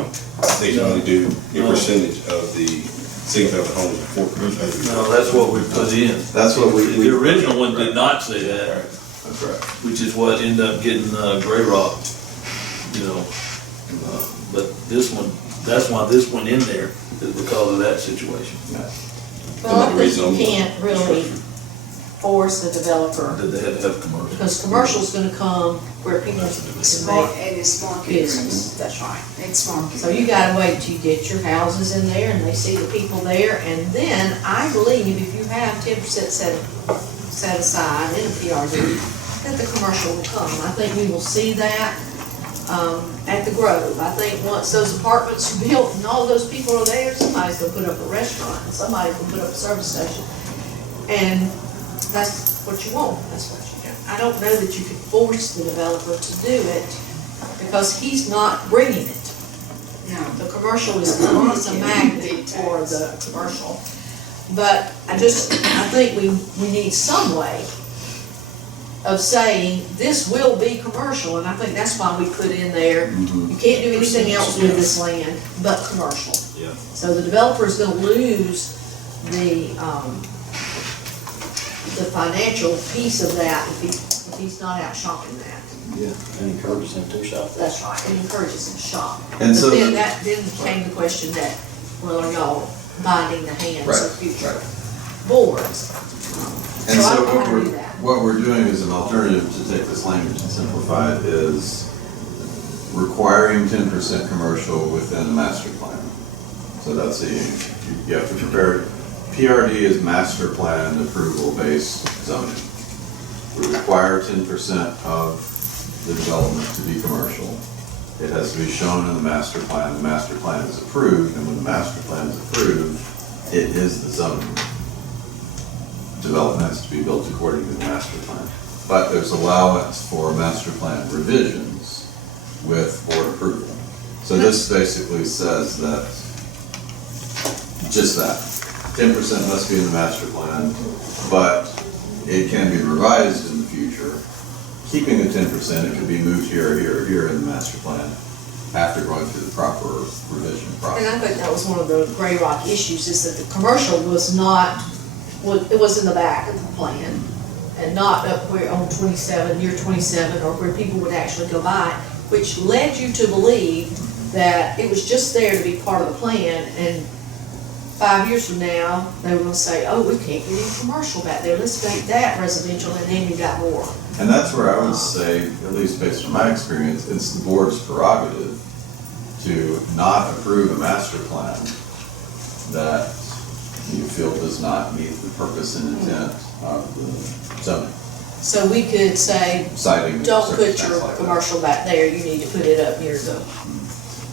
they can only do a percentage of the single-family homes before commercial. No, that's what we put in. That's what we. The original one did not say that, That's right. which is what ended up getting, Gray Rock, you know. But this one, that's why this went in there, is because of that situation. Well, I And the think you rezone. can't really force the developer, That they had to have commercial. because commercial's gonna come where people It's can market, make and it's market business. driven. That's right. It's market. So you gotta wait till you get your houses in there and they see the people there, and then I believe if you have 10% set aside in a PRD, that the commercial will come. I think we will see that, at the Grove. I think once those apartments are built and all those people are there, somebody's gonna put up a restaurant, and somebody's gonna put up a service station. And that's what you want, that's what you do. I don't know that you could force the developer to do it, because he's not bringing it. No. The commercial is a magnet for the commercial. But I think we need some way of saying, this will be commercial, and I think that's why we put in there, you can't do anything else with this land but commercial. Yeah. So the developer is gonna lose the financial piece of that if he's not out shopping that. Yeah, and encourage them to shop. That's right, it encourages him to shop. And so But then the- came the question that, well, are y'all binding the hands Right, of future right. boards? And So I so don't know how to do that. what we're doing as an alternative to take this language and simplify it is requiring 10% commercial within the master plan. So that's you have to prepare, PRD is master plan approval based zoning. We require 10% of the development to be commercial. It has to be shown in the master plan is approved, and when the master plan is approved, it is the zoning. Development has to be built according to the master plan. But there's allowance for master plan revisions with board approval. So this basically says that, just that, 10% must be in the master plan, but it can be revised in the future. Keeping the 10%, it could be moved here, here, or here in the master plan after going through the proper revision And process. I think that was one of the Gray Rock issues, is that the commercial was not, it was in the back of the plan, and not up where on 27, near 27, or where people would actually go by, which led you to believe that it was just there to be part of the plan, and 5 years from now, they were gonna say, oh, we can't get any commercial back there, let's make that residential, and then you got more. And that's where I would say, at least based on my experience, it's the board's prerogative to not approve a master plan that you feel does not meet the purpose and intent of the zoning, So we could say, citing. don't put circumstance your like that. commercial back there, you need to put it up near the,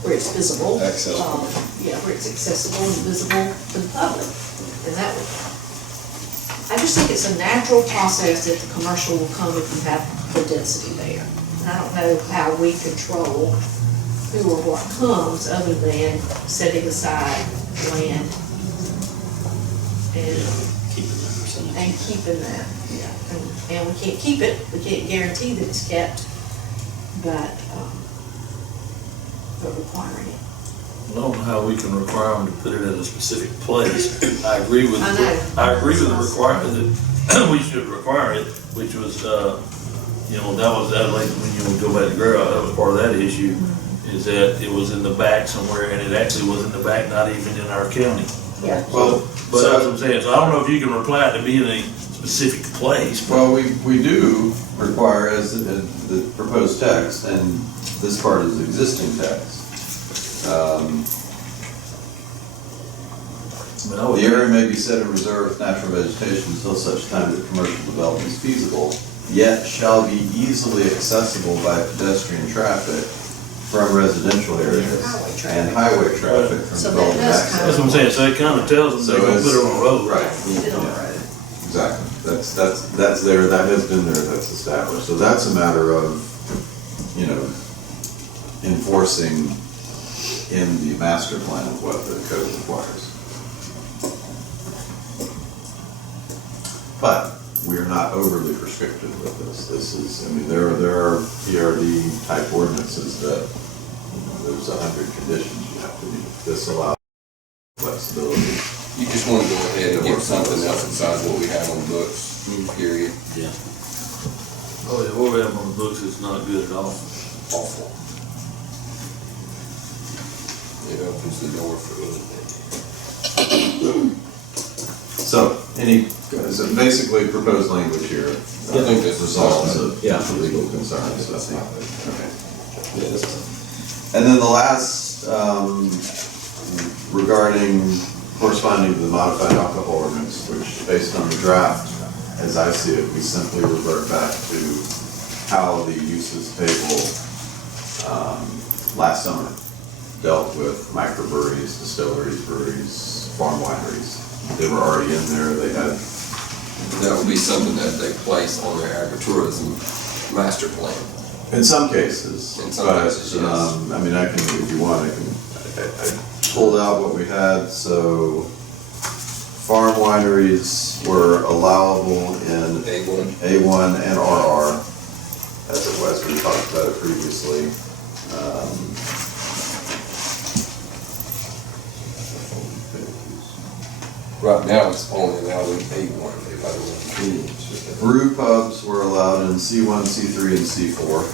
where it's visible. Accessible. Yeah, where it's accessible and visible to the public, and that would, I just think it's a natural process that the commercial will come if you have the density there. And I don't know how we control who or what comes, other than setting aside land and Keeping that percentage. and keeping that, yeah, and we can't keep it, we can't guarantee that it's kept, but requiring it. I don't know how we can require them to put it in a specific place. I agree with, I know. I agree with the requirement that we should require it, which was, you know, that like, when you go back to Gray Rock, that was part of that issue, is that it was in the back somewhere, and it actually was in the back, not even in our county. Yeah. Well, But that's what I'm saying, so I don't know if you can reply it to be in a specific place. well, we do require as the proposed text, and this part is existing text. The area may be set in reserve with natural vegetation until such time that commercial development is feasible, yet shall be easily accessible by pedestrian traffic from residential areas and highway traffic from So that development does access. That's what I'm saying, so it kind of tells them So they're gonna it's- put it on a road. Right. Sit on the Yeah. road. Exactly, that's there, that has been there, that's established, so that's a matter of, you know, enforcing in the master plan of what the code requires. But we are not overly prescriptive with this is, I mean, there are PRD type ordinances that, you know, there's 100 conditions you have to meet. This allows flexibility. You just wanna go ahead and get something else besides what we have on the books, period. Yeah. Oh, yeah, what we have on the books is not good at all. Awful. It opens the door for anything. So, so basically proposed language here. I think this resolves resolves the legal concerns, that's not, okay. Yeah, that's fine. And then the last, regarding corresponding to the modified alcohol ordinance, which based on the draft, as I see it, we simply revert back to how the uses table, last summer dealt with microbreweries, distilleries, breweries, farm wineries. They were already in there, they had, That would be something that they place on their agritourism master plan. in some cases. In some but, cases, yes. I mean, I can, if you want, I pulled out what we had, so farm wineries were allowable in A1. A1 and RR, as it was, we talked about it previously. Right now, it's only allowed in A1, if I don't know. Brew pubs were allowed in C1, C3, and C4.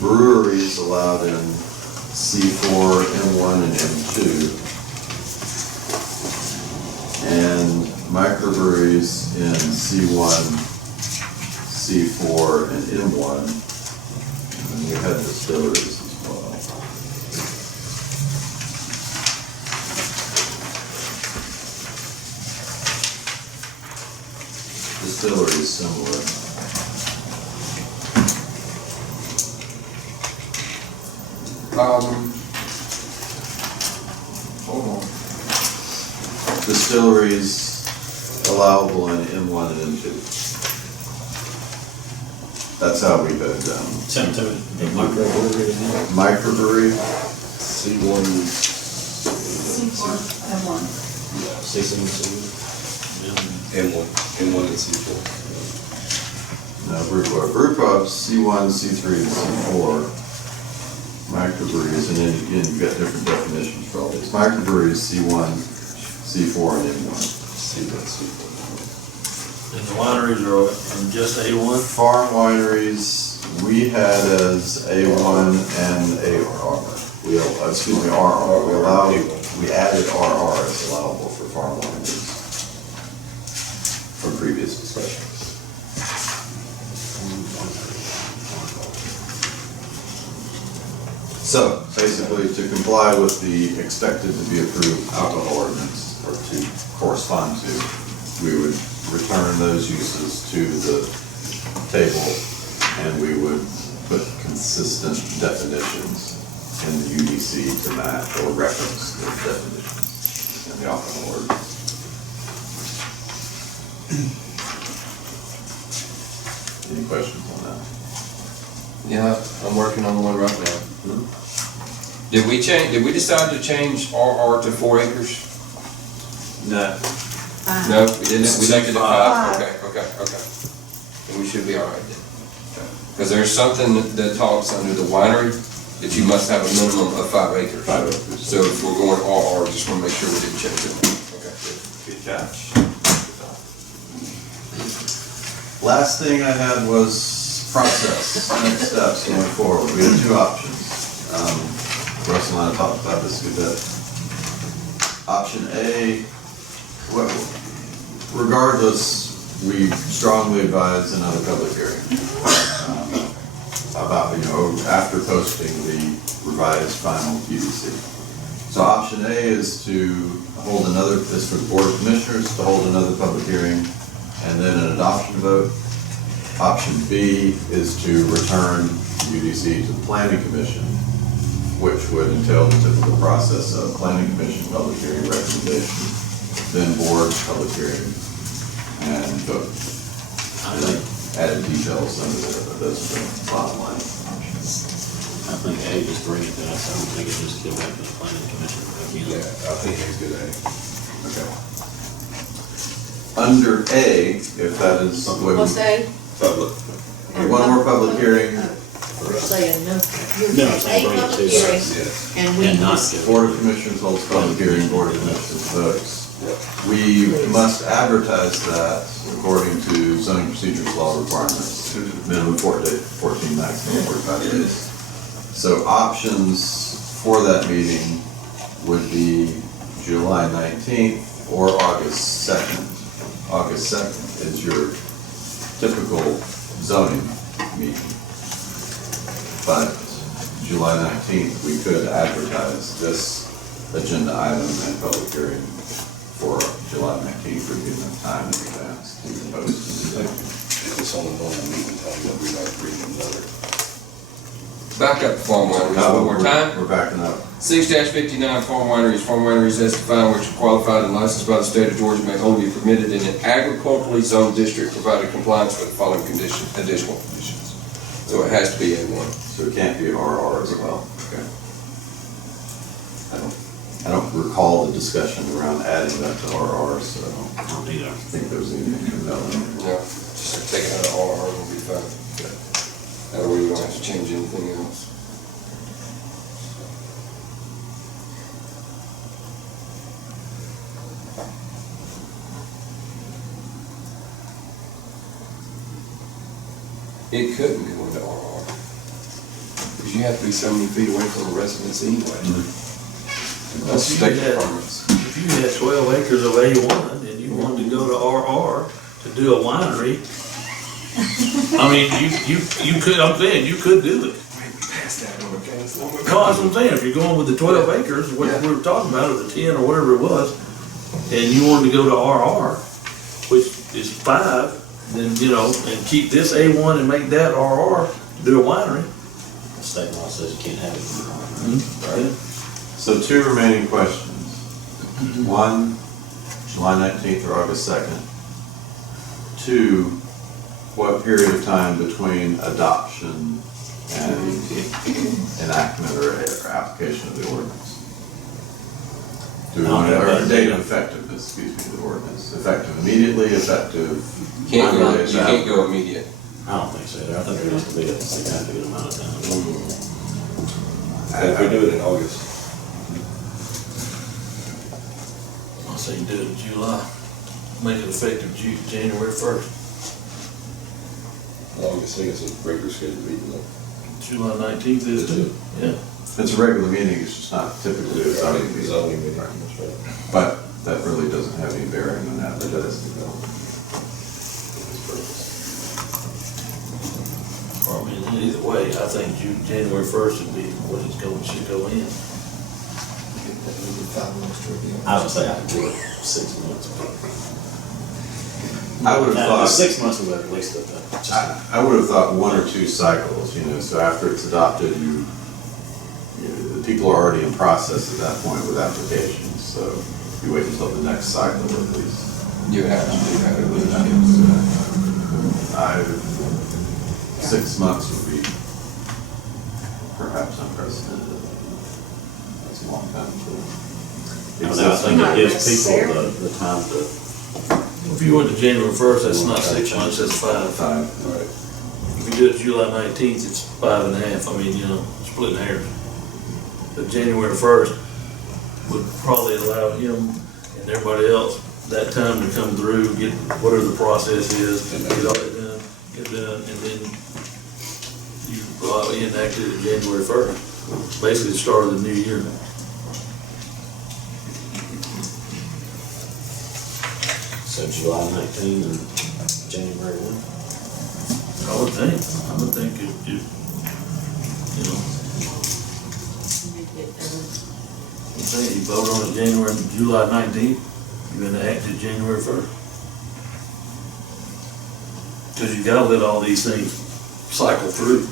Breweries allowed in C4, M1, and M2. And microbreweries in C1, C4, and M1. And we had distilleries as well. Distillery is similar. Hold on. Distilleries allowable in M1 and M2. That's how we had, Same to the microbrewery again. microbrewery, C1, M1 and C4. no, brew pubs, C1, C3, and C4. Microbreweries, and then again, you've got different definitions for all these. Microbreweries, C1, C4, and M1. C1, C4. And the wineries are just A1? Farm wineries, we had as A1 and AR. Excuse me, RR. We added RR as allowable for farm wineries from previous discussions. So, basically, to comply with the expected to be approved alcohol ordinance, or to correspond to, we would return those uses to the table, and we would put consistent definitions in the UDC to match or reference the definitions in the alcohol ordinance. Any questions on that? Yeah, I'm working on one right now. Did we decide to change RR to 4 acres? No. No, we didn't, we left it at 5, Five. okay. And we should be all right then. Because there's something that talks under the winery, that you must have a minimum of 5 acres. 5 acres. So if we're going RR, just wanna make sure we didn't change it. Okay. Good catch. Last thing I had was process, next steps going forward. We had two options. Russell and I talked about this a good bit. Option A, well, regardless, we strongly advise another public hearing about, after posting the revised final UDC. So option A is to hold another, is for the Board of Commissioners to hold another public hearing and then an adoption vote. Option B is to return UDC to the planning commission, which would entail the typical process of planning commission, public hearing, recommendation, then board, public hearing, and vote. I think, Added details under there, but those are the bottom line. I think A, just bring it to us, I don't think it just go back to the planning commission. Yeah, I think it's good. Okay. Under A, if that is the way we. What's that? Public. Okay, one more public hearing, You're saying no, you're No, I'm saying saying a bring it public to hearing, us. Yes. and we And not must, go. Board of Commissioners holds public hearing, Board of Commissioners votes. We must advertise that according to zoning procedures law requirements, minimum 14, maximum 45 days. So options for that meeting would be July 19th or August 2nd. August 2nd is your typical zoning meeting. But July 19th, we could advertise this agenda item and public hearing for July 19th, for giving them time in advance to post. If it's only one meeting, time, that we're not reading another. Back up to farm wineries one more time. We're backing up. 6-59 farm wineries. Farm wineries as defined which are qualified and licensed by the state of Georgia may only be permitted in an agriculturally zoned district provided compliance with the following additional conditions. So it has to be A1. So it can't be RR as well. Okay. I don't recall the discussion around adding that to RR, so I don't either. I think there's anything compelling. No, just take it out of RR and we'll be fine. That way you don't have to change anything else. It couldn't go into RR. Because you have to be so many feet away from the residence anyway. That's state requirements. If you had 12 acres of A1 and you wanted to go to RR to do a winery, I mean, you could, I'm saying, you could do it. Pass that one, okay? No, that's what I'm saying, if you're going with the 12 acres, what we were talking about, or the 10 or whatever it was, and you wanted to go to RR, which is 5, then, you know, and keep this A1 and make that RR, do a winery. The state law says you can't have it. Yeah. So 2 remaining questions. 1, July 19th or August 2nd. 2, what period of time between adoption and enactment or application of the ordinance? Do we want to, or date of effectiveness, excuse me, the ordinance? Effective immediately, effective? You can't go immediate. I don't think so either. I think there has to be a significant amount of time. If we do it in August, I say do it in July, make it effective January 1st. August, I think it's a regular scheduled meeting though. July 19th is too, yeah. It's a regular meeting, it's just not typically a zoning meeting. Zoning meeting, that's right. But that really doesn't have any bearing on that, but that is the goal. Or, I mean, either way, I think January 1st would be what it's going, should go in. I would say I could do it 6 months. I would have Now, thought. 6 months would at least, I would have thought 1 or 2 cycles, you know, so after it's adopted, the people are already in process at that point with applications, so you wait until the next cycle at least. You have to do that at least. 6 months would be perhaps unprecedented. That's a long time to. I think it gives people the time to. If you went to January 1st, that's not 6 months, that's 5. Right. If you do it July 19th, it's 5.5. I mean, you know, splitting hairs. But January 1st would probably allow him and everybody else that time to come through, get whatever the process is, get all it done, and then you enact it January 1st. Basically the start of the new year. So July 19 and January 1. I would think it, you know. I'm saying you vote on it July 19th, you enact it January 1st. Because you gotta let all these things cycle through.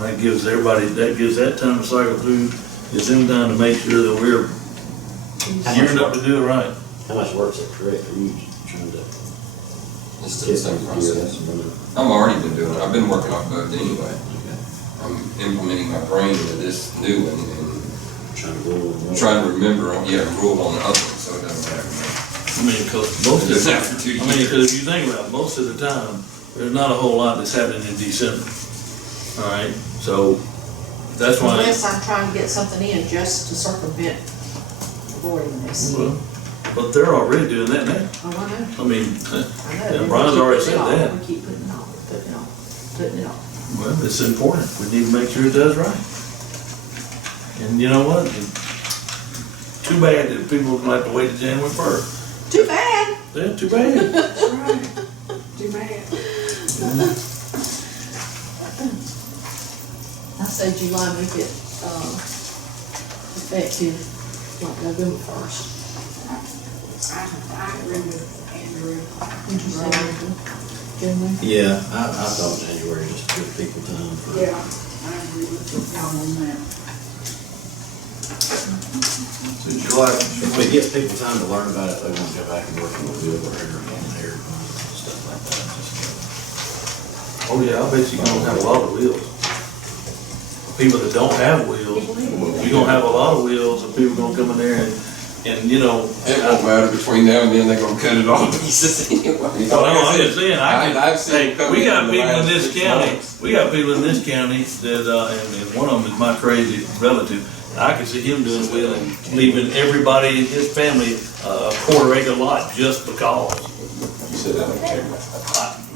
That gives everybody, that gives that time to cycle through, gives them time to make sure that we're geared up to do it right. How much work does it create? Are you trying to? It's still the same process. I've already been doing it. I've been working off both anyway. I'm implementing my brain into this new one and trying to remember, rule on the other one, so it doesn't matter. I mean, cause most of the Just time, after 2 I mean, years. cause if you think about it, most of the time, there's not a whole lot that's happening in December. All right, so that's why. Unless I'm trying to get something in just to circumvent avoiding this. Well, but they're already doing that now. Oh, I know. I mean, I know. and Brian's already said that. We keep putting it off, putting it off, putting it off. Well, it's important. We need to make sure it does right. And you know what? Too bad that people are gonna have to wait till January 1st. Too bad. Yeah, too bad. That's right. Too bad. I say July, make it, effective like November 1st. I agree with Andrew. Would you say January? Yeah, I thought January just to give people time for. Yeah, I agree with y'all on that. So July, If it gives people time to learn about it, they won't go back and work on the wheel or on there, stuff like that. Oh yeah, I bet you're gonna have a lot of wheels. People that don't have wheels, you're gonna have a lot of wheels and people gonna come in there and you know. It won't matter between now and then, they're gonna cut it all to pieces anyway. Well, no, I'm just saying, I've seen it come we in got the people in last this 6 county, months. we got people in this county that, and one of them is my crazy relative. I can see him doing a wheel and leaving everybody in his family a quarter-acre lot just because. You said that on camera.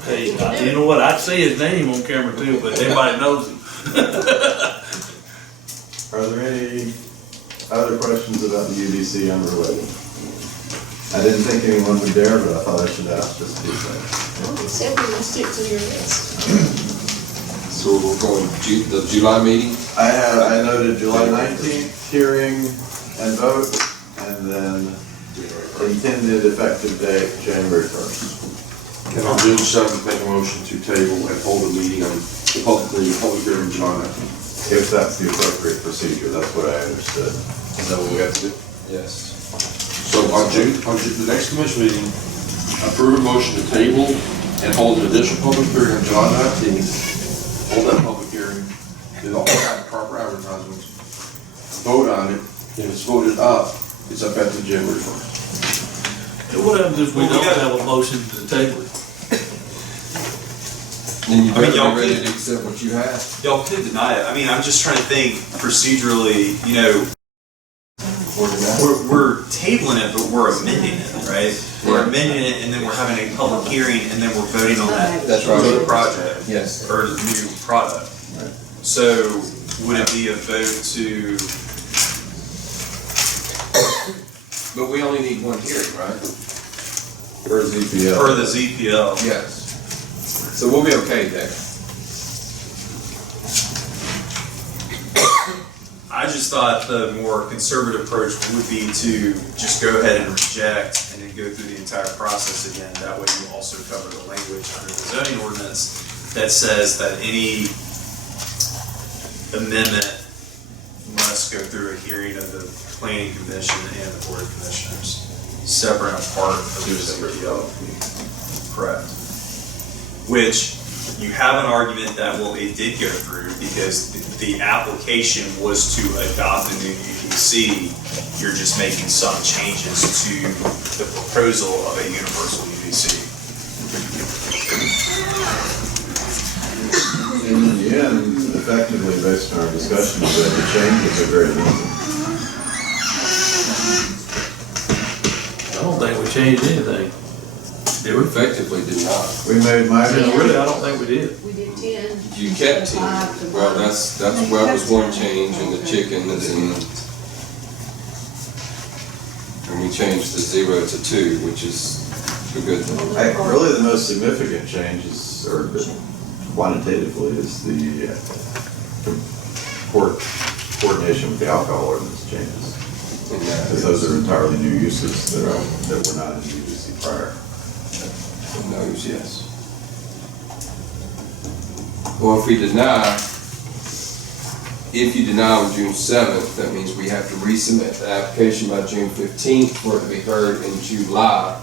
Hey, you know what, I'd say his name on camera too, but everybody knows him. are there any other questions about the UDC unrelated? I didn't think anyone would dare, but I thought I should ask just to be safe. Well, you said we will stick to your list. So we're going the July meeting? I noted July 19th, hearing and vote, and then intended effective date, January 1st. Can I do something, make a motion to table and hold a meeting on public hearing July 19th? If that's the appropriate procedure, that's what I understood. Is that what we have to do? Yes. So on the next commission meeting, approve a motion to table and hold an additional public hearing on July 19th. Hold that public hearing, do all kind of proper advertisements, vote on it. If it's voted up, it's effective January 1st. And what happens if we don't have a motion to table it? Then you I mean, better y'all be ready could- to accept what you have. Y'all could deny it. I mean, I'm just trying to think procedurally, you know, Or deny. we're tabling it, but we're amending it, right? We're amending it and then we're having a public hearing and then we're voting on that That's right. new project. Yes. Or the new product. So would it be a vote to, But we only need one hearing, right? For ZPL. for the ZPL? Yes. So we'll be okay there. I just thought the more conservative approach would be to just go ahead and reject and then go through the entire process again. That way you also cover the language under the zoning ordinance that says that any amendment must go through a hearing of the planning commission and the board of commissioners, separate and apart of the ZPL. Correct. Which you have an argument that, well, it did go through because the application was to adopt a new UDC. You're just making some changes to the proposal of a universal UDC. In the end, effectively, based on our discussion, that the changes are very limited. I don't think we changed anything. Did we? Effectively did not. We made minor. No, really, I don't think we did. We did 10. You kept 10. Well, that's well, that was one change in the chickens and we changed the 0 to 2, which is a good thing. Really, the most significant changes, or quantitatively, is the coordination with the alcohol ordinance changes. And that Because those are entirely new uses that were not in the UDC prior. knows, yes. Well, if we deny, if you deny on June 7th, that means we have to resubmit the application by June 15th for it to be heard in July,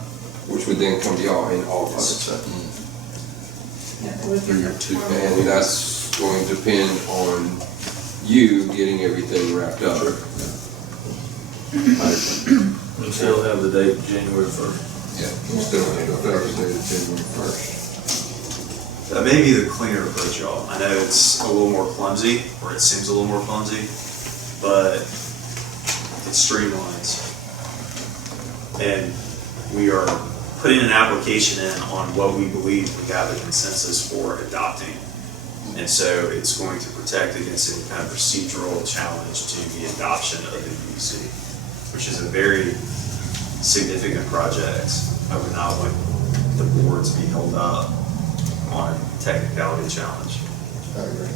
which would then come to y'all in August. And that's going to depend on you getting everything wrapped up. We still have the date January 1st. Yeah, we still have the Thursday, January 1st. That may be the cleaner approach, y'all. I know it's a little more clumsy, or it seems a little more clumsy, but it streamlines. And we are putting an application in on what we believe we have a consensus for adopting. And so it's going to protect against any kind of procedural challenge to the adoption of the UC, which is a very significant project. I would not want the board to be held up on a technicality challenge. I agree.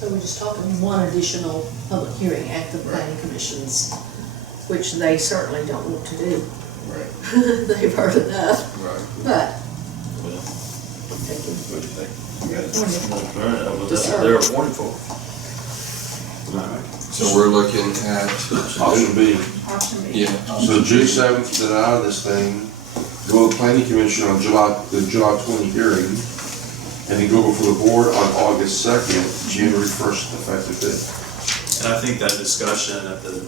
So we're just talking one additional public hearing at the planning commissions, which they certainly don't want to do. Right. They've heard enough, Right. but Well, they can. What do you think? You got it? They're appointed for. So we're looking at, Option B. Option B. yeah, So June 7th, deny this thing, go to the planning commission on the July 20 hearing, and then go before the board on August 2nd, January 1st, effective date. And I think that discussion at the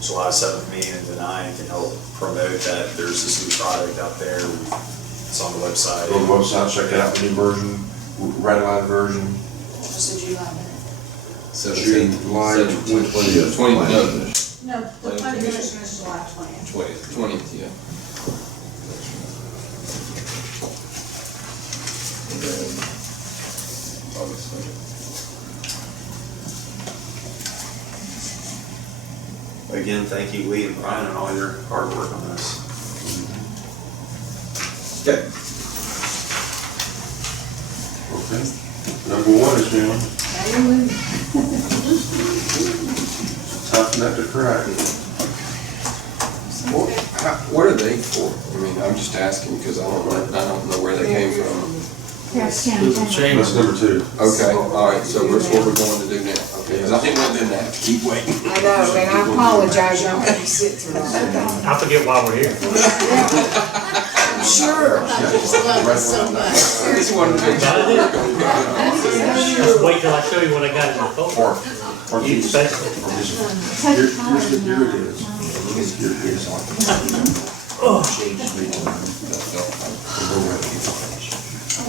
July 7th meeting and denying can help promote that there's this new product out there. It's on the website. Go to the website, check it out, the new version, red line version, Just a July minute. 17, July 20, 20. no, No, the planning commission is July 20th. 20th, yeah. And then August 2nd. Again, thank you, Lee and Brian, and all your hard work on this. Okay. Okay. Number one is down. Tough nut to crack. What are they for? I mean, I'm just asking because I don't know where they came from. Yes, There's a chamber. That's number two. Okay, all right, so where's what we're going to do now? Okay, because I think we're doing that. Keep waiting. I know, and I apologize, y'all have to sit through all that. I forget why we're here. I'm sure. I just love it so much. I just wanted to make sure we're going to Just wait till I show you what I got in my folder. Or You these. expect it. Here it is. Here it is.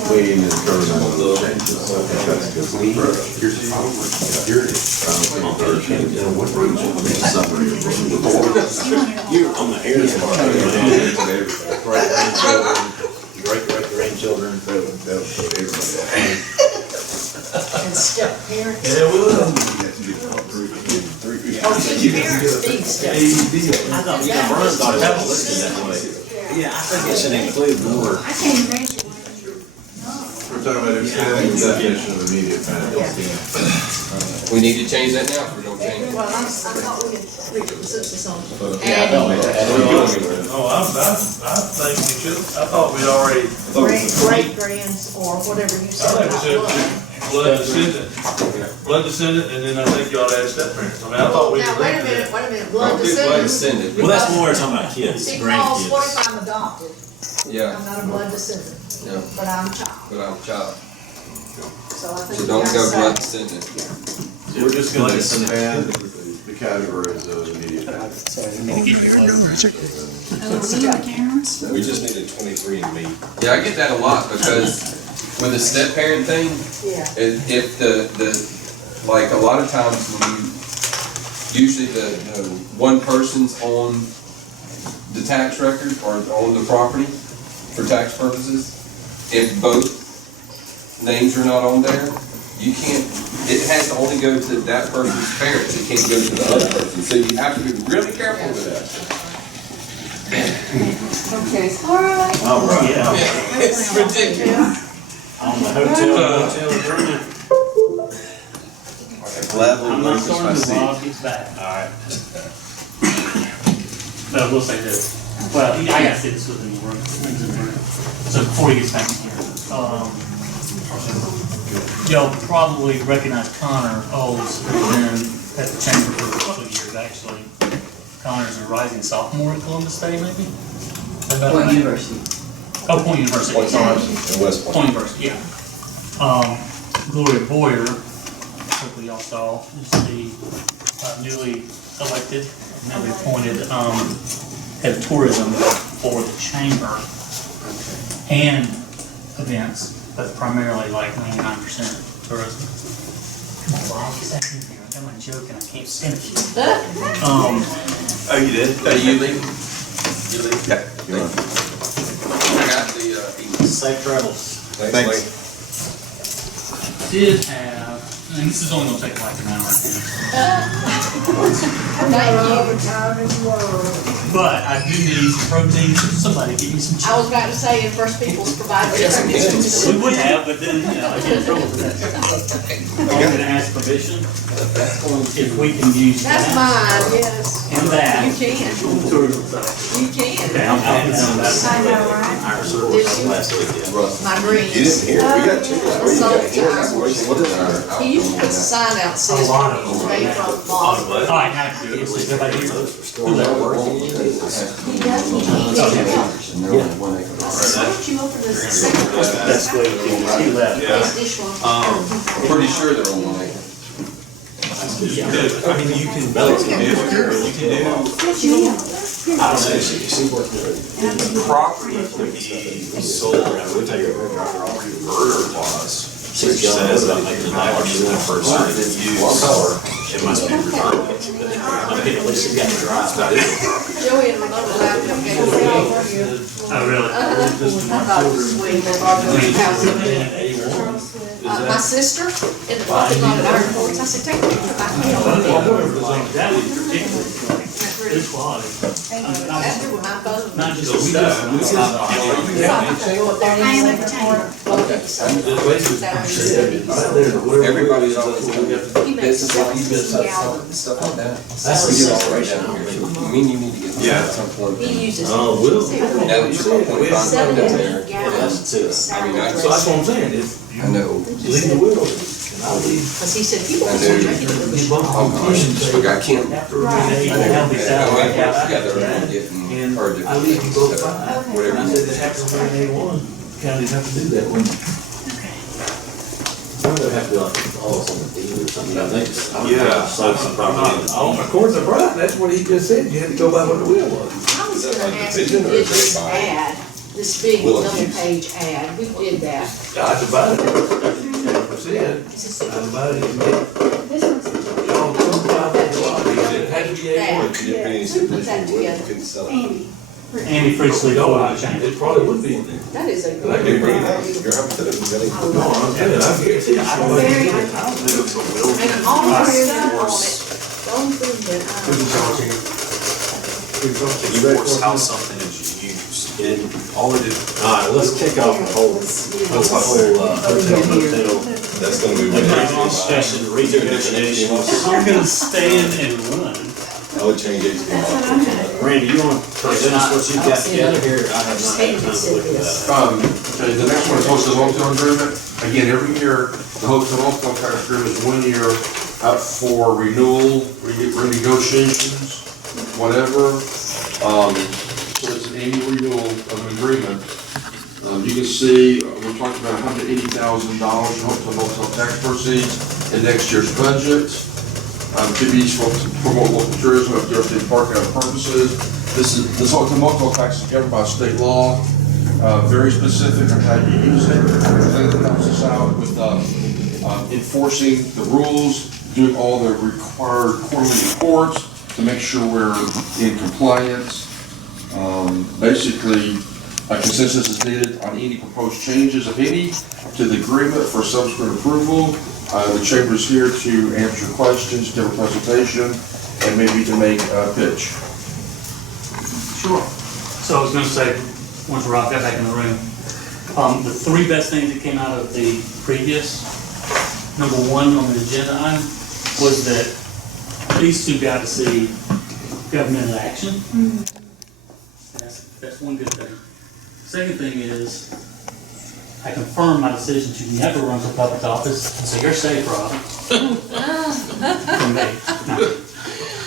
Clean and turn on the changes. That's good. Clean. Here's the final one. Here it is. Summary. You're on the air. Great-great-grandchildren, And step parents. Yeah, we will. Oh, step parents, big step. I thought, Brian thought it was listed that way. Yeah, I think it should include more. I can't imagine. We're talking about expanding the definition of immediate family. We need to change that now if we're going to change it. Well, I thought we could reach a consensus on Yeah, I don't adding No, I think we should, I thought we'd already, great grands or whatever you I said think we about said blood. blood descendant, and then I think you ought to add step parents. I mean, I thought we. Now, wait a minute, blood Don't do blood descendant. descendant. Well, that's when we were talking about kids, Because what grandkids. if I'm adopted? Yeah, I'm not a blood descendant, yeah, but I'm a child, but I'm a child. so I think So we don't gotta go say. blood descendant. We're just gonna expand the categories of immediate family. We just needed 23 and me. Yeah, I get that a lot because with the step parent thing, Yeah, if like a lot of times when usually the one person's on the tax record or on the property for tax purposes, if both names are not on there, you can't, it has to only go to that person's parents, it can't go to the other person, so you have to be really careful with that. Okay, all right. Oh, right. Yeah. It's ridiculous. On the hotel agreement. Gladly I'm not relinquish my starting until seat. Bob gets back. Alright. But I will say this, well, I gotta say this with him, so before he gets back here, Y'all probably recognize Connor Oles, who's been at the chamber for a couple of years, actually. Connor's a rising sophomore at Columbus State, maybe? Point University. Oh, Point University, Point sorry. in West Point. Point University, yeah. Gloria Boyer, hopefully y'all saw, is the newly elected, newly appointed head of tourism for the chamber and events, but primarily like 99% tourism. Come on, Bob, get back in here. I got my joke and I can't finish it. Oh, you did? Are you leaving? You leave? Yeah. I got the, email. Safe travels. Thanks. Did have, and this is only gonna take like an hour. Thank you. Overtime in the world. But I do need some protein, somebody give me some I was about to say, if First People's provided. Yes, we did. We would have, but then, you know, I get in trouble for that. I'm gonna ask permission if we can use That's that mine, yes. and that. You can. Tourism side. You can. Okay, I'm down that. I know, right? Our service last week, yeah. My greens. You didn't hear, we got chickens. What he used to put a sign out that says, made from Boston. All right, now, is everybody here? Those for store that work. He does, he can't. I saw you open the second one. That's what he left. His dishwasher. I'm pretty sure they're online. I mean, you can do, I don't know, she worked there. property to be sold under murder clause. Which says that like the knowledge of the person that used, it must be returned. I mean, at least he got to drive. Joey and Ramona laughed at me. Oh, really? I thought it was sweet. They brought me to the house. My sister in the parking lot at Iron Horse, I said, take a picture of my That was ridiculous, this quality. That's with my phone. Not just the stuff. Everybody's always got business ideas and stuff like that. We get all right down here. I mean, you need to get this at some point. He uses. Oh, will. Now that you're probably down there, 17 gallons. I mean, So that's what I'm saying, is I know. leave the will, and I'll leave. Because he said, people I will do. start drinking it with the Oh, gosh, we got Kim. After I Renee, know. I'll be We south. work together and getting her to. I leave you both fine. Whatever. And I said that after Renee won, counties have to do that when. They have to do like calls on the deed or something, I think. Yeah. Sold some property. Oh, of course, that's right, that's what he just said, you had to go by what the will was. I was Is that gonna like ask if division you or did is this it by- ad, this big Will double use? page ad, we did that. I divided it, 10%, I divided it, and get This one's the y'all come by the lobby, it had to be A1. You didn't put any stipulation, you wouldn't, couldn't sell it. Andy. Andy Priestley, No, oh, I I changed it probably would be. That is a But I good. can bring it You're hypothetical, you gotta. No, I'm telling you, I guarantee you, somebody Very can get it. high. And all the stuff on it, don't think that, You force how something is used, and all it is, Alright, let's kick off the whole, hotel. That's gonna be. Discussion, rejuvenation. I'm gonna stand and run. I would change it to. Randy, you wanna present us what you've got together here? I have not had time to look at that. Okay, the next one is hotel motel agreement. Again, every year, the hotel motel tax agreement is 1 year out for renewal, renegotiations, whatever. So it's an annual renewal of an agreement. You can see, we're talking about $180,000 in hotel motel tax proceeds in next year's budget. To be used for to promote local tourism, of Thursday park and other purposes. This hotel motel tax is governed by state law, very specific on how you use it. It helps us out with enforcing the rules, doing all the required quarterly reports to make sure we're in compliance. Basically, a consensus is needed on any proposed changes, if any, to the agreement for subsequent approval. The chamber is here to answer questions, give a presentation, and maybe to make a pitch. Sure. So I was gonna say, once Rob got back in the room, the three best things that came out of the previous, number one on the agenda item, was that these two got to see government in action. That's one good thing. Second thing is, I confirm my decision to never run for public office, so you're safe, Rob. From me. No.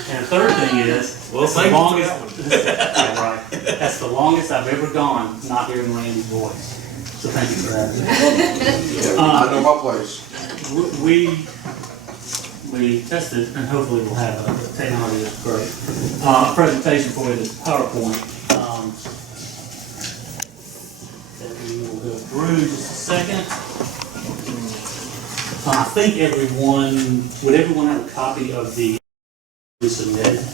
And the third thing is, Well, that's the thank you for longest, that yeah, right. That's the longest I've ever gone not hearing Randy's voice. So thank you for that. I know my place. We tested, and hopefully we'll have a technology that's great. Presentation for you, this PowerPoint. That we will go through just a second. I think would everyone have a copy of the we submitted?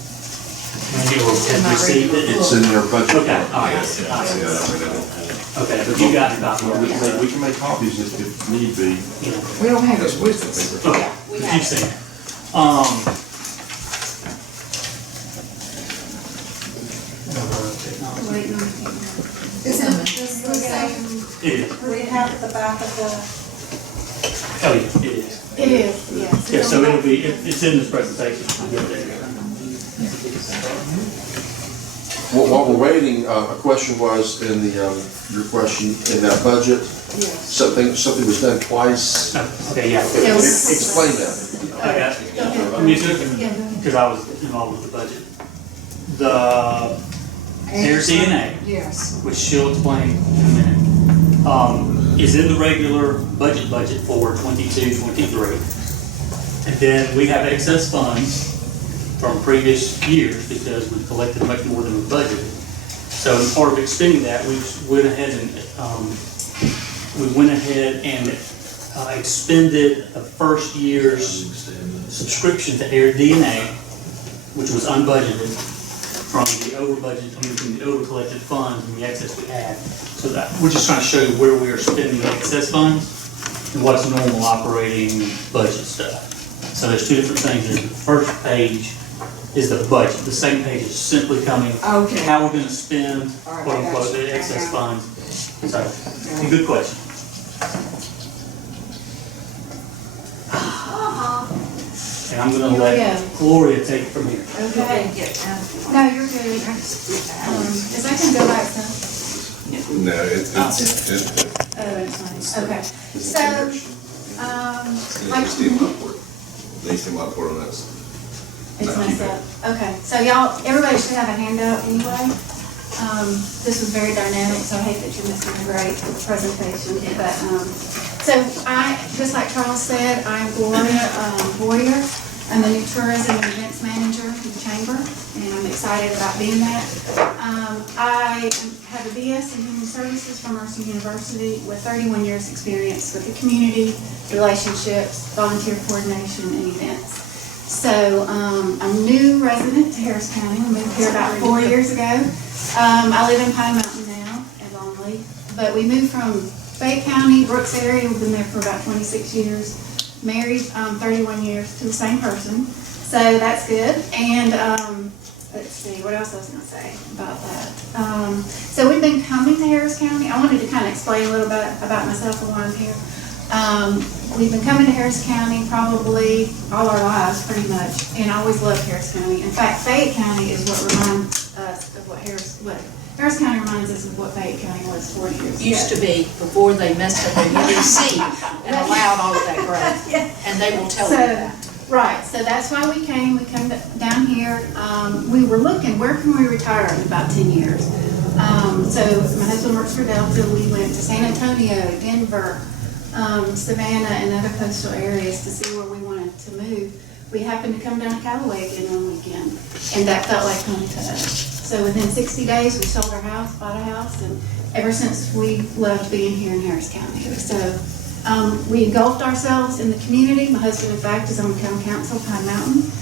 Maybe or have received it? It's in their budget. Okay, all right. Okay, but you got a copy of it. We can make copies if need be. Yeah. We don't have this with us. Okay, we but have you've seen it. Isn't this the same It is. we have at the back of the? Oh, yeah, it is. It is, yes. Yeah, so it'll be, it's in this presentation. I'll get there. While we're waiting, a question was in the, your question, in that budget, Yes. something was done twice. Okay, yeah. Explain that. I got it. Me too, because I was involved with the budget. The There's DNA, Yes. which she'll explain in a minute, is in the regular budget for 22-23. And then we have excess funds from previous years because we collected much more than we budgeted. So as part of expending that, we went ahead and expended the first year's subscription to Air DNA, which was unbudgeted, from the over-collected funds and the excess we had. So that, we're just trying to show you where we are spending the excess funds and what's normal operating budget stuff. So there's two different things. The first page is the budget. The second page is simply coming, Okay. how we're gonna spend, All right, quote I got unquote, you. the excess I funds. So, good question. And I'm gonna let Gloria take it from here. Okay. No, you're good. Is that gonna go back some? No, it's Oh, it's fine. Okay. So, like, just the amount for it. They see my report on this. it's messed up. Okay, so y'all, everybody should have a handout anyway. This was very dynamic, so I hate that you're missing a great presentation, but, so just like Charles said, I'm Gloria Boyer. I'm the new tourism and events manager for the chamber, and I'm excited about being that. I have a BS in Human Services from Mercer University with 31 years experience with the community, relationships, volunteer coordination, and events. So I'm a new resident to Harris County. I moved here about 4 years ago. I live in Pine Mountain now at Longley, but we moved from Fayette County, Brooks area. We've been there for about 26 years. Married 31 years to the same person, so that's good. And let's see, what else I was going to say about that. So we've been coming to Harris County. I wanted to kind of explain a little bit about myself and why I'm here. We've been coming to Harris County probably all our lives, pretty much, and I always loved Harris County. In fact, Fayette County is what reminds us of what Harris County reminds us of what Fayette County was 40 years ago. Used to be, before they messed up their UDC and allowed all of that growth. Yeah. And they will tell you that. Right, so that's why we came. We come down here. We were looking, where can we retire in about 10 years? So my husband works for Delta. We went to San Antonio, Denver, Savannah, and other coastal areas to see where we wanted to move. We happened to come down to Callaway again one weekend, and that felt like home to us. So within 60 days, we sold our house, bought a house, and ever since we loved being here in Harris County. So we engulfed ourselves in the community. My husband, in fact, is on the town council, Pine Mountain.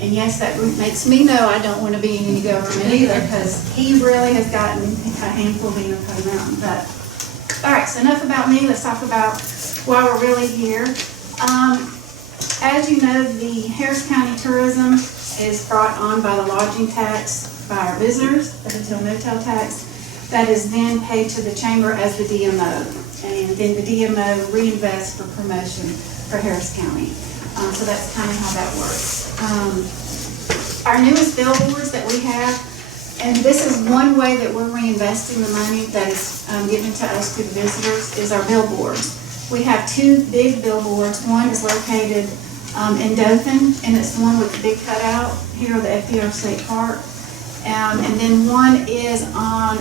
And yes, that makes me know I don't want to be in any government either, because he really has gotten a handful being in Pine Mountain. But, all right, so enough about me. Let's talk about why we're really here. As you know, the Harris County tourism is brought on by the lodging tax by our visitors, the hotel motel tax, that is then paid to the chamber as the DMO. And then the DMO reinvests for promotion for Harris County. So that's kind of how that works. Our newest billboards that we have And this is one way that we're reinvesting the money that is given to us through the visitors, is our billboards. We have two big billboards. One is located in Dothan, and it's the one with the big cutout here at the FDR State Park. And then one is on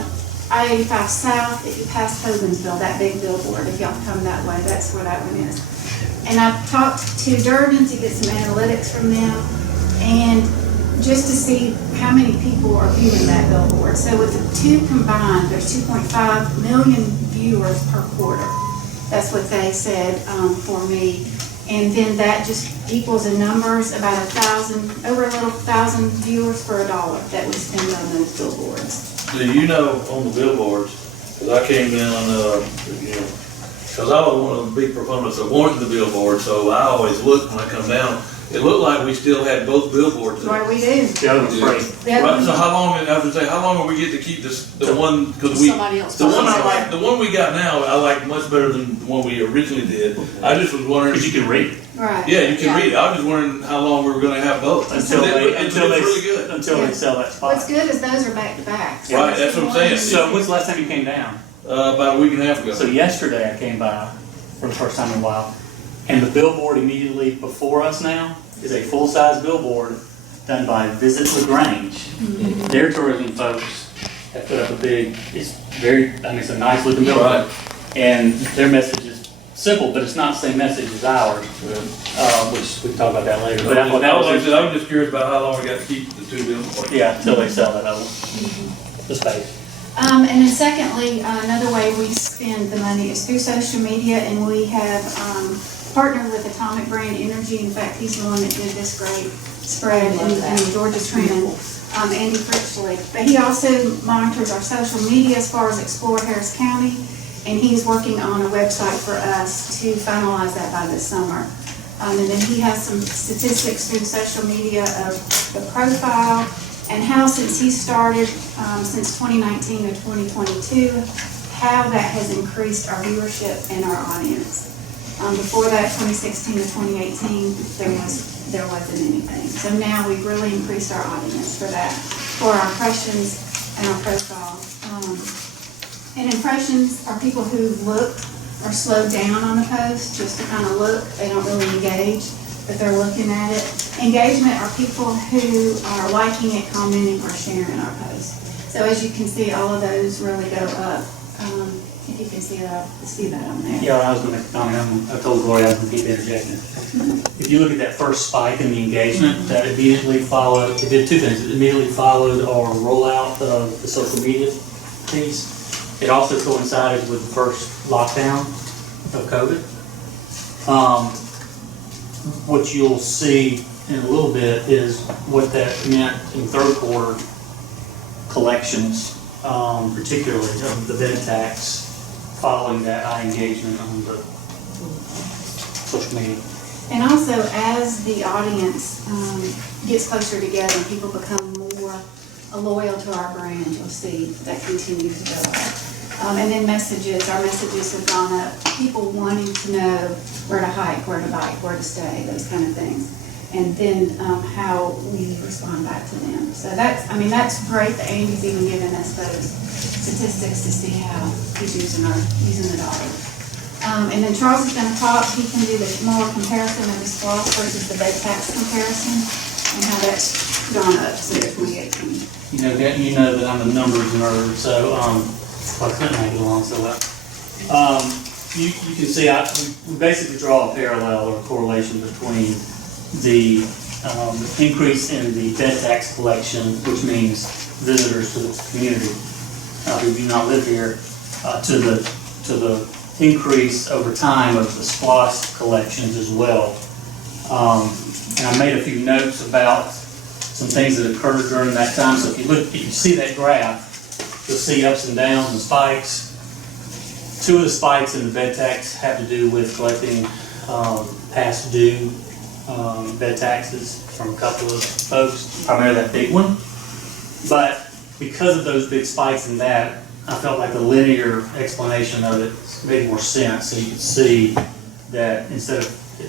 I-85 South, if you pass Hogansville, that big billboard, if y'all come that way, that's where that one is. And I've talked to Durbin to get some analytics from them, and just to see how many people are viewing that billboard. So with the two combined, there's 2.5 million viewers per quarter. That's what they said for me. And then that just equals in numbers about 1,000, over a little 1,000 viewers for $1 that we spend on those billboards. Do you know on the billboards, because I came down, because I was one of the big proponents of wanting the billboard, so I always look when I come down. It looked like we still had both billboards. Right, we do. The other one's free. The other Right, so one- how long, I have to say, how long are we get to keep this, the one, because we, Somebody else. the one I like, the one we got now, I like much better than the one we originally did. I just was wondering. Because you can read it Right. Yeah, you can read it. I was just wondering how long we were gonna have both. until It looks really good. they sell that What's spot. good is those are back to back. So Right, that's what I'm saying. So when's the last time you came down? About a week and a half ago. So yesterday I came by for the first time in a while, and the billboard immediately before us now is a full-size billboard done by Visit LaGrange. Their tourism folks have put up a big, it's it's a nice looking billboard. Right. And their message is simple, but it's not the same message as ours, which we can talk about that later. But I was just curious about how long we got to keep the two billboards. yeah, until they sell that other one, the space. And then secondly, another way we spend the money is through social media, and we have partnered with Atomic Brand Energy. In fact, he's the one that did this great spread in Georgia Trend, Andy Fritchley. But he also monitors our social media as far as Explore Harris County, and he's working on a website for us to finalize that by this summer. And then he has some statistics through social media of the profile and how, since he started, since 2019 to 2022, how that has increased our viewership and our audience. Before that, 2016 to 2018, there wasn't anything. So now we've really increased our audience for that, for our impressions and our profile. And impressions are people who look or slow down on the post just to kind of look. They don't really engage, but they're looking at it. Engagement are people who are liking it, commenting, or sharing our posts. So as you can see, all of those really go up. If you can see that on there. Yeah, I was going to make a comment. I told Gloria I was going to keep interjecting. If you look at that first spike in the engagement, that immediately followed, it did two things. It immediately followed our rollout of the social media piece. It also coincided with the first lockdown of COVID. What you'll see in a little bit is what that meant in third quarter collections, particularly of the bed tax, following that high engagement on the social media. And also, as the audience gets closer together and people become more loyal to our brand, you'll see that continues to go up. And then our messages have gone up. People wanting to know where to hike, where to bike, where to stay, those kind of things. And then how we respond back to them. So that's great that Andy's even given us those statistics to see how he's using the dollars. And then Charles is gonna talk, he can do the more comparison of the SPLOST versus the bed tax comparison and how that's gone up since 2018. You know that I'm a numbers nerd, so I couldn't make it along so well. You can see we basically draw a parallel or a correlation between the increase in the bed tax collection, which means visitors to the community who do not live here, to the increase over time of the SPLOST collections as well. And I made a few notes about some things that occurred during that time. So if you see that graph, you'll see ups and downs and spikes. Two of the spikes in the bed tax have to do with collecting past due bed taxes from a couple of folks, primarily that big one. But because of those big spikes in that, I felt like the linear explanation of it made more sense. So you could see that instead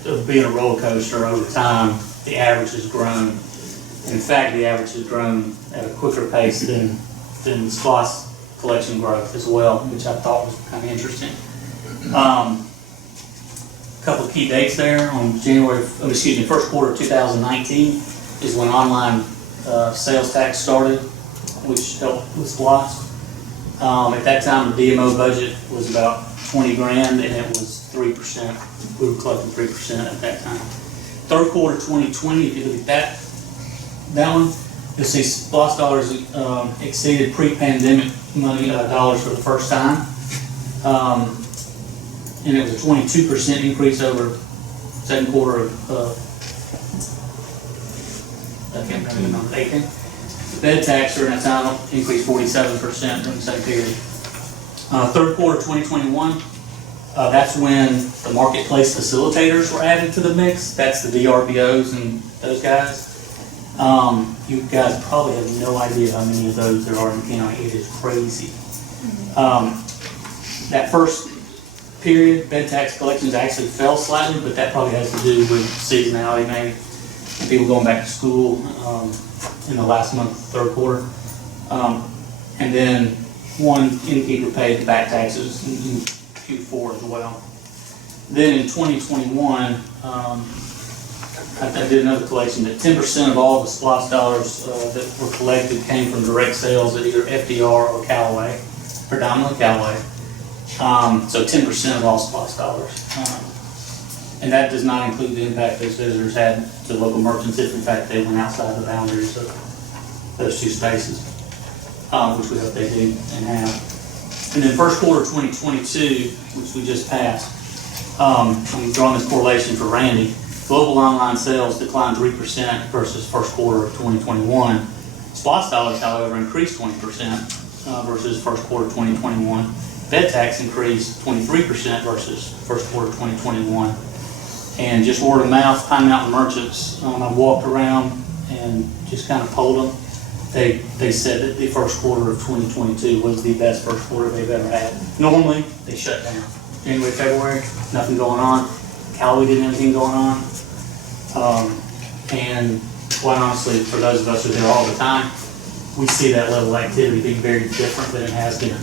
of being a roller coaster over time, the average has grown. In fact, the average has grown at a quicker pace than SPOS collection growth as well, which I thought was kind of interesting. Couple of key dates there on first quarter of 2019 is when online sales tax started, which helped with SPOS. At that time, the DMO budget was about 20 grand, and it was 3%. We were collecting 3% at that time. Third quarter 2020, if you look at that one, you'll see SPOS dollars exceeded pre-pandemic money dollars for the first time. And it was a 22% increase over second quarter of, I can't remember, 18. The bed tax during that time increased 47% during the same period. Third quarter 2021, that's when the marketplace facilitators were added to the mix. That's the VRBOs and those guys. You guys probably have no idea how many of those there are in the county. It is crazy. That first period, bed tax collections actually fell slightly, but that probably has to do with seasonality maybe, and people going back to school in the last month of the third quarter. And then one innkeeper paid the back taxes in Q4 as well. Then in 2021, I did another collection that 10% of all the SPOS dollars that were collected came from direct sales at either FDR or Callaway, predominantly Callaway. So 10% of all SPOS dollars. And that does not include the impact those visitors had to local merchants if in fact they went outside the boundaries of those two spaces, which we hope they do and have. And then first quarter 2022, which we just passed, I'm drawing this correlation for Randy. Global online sales declined 3% versus first quarter of 2021. SPOS dollars, however, increased 20% versus first quarter 2021. Bed tax increased 23% versus first quarter 2021. And just word of mouth, Pine Mountain merchants, I walked around and just kind of polled them. They said that the first quarter of 2022 was the best first quarter they've ever had. Normally, they shut down. January, February, nothing going on. Callaway didn't have anything going on. And quite honestly, for those of us who are there all the time, we see that level of activity being very different than it has been.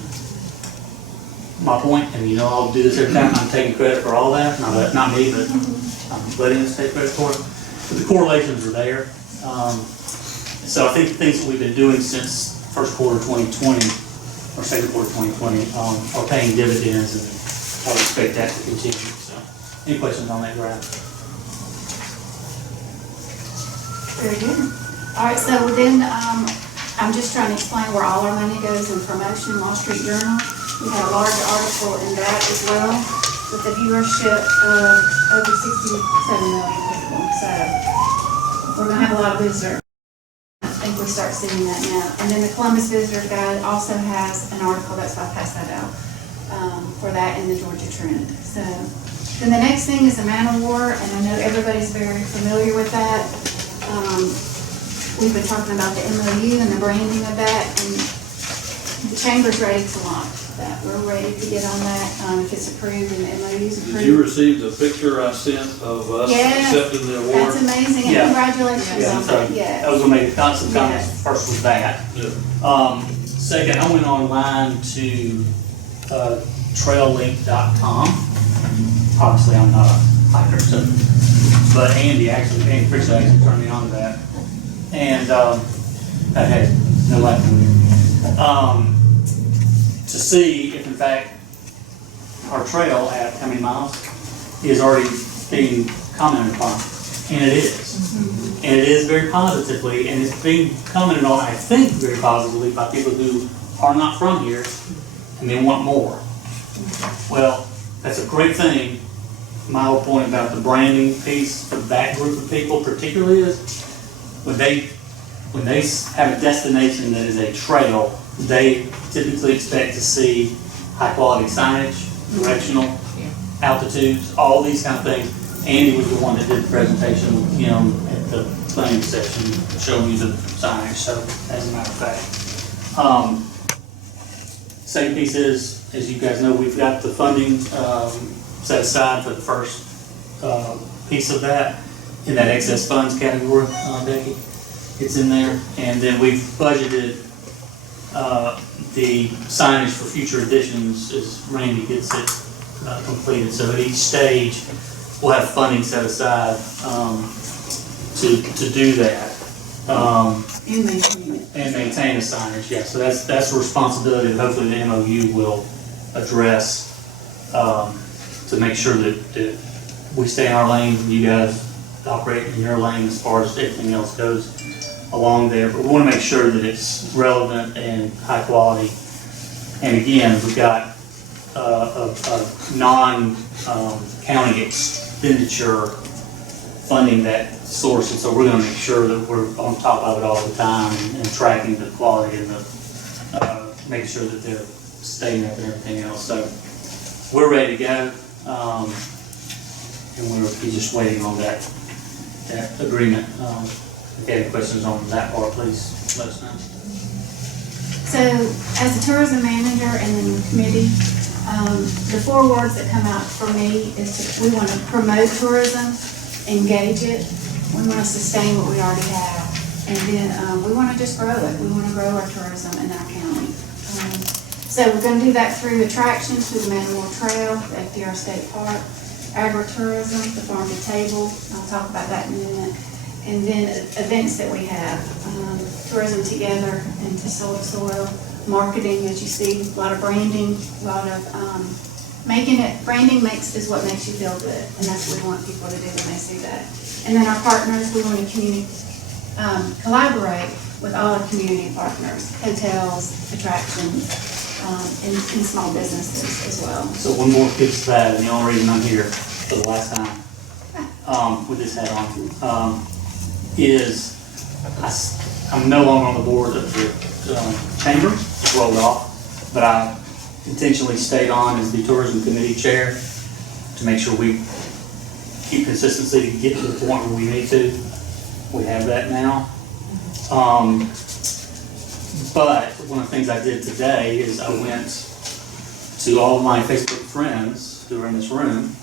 My point, and you know I'll do this every time, I'm taking credit for all that, not me, but I'm letting us take credit for it. But the correlations are there. So I think the things that we've been doing since first quarter 2020, or second quarter 2020, are paying dividends, and I would expect that to continue. So, any questions on that graph? Very good. All right, so then I'm just trying to explain where all our money goes in promotion, Wall Street Journal. We had a large article in that as well, with a viewership of over 67 million people. So we're gonna have a lot of visitors. I think we start seeing that now. And then the Columbus Visitor Guide also has an article, that's why I passed that out, for that in the Georgia Trend. So then the next thing is the Man of War, and I know everybody's very familiar with that. We've been talking about the MOU and the branding of that, and the Chamber's ready to launch that. We're ready to get on that, if it's approved and the MOU's approved. Did you receive the picture I sent of us accepting the award? That's amazing, and Yeah. congratulations on that, I yes. was gonna make a some comments. Yes. First was that. Yeah. Second, I went online to traillink.com. Obviously, I'm not a hiker, so, but Andy Priestley actually turned me on to that. And I had no life to see if in fact our trail at how many miles is already being commented upon. And it is. And it is very positively, and it's being commented on, I think, very positively by people who are not from here and they want more. Well, that's a great thing. My whole point about the branding piece for that group of people particularly is when they have a destination that is a trail, they typically expect to see high quality signage, directional, altitudes, all these kind of things. Andy was the one that did the presentation, at the planning session, showing you the signage, so as a matter of fact. Second piece is, as you guys know, we've got the funding set aside for the first piece of that in that excess funds category, Becky. it's in there. And then we've budgeted, the signage for future editions as Randy gets it, completed. So at each stage, we'll have funding set aside, to do that. And maintain it. And maintain the signage, yeah, so that's a responsibility that hopefully the MOU will address, to make sure that we stay in our lane, and you guys operate in your lane as far as everything else goes along there, but we wanna make sure that it's relevant and high quality. And again, we've got, a non-county expenditure funding that source, and so we're gonna make sure that we're on top of it all the time and tracking the quality and the, making sure that they're staying up and everything else. So we're ready to go, and we're just waiting on that agreement. If you have any questions on that part, please let us know. So, as a tourism manager and then the committee, the 4 words that come out for me is we want to promote tourism, engage it, we want to sustain what we already have, and then we want to just grow it. We want to grow our tourism in our county. So we're going to do that through attractions, through the Manual Trail, the FDR State Park, agritourism, the farm to table. I'll talk about that in a minute. And then events that we have, tourism together and to soil to soil, marketing, as you see, a lot of branding, a lot of branding is what makes you feel good, and that's what we want people to do when they see that. And then our partners, we want to collaborate with all our community partners, hotels, attractions, and small businesses as well. So one more piece of that, and the only reason I'm here for the last time, with this hat on, is I'm no longer on the board of the chamber, it's rolled off, but I intentionally stayed on as the tourism committee chair to make sure we keep consistency to get to the point where we need to. We have that now. But one of the things I did today is I went to all of my Facebook friends who are in this room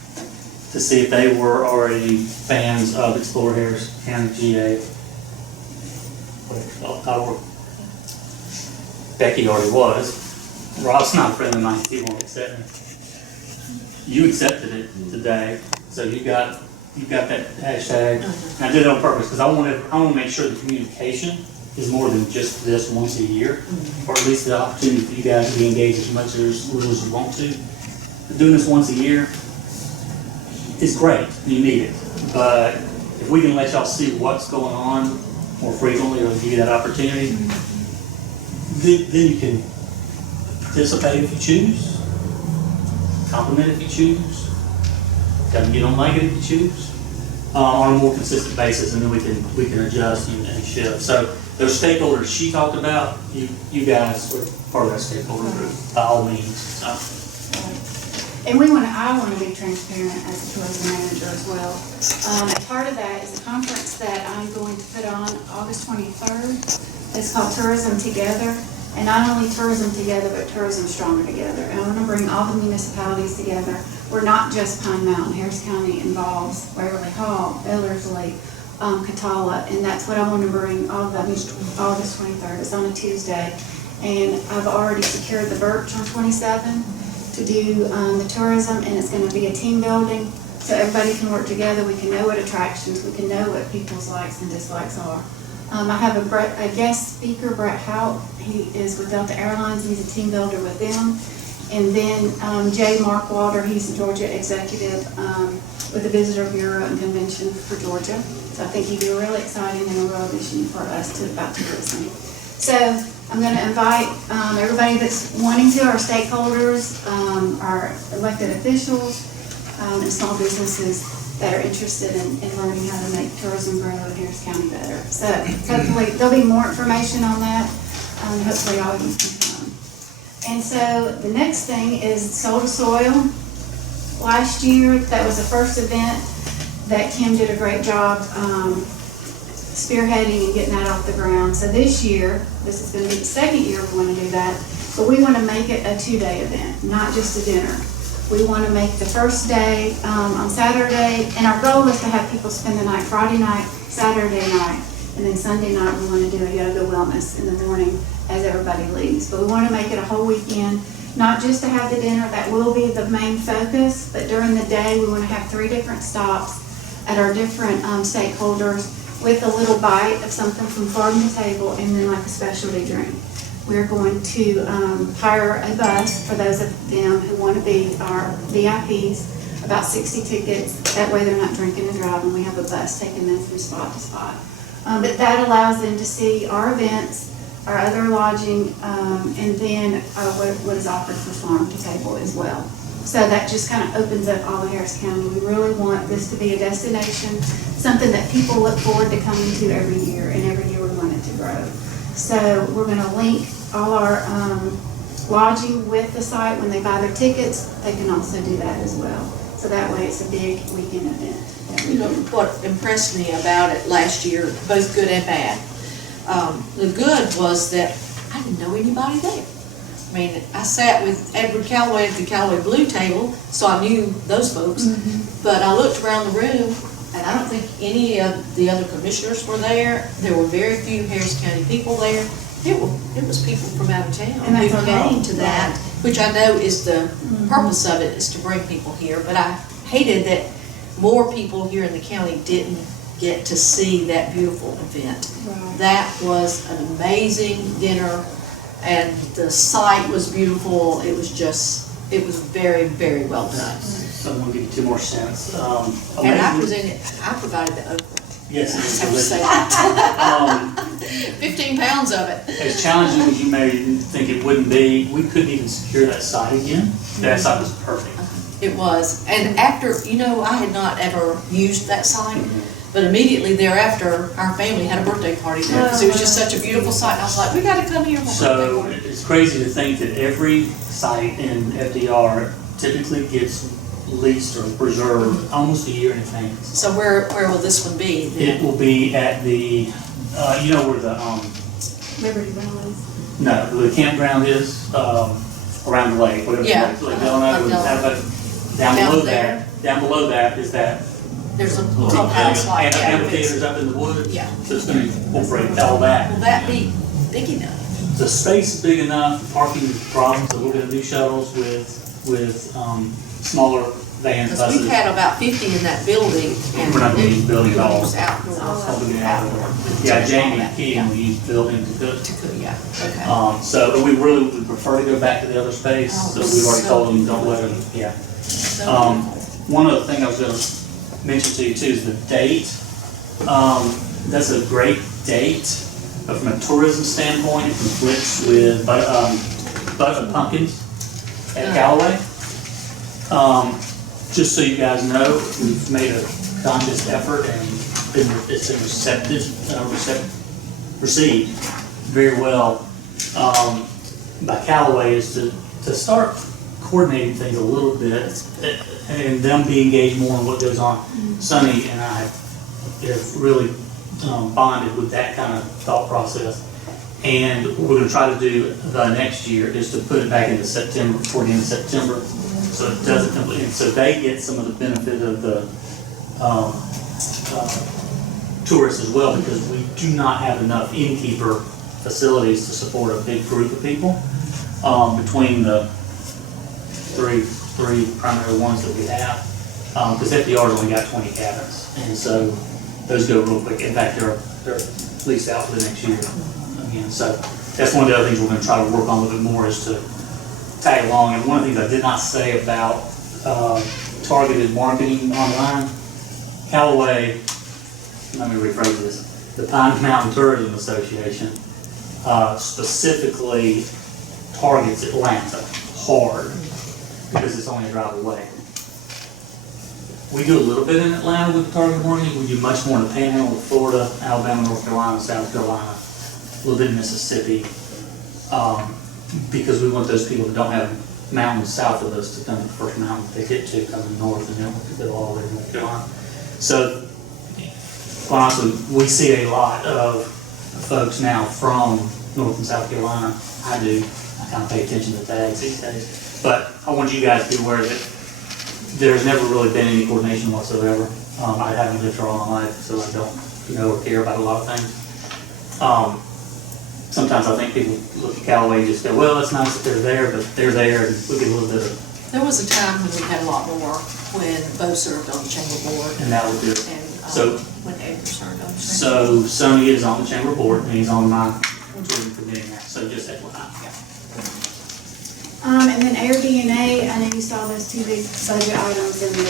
to see if they were already fans of Explore Harris County GA. Becky already was. Rob's not a friend of mine, he won't accept me. You accepted it today, so you got that hashtag. And I did it on purpose because I want to make sure the communication is more than just this once a year, or at least the opportunity for you guys to be engaged as much as you want to. Doing this once a year is great, you need it, but if we can let y'all see what's going on more frequently, or give you that opportunity, then you can participate if you choose, compliment if you choose, you don't like it if you choose, on a more consistent basis, and then we can adjust and shift. So those stakeholders she talked about, you guys were part of that stakeholder group by all means. So. And I want to be transparent as a tourism manager as well. And part of that is a conference that I'm going to put on August 23rd. It's called Tourism Together. And not only tourism together, but tourism stronger together. And I want to bring all the municipalities together. We're not just Pine Mountain. Harris County involves Waverly Hall, Ellerslie, Catala, and that's what I want to bring all of them August 23rd. It's on a Tuesday. And I've already secured the Birch on 27 to do the tourism, and it's going to be a team building so everybody can work together. We can know what attractions, we can know what people's likes and dislikes are. I have a guest speaker, Brett Hout. He is with Delta Airlines. He's a team builder with them. And then J. Mark Walter, he's a Georgia executive with the Visitor Bureau and Convention for Georgia. So I think he'd be really exciting and a real addition for us about tourism. So I'm going to invite everybody that's wanting to, our stakeholders, our elected officials, and small businesses that are interested in learning how to make tourism grow in Harris County better. So hopefully there'll be more information on that. Hopefully all of you can come. And so the next thing is Soul to Soil. Last year, that was the first event that Kim did a great job spearheading and getting that off the ground. So this year, this is going to be the second year we want to do that, but we want to make it a 2-day event, not just a dinner. We want to make the first day on Saturday, and our goal is to have people spend the night Friday night, Saturday night, And then Sunday night, we want to do a yoga wellness in the morning as everybody leaves. But we want to make it a whole weekend, not just to have the dinner, that will be the main focus, but during the day, we want to have 3 different stops at our different stakeholders with a little bite of something from farm to table and then like a specialty drink. We're going to hire a bus for those of them who want to be our VIPs, about 60 tickets. That way they're not drinking and driving. We have a bus taking them from spot to spot. But that allows them to see our events, our other lodging, and then what is offered for farm to table as well. So that just kind of opens up all of Harris County. We really want this to be a destination, something that people look forward to coming to every year, and every year we want it to grow. So we're going to link all our lodging with the site. When they buy their tickets, they can also do that as well. So that way it's a big weekend event. You know, what impressed me about it last year, both good and bad, the good was that I didn't know anybody there. I mean, I sat with Edward Calloway at the Calloway Blue table, so I knew those folks. But I looked around the room, and I don't think any of the other commissioners were there. There were very few Harris County people there. It was people from out of town And that's who okay. came to that, which I know is the purpose of it, is to bring people here. But I hated that more people here in the county didn't get to see that beautiful event. Right. That was an amazing dinner, and the site was beautiful. It was very, very well done. So I'm gonna give you 2 more cents. And I provided the okra. Yes, I it just is have to say delicious. that. 15 pounds of it. As challenging as you may think it wouldn't be, we couldn't even secure that site again. That site was perfect. It was. And after, I had not ever used that site, but immediately thereafter, our family had a birthday party there, because it was just such a beautiful site. And I was like, we gotta come here for a birthday So party. it's crazy to think that every site in FDR typically gets leased or preserved almost a year in advance. So where will this one be? It will be at the, where the, Liberty Valley. no, the campground is, around the lake, whatever. Yeah. Like Delano, Like Delano. down Down below there. that, down below that is that There's a clubhouse like and the that. amphitheater's up in the woods. Yeah. So it's gonna incorporate all that. Will that be big enough? The space is big enough, parking problems, so we're gonna do shuttles with smaller vans, Because buses. we've had about 50 in that building, and We're not gonna use the building at all. It was outdoors. All the way outdoor. Yeah, Jamie Keating, we use building to cook. Yeah, okay. So we really would prefer to go back to the other space, Oh, so we've already so told them, don't let them, yeah. So One other thing I was gonna mention to you too is the date. That's a great date, but from a tourism standpoint, it conflicts with pumpkins at Callaway. Just so you guys know, we've made a conscious effort and it's been received very well by Callaway, is to start coordinating things a little bit and them be engaged more in what goes on. Sonny and I have really bonded with that kind of thought process. And what we're gonna try to do the next year is to put it back into September, before the end of September, so it doesn't complete, and so they get some of the benefit of the tourists as well, because we do not have enough innkeeper facilities to support a big group of people. Between the three primary ones that we have, because FDR's only got 20 cabins, and so those go real quick. In fact, they're leased out for the next year again. So that's one of the other things we're going to try to work on a little bit more, is to tag along. And one of the things I did not say about targeted marketing online, Callaway, let me rephrase this, the Pine Mountain Tourism Association specifically targets Atlanta hard because it's only a drive away. We do a little bit in Atlanta with the target marketing. We do much more in the Panhandle of Florida, Alabama, North Carolina, South Carolina, a little bit in Mississippi, because we want those people that don't have mountains south of us to come to the first mountain they get to, coming north, and then we'll go all the way to North Carolina. So, quite honestly, we see a lot of folks now from North and South Carolina. I do. I kind of pay attention to tags these days. But I want you guys to be aware that there's never really been any coordination whatsoever. I haven't lived here all my life, so I don't know or care about a lot of things. Sometimes I think people look at Callaway and just go, well, it's nice that they're there, but they're there, and we get a little bit of, There was a time when we had a lot more, when Bo served on the chamber board, and that would do it. and, So- when Edgar served on the chamber. So Sonny is on the chamber board, and he's on my tourism committee now, so just FYI. And then Air DNA, I know you saw those two big budget items in the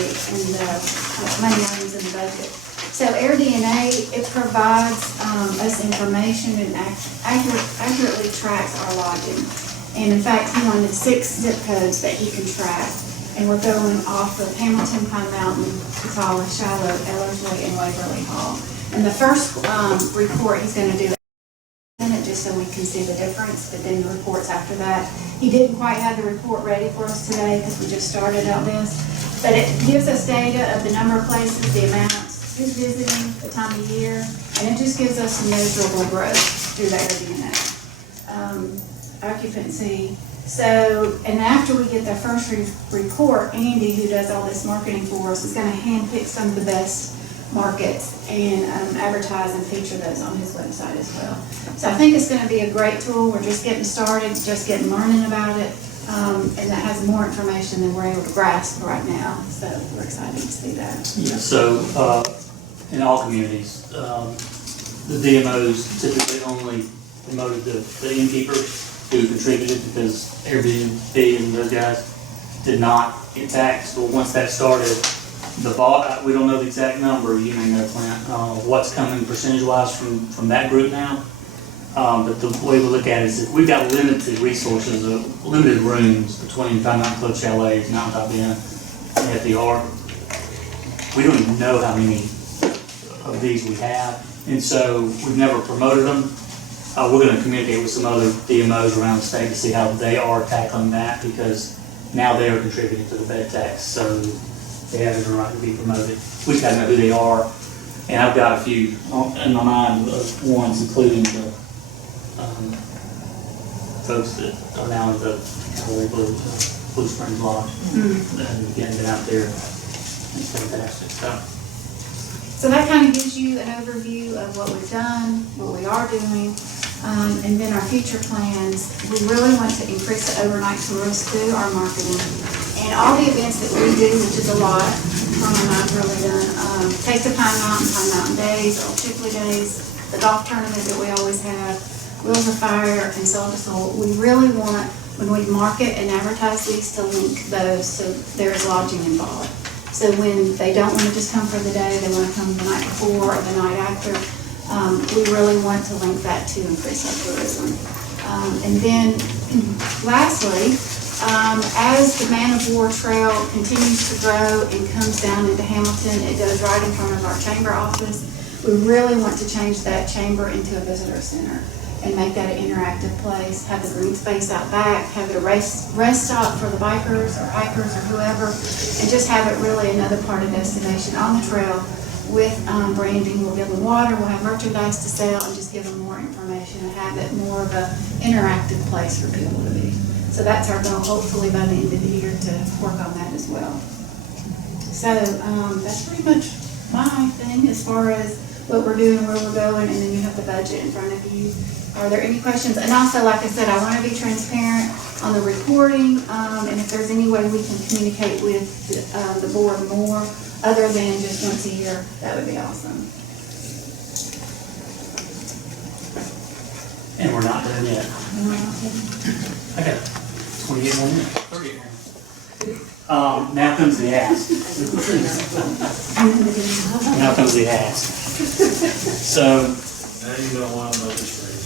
money items in the budget. So Air DNA, it provides, us information and accurately tracks our lodging. And in fact, he wanted 6 zip codes that he can track. And we're going off of Hamilton, Pine Mountain, Catawba, Shiloh, Ellerslie, and Waverly Hall. And the first, report he's gonna do in it, just so we can see the difference, but then the reports after that. He didn't quite have the report ready for us today, because we just started on this. But it gives us data of the number of places, the amounts, who's visiting, the time of year, and it just gives us some measurable growth through the Airbnb. Occupancy. So, and after we get the first report, Andy, who does all this marketing for us, is gonna handpick some of the best markets and advertise and feature those on his website as well. So I think it's gonna be a great tool. We're just getting started, just getting learning about it, and that has more information than we're able to grasp right now. So we're excited to see that. Yeah, so, in all communities, the DMOs typically only promoted the innkeepers who contributed, because Airbnb and those guys did not get taxed. Well, once that started, we don't know the exact number, you may know, Clint, what's coming percentage-wise from that group now. But the way we look at it is that we've got limited resources, limited rooms between Pine Mountain Club Chalets, Mountaintop Inn, and FDR. We don't even know how many of these we have, and so we've never promoted them. We're gonna communicate with some other DMOs around the state to see how they are tackling that, because now they are contributing to the bed tax, so they have the right to be promoted. We just gotta know who they are, and I've got a few in my mind of ones, including the folks that are now in the Callaway Blue Springs Lodge, and again, been out there. It's fantastic stuff. So that kind of gives you an overview of what we've done, what we are doing, and then our future plans. We really want to increase the overnight tourists through our marketing. And all the events that we do, which is a lot, Tom and I've really done, Take to Pine Mountain Days, Old Chipley Days, the golf tournament that we always have, Wheels of Fire, and Soul to Soul. We really want, when we market and advertise these, to link those so there's lodging involved. So when they don't want to just come for the day, they want to come the night before or the night after, we really want to link that to increase our tourism. And then lastly, as the Man of War Trail continues to grow and comes down into Hamilton, it goes right in front of our chamber office. We really want to change that chamber into a visitor center and make that an interactive place, have the green space out back, have it a rest stop for the bikers or hikers or whoever, and just have it really another part of destination on the trail with branding. We'll give them water, we'll have merchandise to sell, and just give them more information and have it more of an interactive place for people to be. So that's our goal, hopefully by the end of the year, to work on that as well. So that's pretty much my thing as far as what we're doing, where we're going, and then you have the budget in front of you. Are there any questions? And also, like I said, I want to be transparent on the reporting, and if there's any way we can communicate with the board more, other than just once a year, that would be awesome. And we're not done yet. I got 28 more minutes, 30 more. Now comes the ask. Now comes the ask. So. Now you don't want to know this phrase.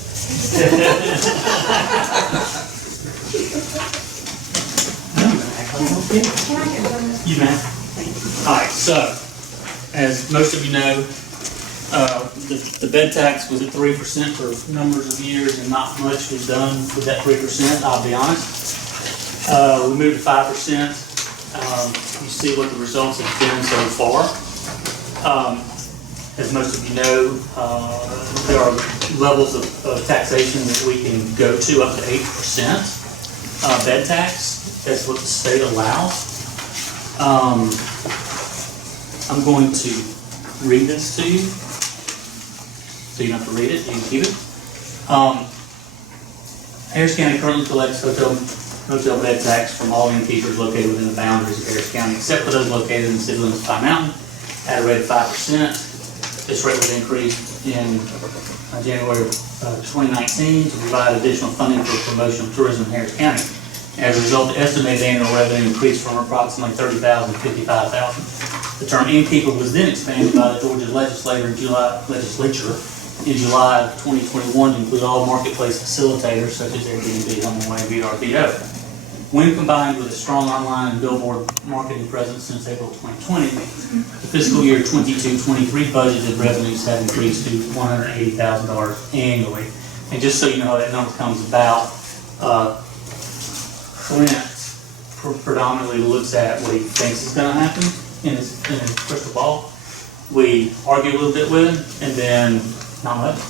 You may. All right, so, as most of you know, the bed tax was at 3% for numbers of years, and not much was done with that 3%, I'll be honest. We moved to 5%. You see what the results have been so far. As most of you know, there are levels of taxation that we can go to, up to 8% bed tax. That's what the state allows. I'm going to read this to you, so you don't have to read it, you can keep it. Harris County currently collects hotel bed tax from all innkeepers located within the boundaries of Harris County, except for those located in the city limits of Pine Mountain, at a rate of 5%. This rate was increased in January of 2019 to provide additional funding for promotion of tourism in Harris County. As a result, the estimated annual revenue increased from approximately $30,000 to $55,000. The term innkeeper was then expanded by the Georgia legislature in July of 2021 to include all marketplace facilitators such as Airbnb, HomeAway, and VRBO. When combined with a strong online and billboard marketing presence since April 2020, the fiscal year 22-23 budgeted revenues have increased to $180,000 annually. And just so you know how that number comes about, Clint predominantly looks at what he thinks is going to happen in his crystal ball. We argue a little bit with him, and then not much,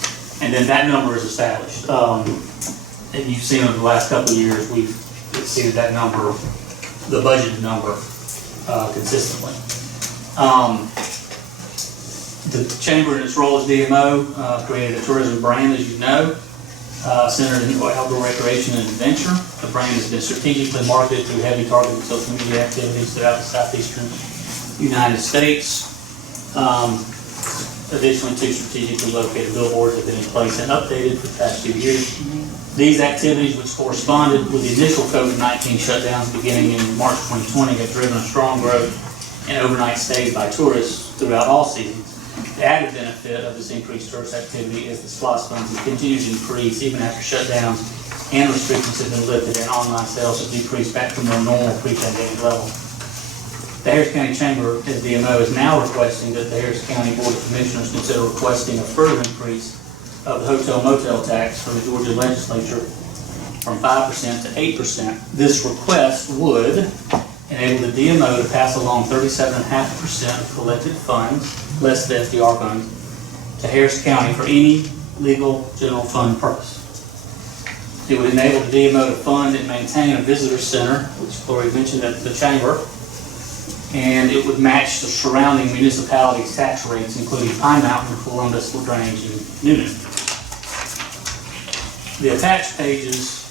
and then that number is established. And you've seen over the last couple of years, we've exceeded that number, the budgeted number, consistently. The Chamber, in its role as DMO, created a tourism brand, as you know, centered in outdoor recreation and adventure. The brand has been strategically marketed through heavy targeted social media activities throughout the southeastern United States. Additionally, 2 strategically located billboards have been in place and updated for the past 2 years. These activities, which corresponded with the initial COVID-19 shutdowns beginning in March 2020, have driven a strong growth in overnight stays by tourists throughout all seasons. The added benefit of this increased tourist activity is the SPLOST funds have continued to increase even after shutdowns and restrictions have been lifted and online sales have decreased back to more normal pre-pandemic levels. The Harris County Chamber, as DMO, is now requesting that the Harris County Board of Commissioners consider requesting a further increase of the hotel motel tax from the Georgia legislature from 5% to 8%. This request would enable the DMO to pass along 37.5% of collected funds, less the FDR funds, to Harris County for any legal general fund purpose. It would enable the DMO to fund and maintain a visitor center, which Lori mentioned at the Chamber, and it would match the surrounding municipalities' tax rates, including Pine Mountain, Columbus, LaGrange, and Newnan. The attached pages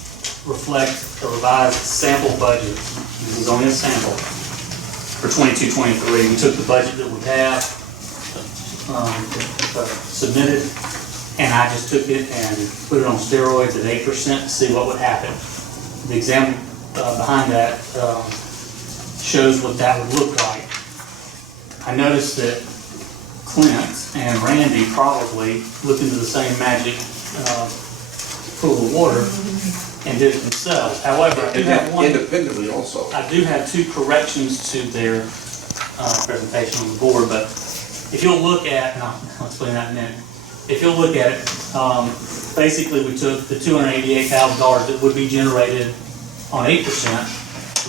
reflect a revised sample budget. This is only a sample for 22-23. We took the budget that we have submitted, and I just took it and put it on steroids at 8% to see what would happen. The example behind that shows what that would look like. I noticed that Clint and Randy probably looked into the same magic pool of water and did it themselves. However, I do have one independently also. I do have 2 corrections to their presentation on the board, but if you'll look at, and I'll explain that in a minute. If you'll look at it, basically we took the $288,000 that would be generated on 8%.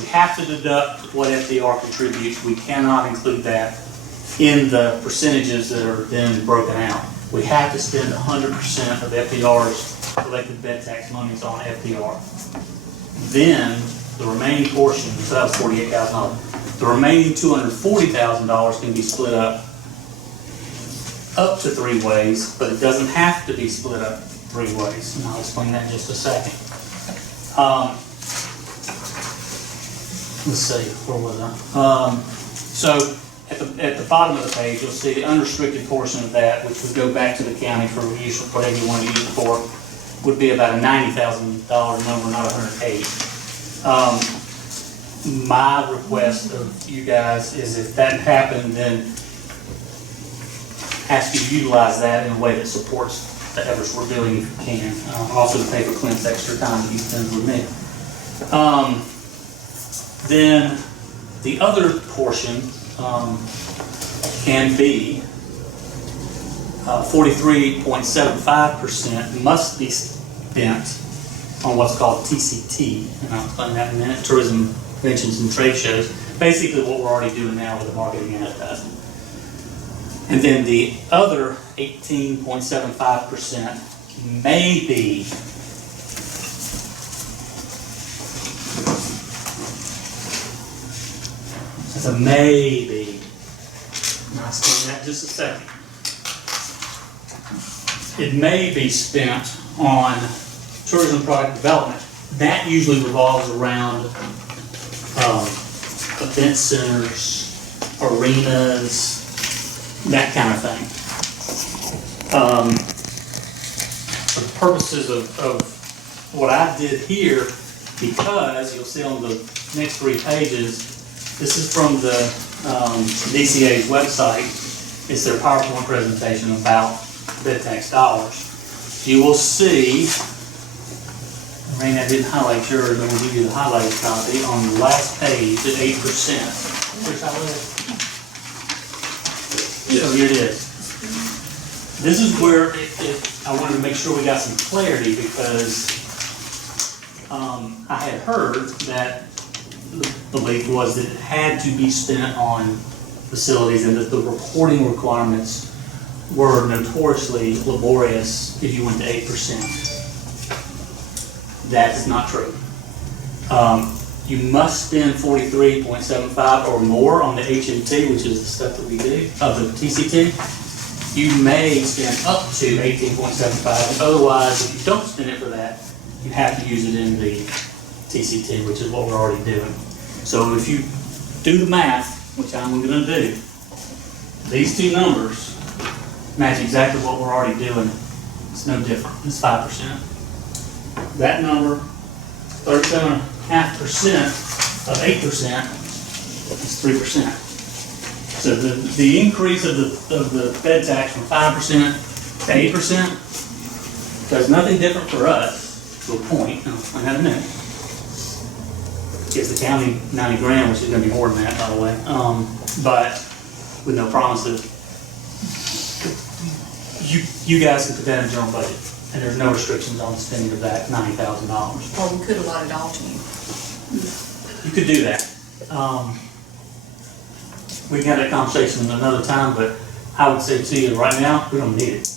We have to deduct what FDR contributes. We cannot include that in the percentages that are then broken out. We have to spend 100% of FDR's collected bed tax monies on FDR. Then the remaining portion, so that was $48,000. The remaining $240,000 can be split up to 3 ways, but it doesn't have to be split up 3 ways. And I'll explain that in just a second. Let's see, where was I? So at the bottom of the page, you'll see the unrestricted portion of that, which would go back to the county for use, whatever you want to use it for, would be about a $90,000 number, not $180,000. My request of you guys is if that happened, then ask you to utilize that in a way that supports the efforts we're doing if you can. Also to pay for Clint's extra time that he spends with me. Then the other portion can be 43.75% must be spent on what's called TCT, and I'll explain that in a minute, tourism, conventions, and trade shows. Basically what we're already doing now with the marketing and advertising. And then the other 18.75% may be it's a maybe. I'll explain that in just a second. It may be spent on tourism product development. That usually revolves around event centers, arenas, that kind of thing. For the purposes of what I did here, because you'll see on the next 3 pages, this is from the DCA's website. It's their PowerPoint presentation about bed tax dollars. You will see, Rain, I didn't highlight yours, I'm gonna give you the highlighted copy on the last page at 8%. Which highlighted? So here it is. This is where I wanted to make sure we got some clarity because I had heard that the belief was that it had to be spent on facilities and that the reporting requirements were notoriously laborious if you went to 8%. That is not true. You must spend 43.75 or more on the HMT, which is the stuff that we do, of the TCT. You may spend up to 18.75, and otherwise, if you don't spend it for that, you have to use it in the TCT, which is what we're already doing. So if you do the math, which I'm gonna do, these two numbers match exactly what we're already doing. It's no different, it's 5%. That number, 37.5% of 8% is 3%. So the increase of the bed tax from 5% to 8% does nothing different for us to a point, and I'll explain that in a minute. Gives the county 90 grand, which is gonna be more than that, by the way, but with no promises. You guys can put that in your own budget, and there's no restrictions on the spending of that $90,000. Or we could allot it all to you. You could do that. We can have that conversation another time, but I would say to you right now, we don't need it.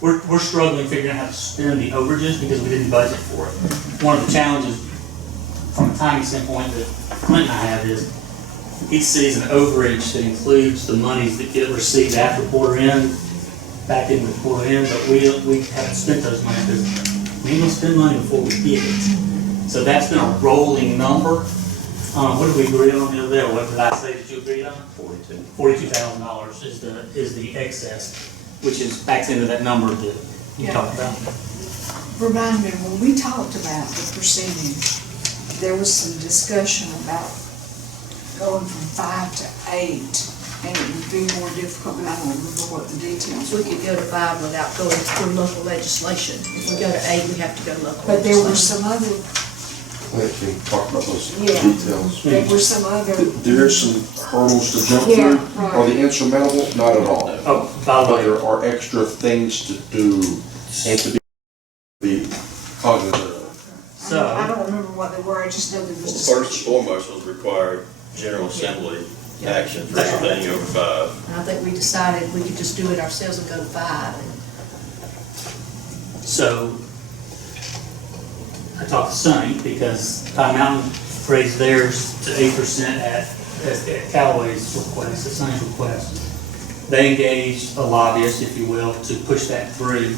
We're struggling figuring out how to spend the overages because we didn't budget for it. One of the challenges from a timing standpoint that Clint and I have is each sees an overage that includes the monies that get received after quarter end, back into the quarter end, but we haven't spent those money because we ain't gonna spend money before we get it. So that's been a rolling number. What did we agree on the other day? What did I say that you agreed on? $42,000 is the excess, which is backs into that number that you talked about. Remind me, when we talked about the percentage, there was some discussion about going from 5 to 8, and it would be more difficult, but I don't remember what the details were. We could go to 5 without going through local legislation. If we go to 8, we have to go local But there were legislation. some other, Let's talk about those Yeah. details. there were some other, There's some hurdles to jump Yeah, through. right. Are they insurmountable? Not at all. Oh, by the But way, there are extra things to do and to be cognizant of. I don't remember what they were, I just know there was First discussion. and foremost was required General Assembly action for anything over 5. And I think we decided we could just do it ourselves and go to 5. so I talked to Sonny because Pine Mountain raised theirs to 8% at Callaway's request, at Sonny's request. They engaged a lobbyist, if you will, to push that through.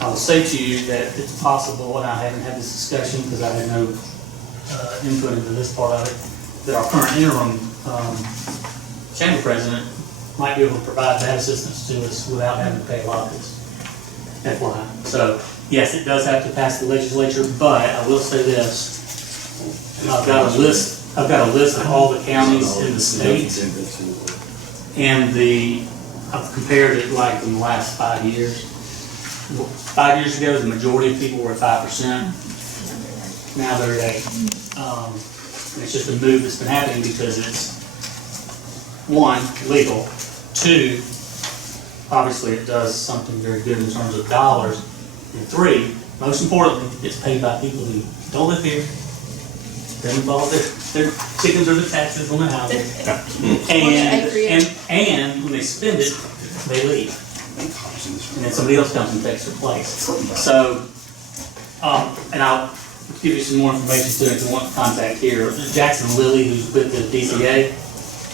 I will say to you that it's possible, and I haven't had this discussion because I had no input into this part of it, that our current interim chamber president might be able to provide that assistance to us without having to pay a lobbyist. FYI. So, yes, it does have to pass the legislature, but I will say this. I've got a list of all the counties in the state, and I've compared it like in the last 5 years. 5 years ago, the majority of people were at 5%. Now they're at 8%. And it's just a move that's been happening because it's, 1, legal, 2, obviously it does something very good in terms of dollars, and 3, most importantly, it's paid by people who don't live here, don't involve their chickens or the taxes on the houses. And when they spend it, they leave. And then somebody else comes and takes their place. So, and I'll give you some more information too if you want contact here. Jackson Lilly, who's with the DCA,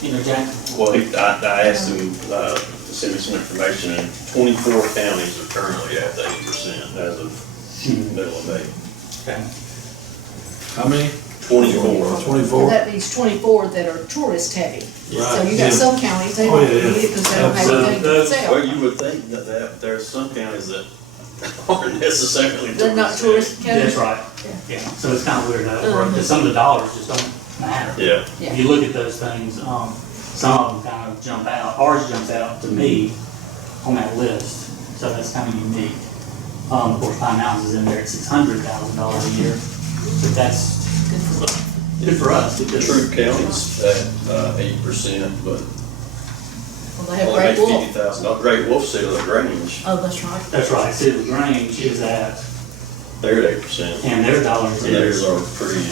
you know Jackson? Well, I asked him, sent me some information, and 24 counties are currently at the 8% as of middle of May. Okay. How many? 24. 24? That means 24 that are tourist heavy. So Right. you got some counties, they don't need it because they don't have anything to Well, sell. you would think that there's some counties that aren't necessarily They're not tourist counties. That's right. Yeah, so it's kind of weird though, because some of the dollars just don't matter. Yeah. If you look at those things, some of them kind of jump out. Ours jumps out to me on that list, so that's kind of unique. Of course, Pine Mountains is in there at $600,000 a year, but that's good for us because Troop County's at 8%, but Well, they have only Great make Wolf. $50,000. Great Wolf City, the Grange, Oh, that's right. that's right. City of Grange is at, they're at 8%. and their dollars And theirs is, are pretty,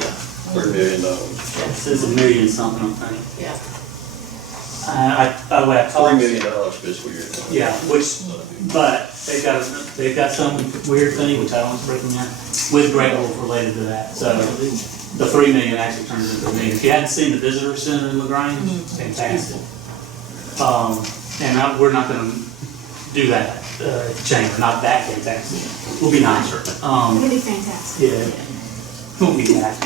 yeah, $3 million. it's $1 million something, I think. Yeah. By the way, I $3 talked. million fiscal year. Yeah, but they've got some weird thing, which I don't recommend, with Great Wolf related to that. So the 3 million actually turns into $1 million. If you hadn't seen the visitor center in LaGrange, it's fantastic. And we're not gonna do that, at the chamber, not that fantastic. We'll be nicer. It'll be fantastic. Yeah, won't be that.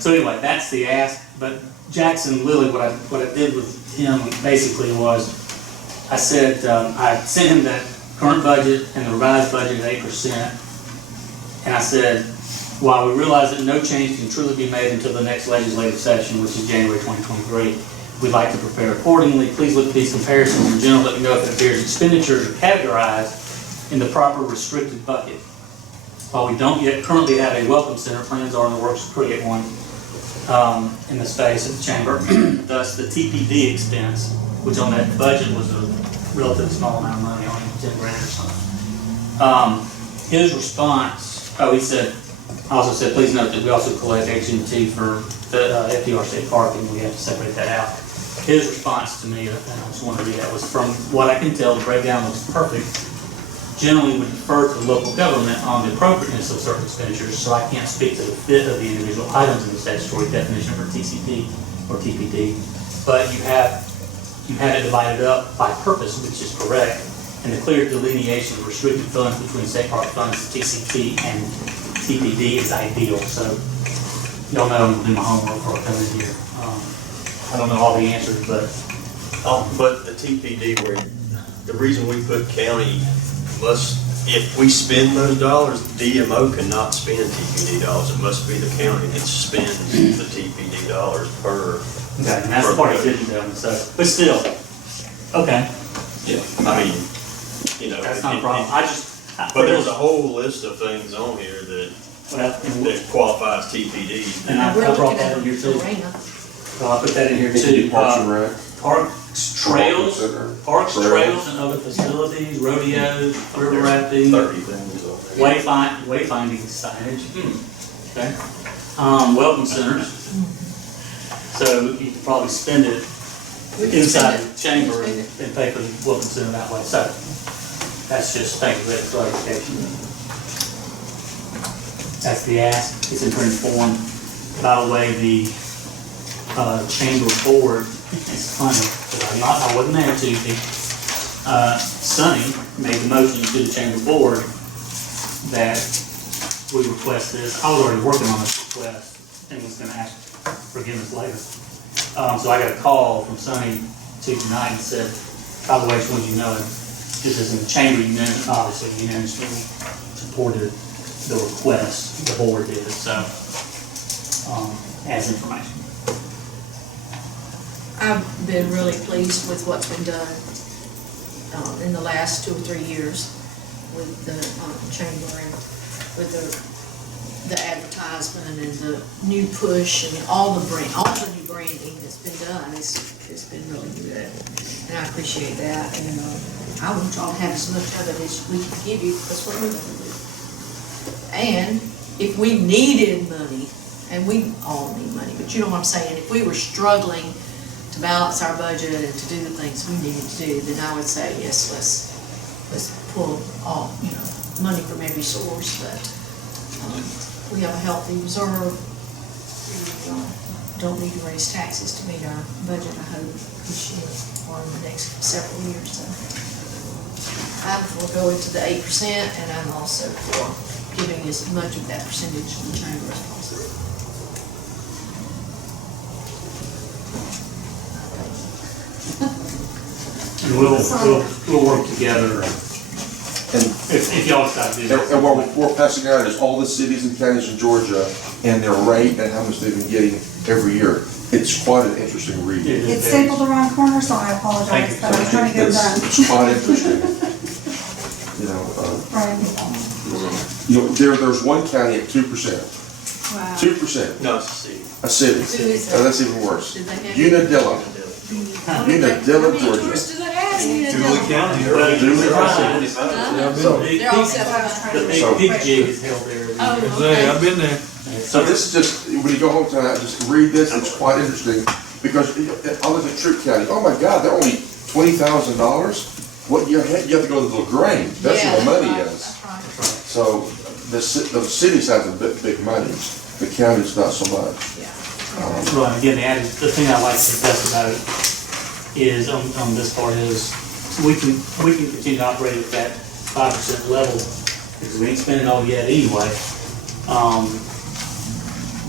So anyway, that's the ask, but Jackson Lilly, what I did with him basically was, I said, I sent him that current budget and the revised budget at 8%. And I said, while we realize that no change can truly be made until the next legislative session, which is January 2023, we'd like to prepare accordingly. Please look at these comparisons in general. Let me know if it appears expenditures are categorized in the proper restricted bucket. While we don't yet currently have a welcome center, plans are in the works to create one in the space of the chamber. Thus, the TPD expense, which on that budget was a relatively small amount of money, only 10 grand or something. His response, he said, I also said, please note that we also collect H&T for the FDR State Parking. We have to separate that out. His response to me, and I just want to read that, was, from what I can tell, the breakdown looks perfect. Generally would defer to local government on the appropriateness of certain expenditures, so I can't speak to the fit of the individual items in the statutory definition for TCP or TPD. But you have it divided up by purpose, which is correct, and the clear delineation of restricted funds between state park funds, TCP, and TPD is ideal. So y'all know I'm gonna do my homework before I come in here. I don't know all the answers, but But the TPD, where the reason we put county must, if we spend those dollars, DMO cannot spend TPD dollars. It must be the county that spends the TPD dollars per. okay, and that's the part I didn't do. So, but still, okay, Yeah. I mean, you know. that's not a problem. But there's a whole list of things on here that qualifies TPD. And I We're brought looking that at in here too. Arena. So I'll put that in here too. Parks and Rec. Parks, trails, trails and other facilities, rodeos, river rafting, 30 things on there. wayfinding signage. Okay. Welcome centers. So you could probably spend it We can inside spend the chamber and pay for the welcome center that way. So that's just, thank you for that clarification. That's the ask. It's in print form. By the way, the chamber board, it's funny, because I wasn't there Tuesday. Sonny made the motion to the chamber board that we request this. I was already working on this request and was gonna ask forgiveness later. So I got a call from Sonny Tuesday night and said, by the way, just wanted you to know, this is in the chamber, obviously unanimously supported the request, the board did, so, as information. I've been really pleased with what's been done in the last 2 or 3 years with the chamber and with the advertisement and the new push and all the new branding that's been done. It's been really good, and I appreciate that. And I want y'all to have as much of it as we can give you. That's what we're gonna do. And if we needed money, and we all need money, but you know what I'm saying, if we were struggling to balance our budget and to do the things we needed to do, then I would say, yes, let's pull all, money from every source, but we have a healthy reserve to don't need to raise taxes to meet our budget, I hope, this year or in the next several years, so. I'm for going to the 8%, and I'm also for giving as much of that percentage to the chamber as possible. And we'll work together if y'all decide to do that. And what we're passing out is all the cities and counties in Georgia and their rate and how much they've been getting every year. It's quite an interesting read. It's stapled around corner, so I apologize, but I was trying to get it done. It's quite interesting. You know, Right. there's one county at 2%. Wow. 2%. No, it's a city. A city. Who is that? That's even worse. Did they have- Unadilla. How Unadilla, many Georgia. tourists do they have? Dooley County. Dooley County. So- They're all self-contracted. So- The big jig is held there. Oh, okay. I've been there. So this is just, when you go home tonight, just read this, it's quite interesting, because I look at Troop County, oh my God, they're only $20,000? What, you have to go to the LaGrange, that's where the money is. That's right. So, the cities have the big money, the counties not so much. Well, again, the thing I like to suggest about it is, on this part is, we can continue to operate at that 5% level, because we ain't spending all yet anyway.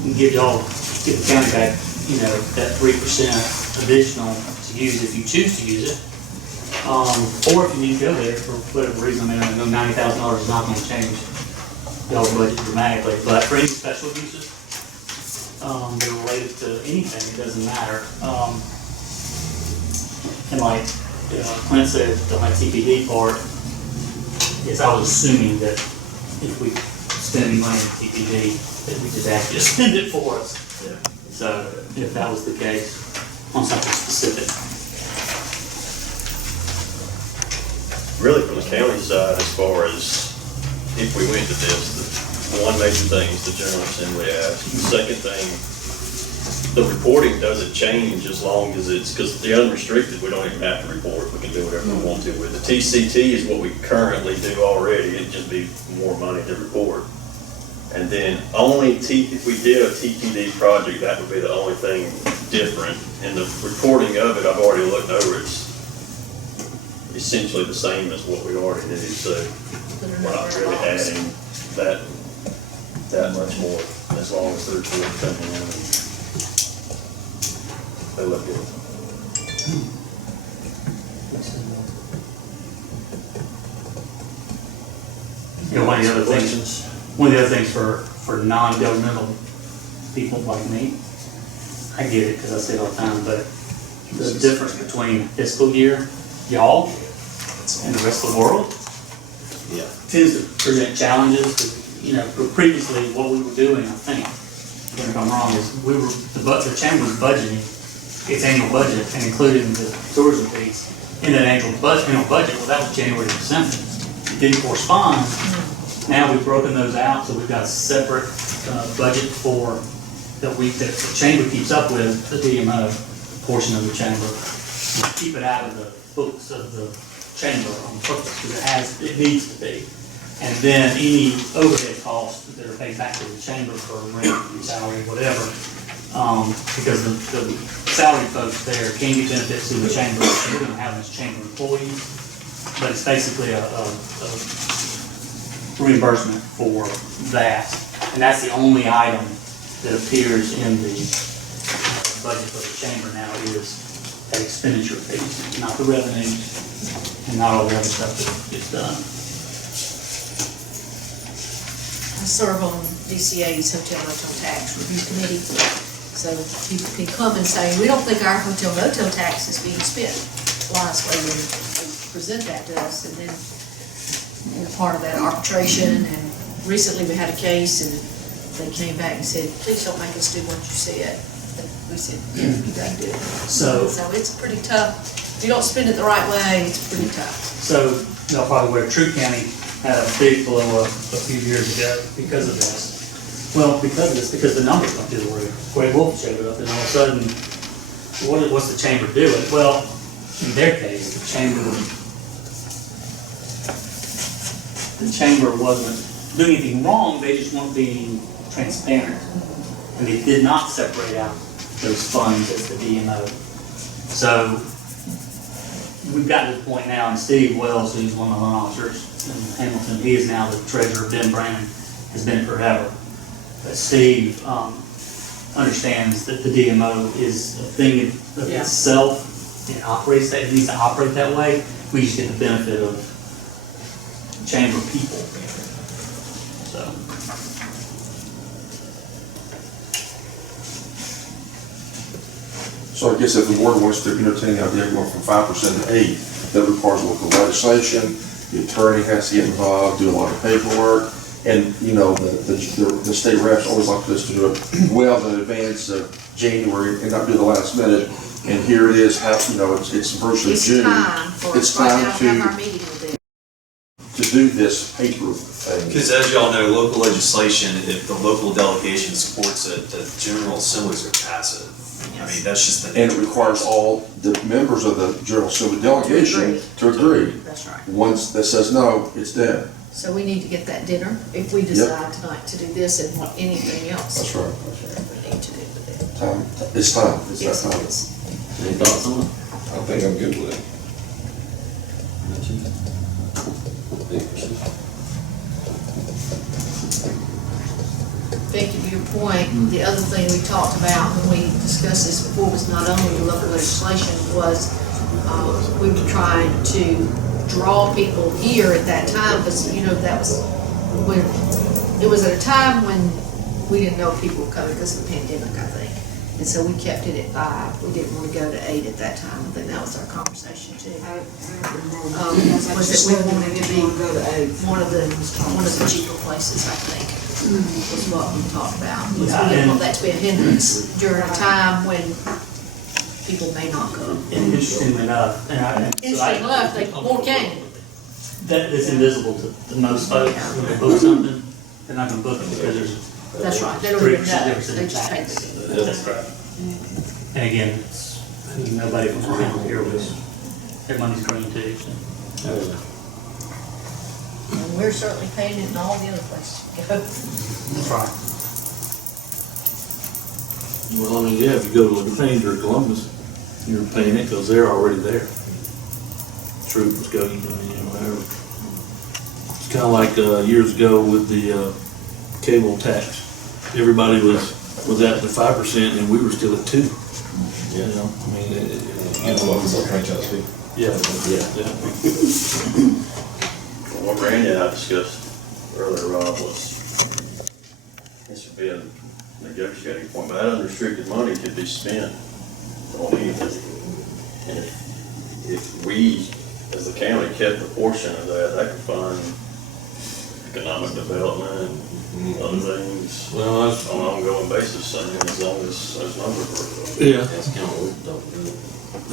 Give the county back, that 3% additional to use if you choose to use it. Or if you need to go there for whatever reason, I know $90,000 is not gonna change y'all's budget dramatically, but for any special uses, that are related to anything, it doesn't matter. And like Clint said, on my TPD part, is I was assuming that if we spend any money in TPD, that we just have to spend it for us. So if that was the case, on something specific. Really, from the county side, as far as if we went to this, the one major thing is the General Assembly asked. The second thing, the reporting doesn't change as long as it's, because the unrestricted, we don't even have to report. We can do whatever we want to with. The TCT is what we currently do already. It'd just be more money to report. And then if we did a TPD project, that would be the only thing different. And the reporting of it, I've already looked over, it's essentially the same as what we already do, so we're not really adding that much more, as long as the report coming in. They look good. One of the other things for non-governmental people like me, I get it because I say it all the time, but the difference between fiscal year, y'all, and the rest of the world, tends to present challenges. Previously what we were doing, I think, if I'm wrong, is the chamber was budgeting its annual budget and including the tourism piece in that annual budget. Well, that was January to December. It didn't correspond. Now we've broken those out, so we've got a separate budget for that the chamber keeps up with, the DMO portion of the chamber. We keep it out of the books of the chamber on purpose, because it needs to be. And then any overhead costs that are paid back to the chamber for rent, salary, whatever, because the salary folks there can get benefits through the chamber, we're gonna have this chamber employees, but it's basically a reimbursement for that. And that's the only item that appears in the budget for the chamber now is that expenditure piece, not the revenue, and not all the other stuff that gets done. I serve on DCA's Hotel Motel Tax Review Committee, so people can come and say, we don't think our hotel motel tax is being spent wisely, and they present that to us, and then we're part of that arbitration. And recently we had a case, and they came back and said, please don't make us do what you said. And we said, yeah, you gotta do it. So it's pretty tough. If you don't spend it the right way, it's pretty tough. So, y'all probably aware, Troop County had a big blow up a few years ago because of this. Well, because the numbers went through the roof. Greg Wolf showed up, and all of a sudden, what's the chamber doing? Well, in their case, the chamber wasn't doing anything wrong, they just weren't being transparent. And they did not separate out those funds as the DMO. So we've gotten to the point now, and Steve Wells, who's one of the loan officers in Hamilton, he is now the treasurer. Ben Brandon has been forever. But Steve understands that the DMO is a thing of itself. It operates that, it needs to operate that way. We just get the benefit of chamber people. So. So I guess if the board wants to entertain the idea of going from 5% to 8%, that requires local legislation. The attorney has to get involved, do a lot of paperwork, and the state reps always like us to do it well in advance of January and not do the last minute. And here it is, it's virtually June. It's time to do this paper thing. Because as y'all know, local legislation, if the local delegation supports it, the General Assemblies are passive. I mean, that's just the. And it requires all the members of the General Assembly delegation to agree. That's right. Once that says no, it's dead. So we need to get that dinner if we decide tonight to do this and what anything else. That's right. We need to do with it. Time, it's time, it's Yes, that it time. is. Any thoughts on it? I think I'm good with it. Becky, to your point, the other thing we talked about when we discussed this before was not only the local legislation, was we were trying to draw people here at that time, because, that was, it was at a time when we didn't know people were coming because of the pandemic, I think. And so we kept it at 5. We didn't want to go to 8 at that time. I think that was our conversation too. Was that we wanted to be one of the cheaper places, I think, was what we talked about. Was we didn't want that to be a hindrance during a time when people may not come. And interestingly enough, Interesting enough, they more came. that is invisible to most folks. When they book something, they're not gonna book it because there's. That's right, they don't even 3% know, difference in they just pay tax. the. That's right. And again, nobody from around here was, their money's green too, so. And we're certainly paying it in all the other places we go. That's right. Well, I mean, yeah, if you go to LaGrange or Columbus, you're paying it because they're already there. Troopers go, whatever. It's kind of like years ago with the cable tax. Everybody was at the 5% and we were still at 2%. You know, I mean, It's a franchise fee. yeah. What Randy and I discussed earlier, Rob, was this would be a negotiating point, but that unrestricted money could be spent on anything. And if we, as the county, kept a portion of that could fund economic development and other things Well, that's, on an ongoing basis, as long as those numbers were. yeah. That's kind of what we don't do.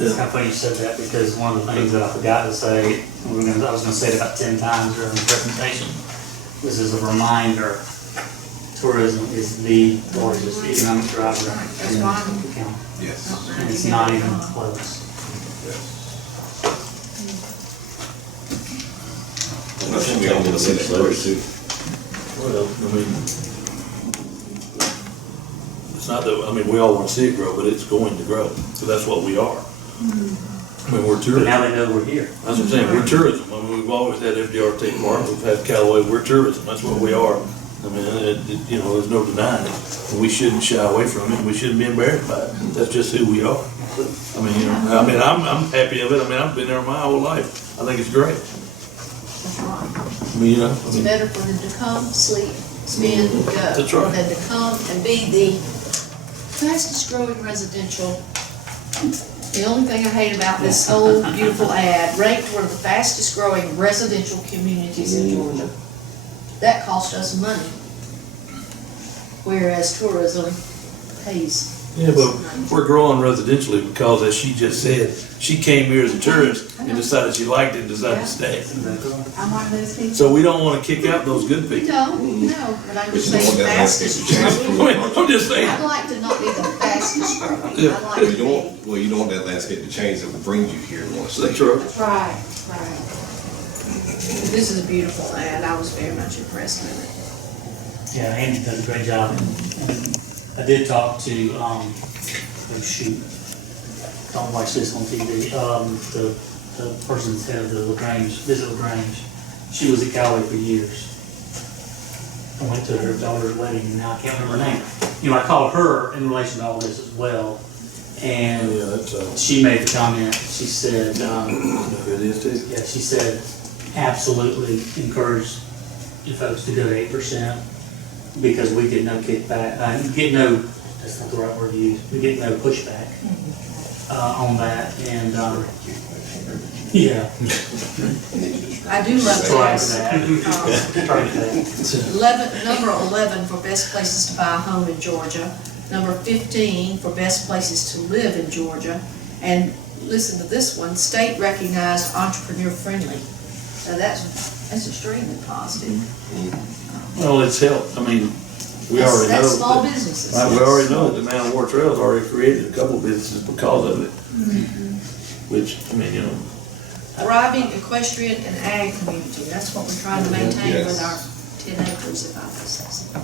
It's kind of funny you said that, because one of the things that I forgot to say, I was gonna say it about 10 times during the presentation, this is a reminder, tourism is the largest economic driver in the county. Yes. And it's not even close. I think we all want to see that grow too. Well, I mean, it's not that, I mean, we all want to see it grow, but it's going to grow, so that's what we are. I mean, we're But tourism. now they know we're here. That's what I'm saying, we're tourism. I mean, we've always had FDR Take Park, we've had Callaway, we're tourism, that's what we are. I mean, there's no denying it. And we shouldn't shy away from it, we shouldn't be embarrassed by it. That's just who we are. I mean, I'm happy of it. I mean, I've been there my whole life. I think it's great. That's right. I mean, It's better for them to come, sleep, spend, and go. That's right. Than to come and be the fastest growing residential. The only thing I hate about this whole beautiful ad, ranked one of the fastest growing residential communities in Georgia. That cost us money. Whereas tourism pays. yeah, but we're growing residentially because, as she just said, she came here as a tourist and decided she liked it and decided to stay. I'm one of those people. So we don't want to kick out those good people. No, but I'm just But you saying don't want that fastest landscape to growing. I'm just saying. I'd like to not be the fastest growing. Yeah. I'd like Well, to be. you don't want that landscape to change that will bring you here and want to stay. That's right. Right, right. This is a beautiful ad. I was very much impressed with it. Yeah, Andy does a great job. And I did talk to oh shoot, don't watch this on TV. The person that's head of the LaGrange, Visit LaGrange, she was at Callaway for years. I went to her daughter's wedding, and now I can't remember her name. You know, I called her in relation to all this as well, and Yeah, that's, she made the comment, she said, it is too. yeah, she said, absolutely encourage you folks to go to 8%, because we get no kickback, get no, that's not the right word to use, we get no pushback, on that, and, yeah. I do love Try this. that. Try that. Number 11 for best places to buy a home in Georgia. Number 15 for best places to live in Georgia. And listen to this one, state recognized entrepreneur friendly. Now that's extremely positive. Well, it's helped, I mean, we already know. That's small that- businesses. Right, we already know that the Man of War Trail's already created a couple businesses because of it. Which, I mean, you know, Thriving equestrian and ag community, that's what we're trying to maintain with Yes. our 10 acres, if I may say so.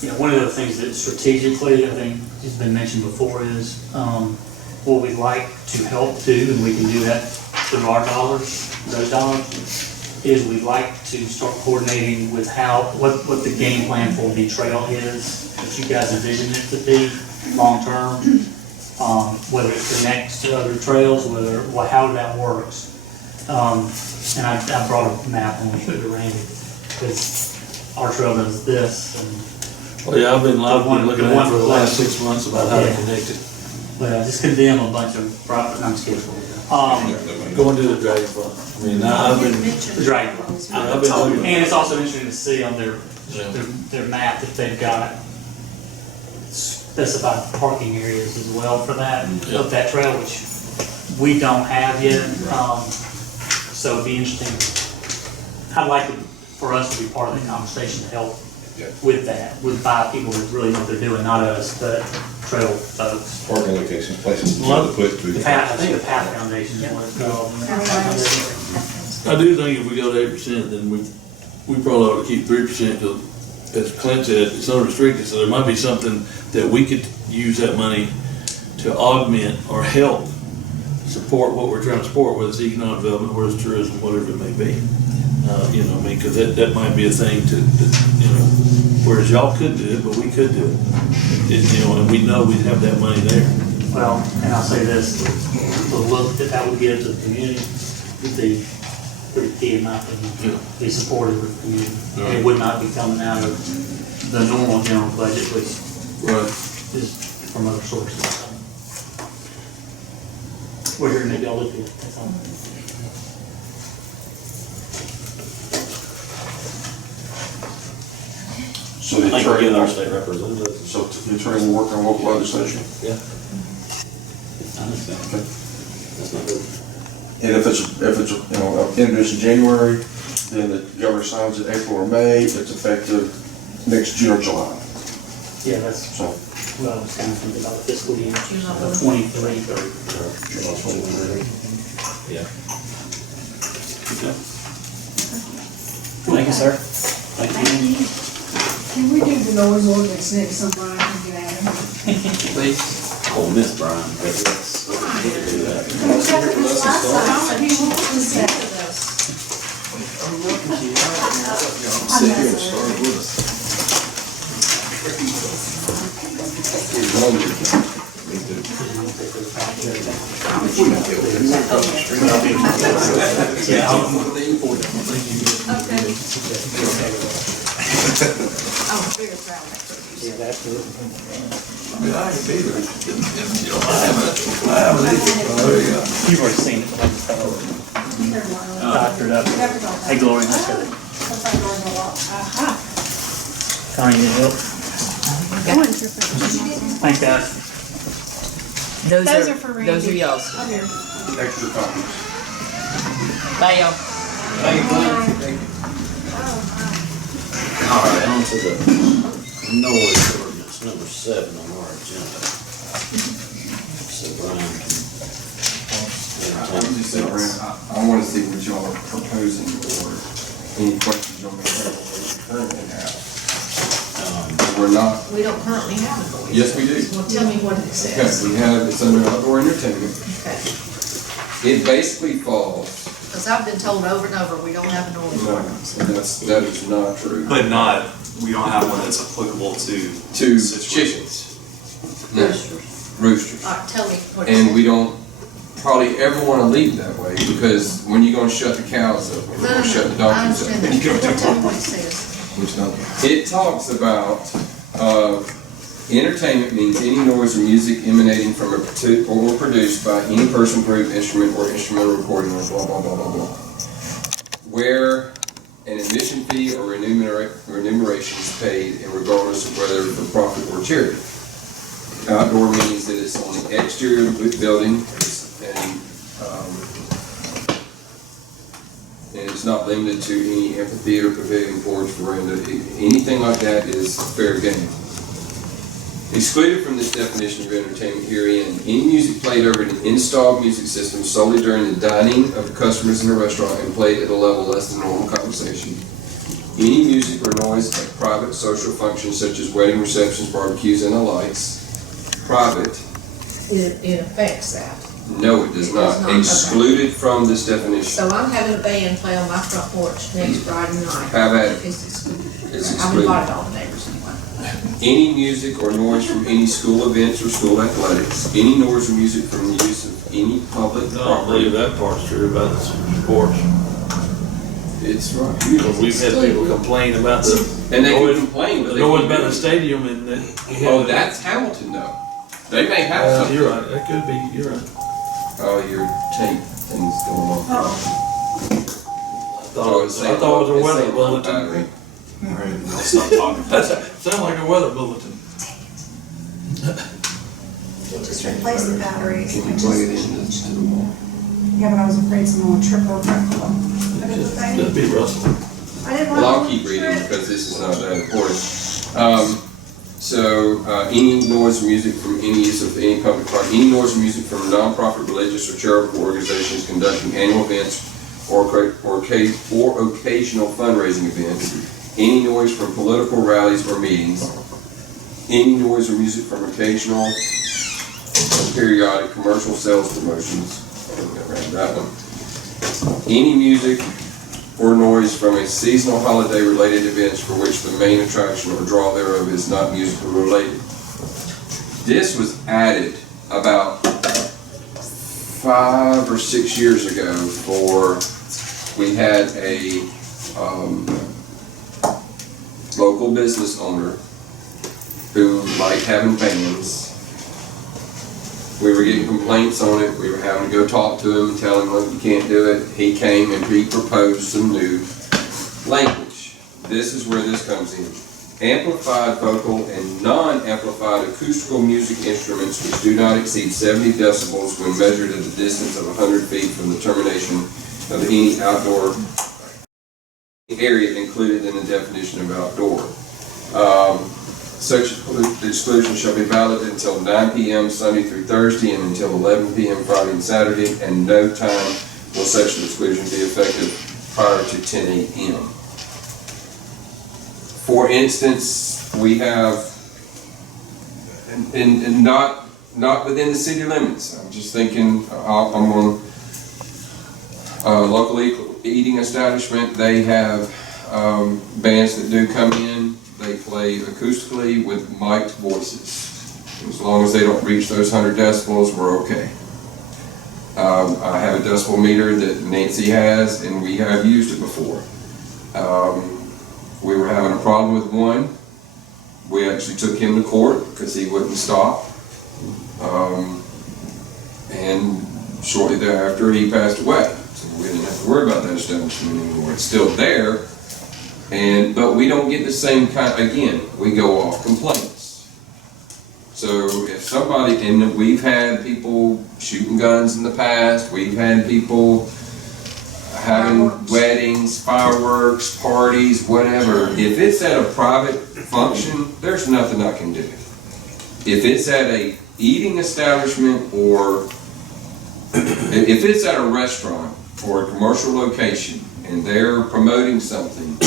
Yeah, one of the things that strategically, I think, has been mentioned before is, what we'd like to help do, and we can do that through our dollars, those dollars, is we'd like to start coordinating with what the game plan for the trail is, that you guys envision it to be long-term, whether it connects to other trails, how that works. And I brought a map when we showed it to Randy, because our trail does this, and well, yeah, I've been looking at it for the last one- 6 months about how to Yeah. connect it. well, just condemn a bunch of property, I'm just kidding. Going to the Dragonfly. I mean, I've been, The Dragon. I've been looking. And it's also interesting to see on their map that they've got specified parking areas as well for that, of that trail, which we don't have yet. So it'd be interesting. I'd like for us to be part of the conversation to help with that, with five people that really know what they're doing, not us, but trail folks. Parking locations, places to put through. The Path, I think the Path Foundation is what it's called. I do think if we go to 8%, then we probably ought to keep 3%, because as Clint said, it's unrestricted, so there might be something that we could use that money to augment or help support what we're trying to support, whether it's economic development, whether it's tourism, whatever it may be. You know, I mean, because that might be a thing to, you know, whereas y'all could do it, but we could do it. You know, and we know we'd have that money there. Well, and I'll say this, the look that would give to the community would be pretty key in my opinion. Be supportive of the community. And it would not be coming out of the normal general budget, which is from other sources. We're here, maybe I'll look at it, that's all. So the I think we're getting our attorney, state representative. so the attorney will work on local legislation? Yeah. I understand. Okay. That's not good. And if it's, you know, introduced in January, then the governor signs it April or May, it's effective next June or July. Yeah, that's, So, well, I was kind of thinking about the fiscal year, July. 23. Yeah. Thank you, sir. Thank you. Can we do the noise ordinance next, so Brian can get out of here? Please. Oh, Miss Brian, but yes, we can do that. Sit here and start with us. Oh, bigger crowd. Yeah, absolutely. I mean, I can be there. You know, I haven't either. Oh, there you go. You've already seen it, but I just doctored up. Hey, Gloria, let's go. Connie, need help? Thanks, guys. Those are for Randy. Those are y'all's. extra copies. Bye, y'all. All right, on to the noise ordinance, number 7 on our agenda. So Brian I'm just sitting around, I want to see what y'all are proposing or any questions y'all may have or what you currently have. can, We're not. We don't currently have a noise. Yes, we do. Well, tell me what it Okay, says. we have, it's under outdoor entertainment. Okay, It basically falls, because I've been told over and over, we don't have a noise no, ordinance. that is not true. But not, we don't have one that's applicable to. To situations. chickens. No, Roosters. roosters. All right, tell me what it And says. we don't probably ever wanna leave that way, because when you gonna shut the cows up, when you gonna shut the I donkeys understand up? that. Well, tell me what it says. Which donkey? It talks about, entertainment means any noise or music emanating from or produced by any person, group, instrument, or instrumental recording, or blah, blah, blah, blah, blah. Where an admission fee or remuneration is paid, and regardless of whether for profit or charity. Outdoor means that it's on the exterior of the building, and it's not limited to any amphitheater, pavilion, porch, veranda. Anything like that is fair game. Excluded from this definition of entertainment herein, any music played over an installed music system solely during the dining of the customers in a restaurant and played at a level less than normal conversation. Any music or noise at private social functions such as wedding receptions, barbecues, and the likes. Private. It affects that. No, it does It does not. not, okay. Excluded from this definition. So I'm having a band play on my front porch next Friday night. Have at it. It's excluded. It's I've excluded. invited all the neighbors anyway. Any music or noise from any school events or school athletics. Any noise or music from the use of any public I don't believe property. that part's true about the sports. It's right. Because we've had people complain about the And they can noise, complain, but the they noise can about do the it. stadium and that. Oh, that's Hamilton though. They may have something. You're right, that could be, you're right. Oh, your tape thing's going on. I thought it was a weather bulletin. All right, I'll stop talking. Sound like a weather bulletin. Just replace the batteries. Can you plug it in to the wall? Yeah, but I was afraid someone would trip over it. Could be Russell. I didn't want Well, to. I'll keep reading because this is not that important. Any noise or music from any use of any public park, any noise or music from nonprofit, religious, or charitable organizations conducting annual events or occasional fundraising events, any noise from political rallies or meetings, any noise or music from occasional or periodic commercial sales promotions, around that one, any music or noise from a seasonal holiday-related events for which the main attraction or draw thereof is not musical related. This was added about 5 or 6 years ago we had a local business owner who liked having bands. We were getting complaints on it. We were having to go talk to him and tell him, look, you can't do it. He came and he proposed some new language. This is where this comes in. Amplified vocal and non-amplified acoustical music instruments which do not exceed 70 decibels when measured at a distance of 100 feet from the termination of any outdoor area included in the definition of outdoor. Such exclusion shall be valid until 9 p.m. Sunday through Thursday and until 11 p.m. Friday and Saturday, and no time will such an exclusion be effective prior to 10 a.m. For instance, we have, and not within the city limits. I'm just thinking, I'm on local eating establishment. They have bands that do come in. They play acoustically with mic'd voices. As long as they don't reach those 100 decibels, we're okay. I have a decibel meter that Nancy has, and we have used it before. We were having a problem with one. We actually took him to court because he wouldn't stop. And shortly thereafter, he passed away. So we didn't have to worry about that establishment anymore. It's still there. But we don't get the same kind, again, we go off complaints. So if somebody, and we've had people shooting guns in the past, we've had people having weddings, fireworks, parties, whatever. If it's at a private function, there's nothing I can do. If it's at a eating establishment or if it's at a restaurant or a commercial location and they're promoting something,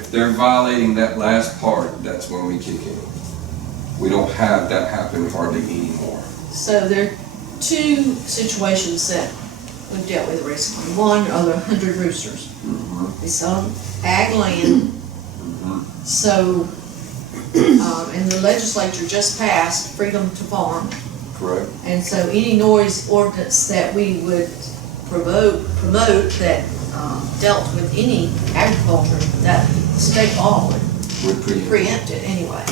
If they're violating that last part, that's when we kick in. We don't have that happen hardly anymore. So there are two situations that we've dealt with recently. One are the 100 roosters. They sell them ag land. So, and the legislature just passed freedom to farm. Correct. And so any noise ordinance that we would promote that dealt with any agriculture, that state law would preempt it anyway.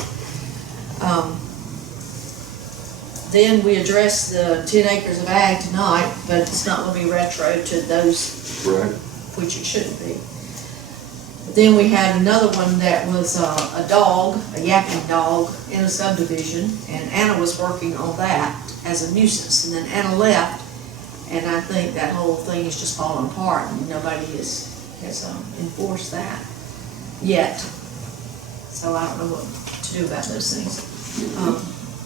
Then we addressed the 10 acres of ag tonight, but it's not gonna be retro to those, Right. which it shouldn't be. Then we had another one that was a dog, a yapping dog in a subdivision, and Anna was working on that as a nuisance, and then Anna left, and I think that whole thing is just falling apart, and nobody has enforced that yet. So I don't know what to do about those things.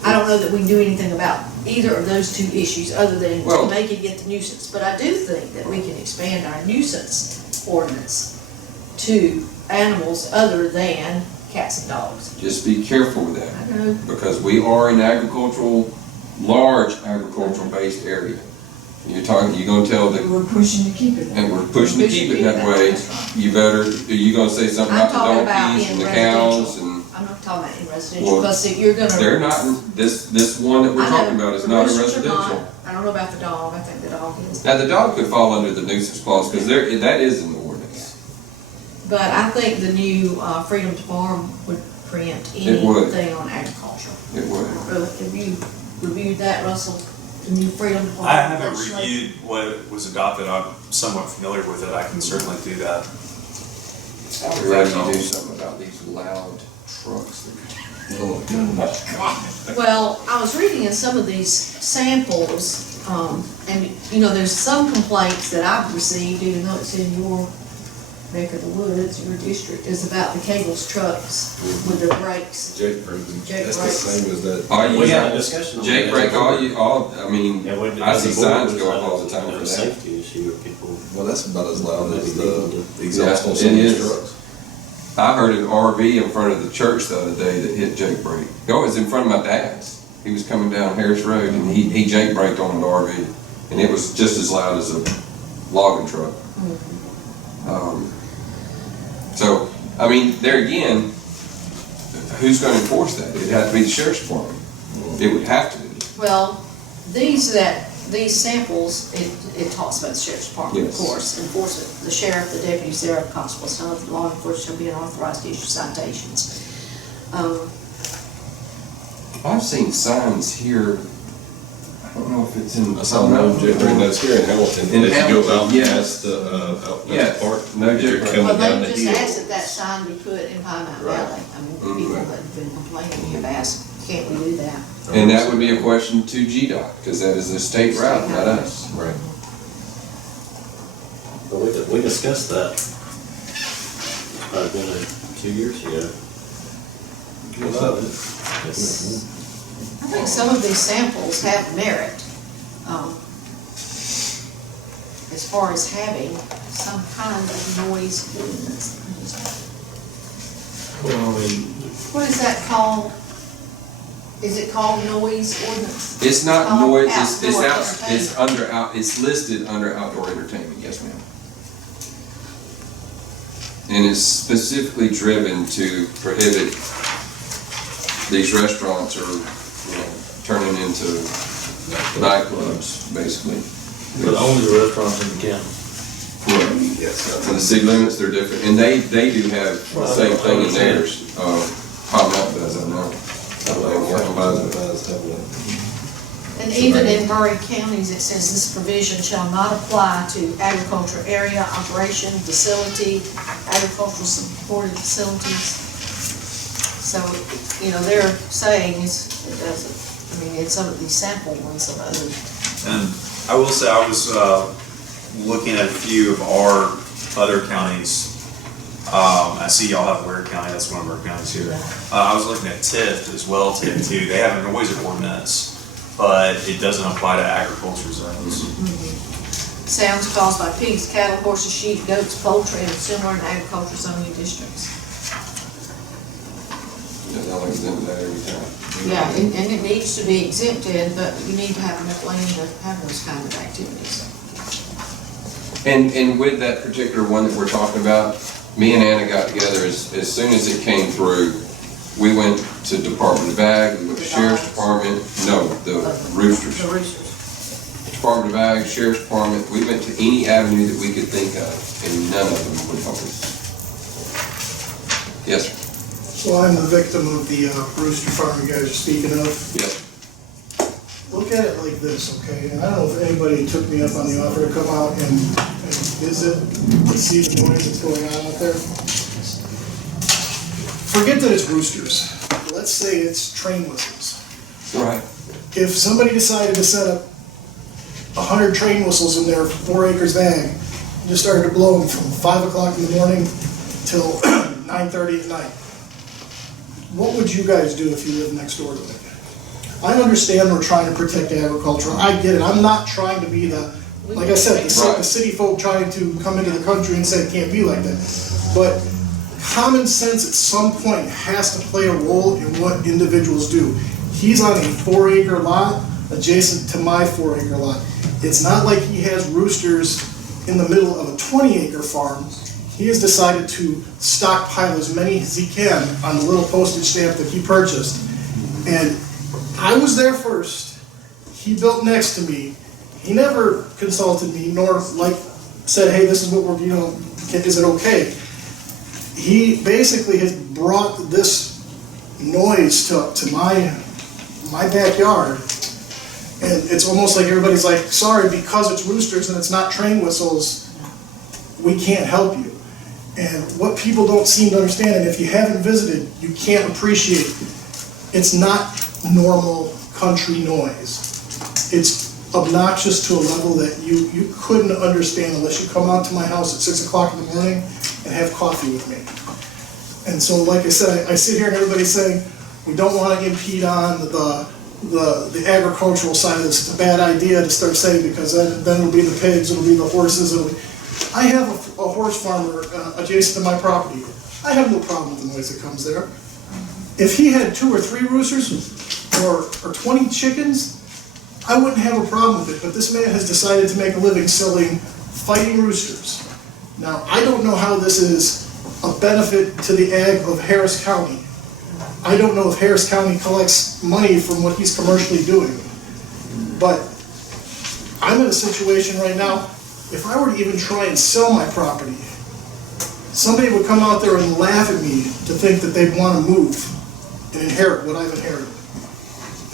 I don't know that we can do anything about either of those two issues, other than Well, making it the nuisance, but I do think that we can expand our nuisance ordinance to animals other than cats and dogs. Just be careful with that. I know. Because we are an large agricultural based area. You're gonna tell the, We're pushing to keep it. and we're pushing to keep it that way. You better, are you gonna say something I'm about the talking about donkeys in and the cows residential. and? I'm not talking about in residential, Well, because you're gonna. They're not, this one that we're I know, talking about is the not a roosters are not. residential. I don't know about the dog, I think the dog is. Now, the dog could fall under the nuisance clause, because that is in the ordinance. But I think the new freedom to farm would preempt It would. anything on agriculture. It would. Have you reviewed that, Russell? The new freedom to farm? I haven't legislation? reviewed what was adopted. I'm somewhat familiar with it. I can certainly do that. I'd rather you do something about these loud trucks. Well, I was reading in some of these samples, and, there's some complaints that I've received, even though it's in your neck of the woods, your district, is about the cables trucks with the brakes. Jake braking, Jake that's the brakes. same as that. We had a discussion on Jake that. brake, I mean, Yeah, when I see the board signs was go up like, all the time for that. Safety issue with people. Well, that's about as loud as the Yeah, exhaust on it some of these is. trucks. I heard an RV in front of the church the other day that hit Jake brake. It was in front of my dad's. He was coming down Harris Road and he Jake braked on an RV. And it was just as loud as a logging truck. So, I mean, there again, who's gonna enforce that? It'd have to be the sheriff's department. It would have to be. Well, these samples, it talks about the sheriff's department, of Yes. course, enforcement, the sheriff, the deputy sheriff, constable, some of the law enforcement shall be authorized to issue citations. I've seen signs here, I don't know if it's in. I saw no Jake braking, that's here in Hamilton. In As you go Hamilton, out yes. past the, out Yes. past the park. No as you're Jake braking. coming Well, down they the just hill. asked that sign be put in Pine Mountain Right. Valley. I mean, people that have been complaining have asked, can't we do that? And that would be a question to GDOT, because that is a state route, not us. Right. But we discussed that, probably been 2 years ago. I think some of these samples have merit, as far as having some kind of noise ordinance. Well, I mean, What is that called? Is it called noise ordinance? It's not called noise, outdoor it's listed under outdoor entertainment, yes ma'am. And it's specifically driven to prohibit these restaurants or, turning into nightclubs, basically. but only the restaurants in the county. Correct. Yes. So the city limits, they're different, and they do have the same thing in theirs. Pine Mountain does, I know. And even in Murray counties, it says this provision shall not apply to agricultural area, operation, facility, agricultural supported facilities. So, they're saying it doesn't, in some of these sample ones of others. And I will say, I was looking at a few of our other counties. I see y'all have Ware County, that's one of our counties here. I was looking at Tift as well, Tift too. They have a noise ordinance, but it doesn't apply to agriculture zones. Sounds caused by pigs, cattle, horses, sheep, goats, poultry, and similar in agricultural zoning districts. Yeah, they'll exempt that every time. Yeah, and it needs to be exempted, but you need to have enough land to have those kind of activities. And with that particular one that we're talking about, me and Anna got together as soon as it came through. We went to Department of Ag, we went to Sheriff's Department, no, the Roosters. The roosters. Department of Ag, Sheriff's Department, we went to any avenue that we could think of, and none of them would help us. Yes, sir. So I'm the victim of the rooster farm you guys are speaking of. Yes. Look at it like this, okay? And I don't know if anybody took me up on the offer to come out and visit, to see the noise that's going on out there. Forget that it's roosters. Let's say it's train whistles. Right. If somebody decided to set up 100 train whistles in their 4 acres bag, and just started to blow them from 5 o'clock in the morning till 9:30 at night, what would you guys do if you lived next door to it? I understand we're trying to protect agriculture. I get it. I'm not trying to be the, like I said, the city folk trying to come into the country and say it can't be like that. But common sense at some point has to play a role in what individuals do. He's on a 4-acre lot adjacent to my 4-acre lot. It's not like he has roosters in the middle of a 20-acre farm. He has decided to stockpile as many as he can on the little postage stamp that he purchased. And I was there first. He built next to me. He never consulted me, nor said, hey, this is what we're, is it okay? He basically has brought this noise to my backyard. And it's almost like everybody's like, sorry, because it's roosters and it's not train whistles, we can't help you. And what people don't seem to understand, and if you haven't visited, you can't appreciate, it's not normal country noise. It's obnoxious to a level that you couldn't understand unless you come out to my house at 6 o'clock in the morning and have coffee with me. And so, like I said, I sit here and everybody's saying, we don't want to impede on the agricultural side of this. It's a bad idea to start saying, because then it'll be the pigs, it'll be the horses. I have a horse farmer adjacent to my property. I have no problem with the noise that comes there. If he had 2 or 3 roosters or 20 chickens, I wouldn't have a problem with it. But this man has decided to make a living selling fighting roosters. Now, I don't know how this is a benefit to the ag of Harris County. I don't know if Harris County collects money from what he's commercially doing. But I'm in a situation right now, if I were to even try and sell my property, somebody would come out there and laugh at me to think that they'd want to move and inherit what I've inherited.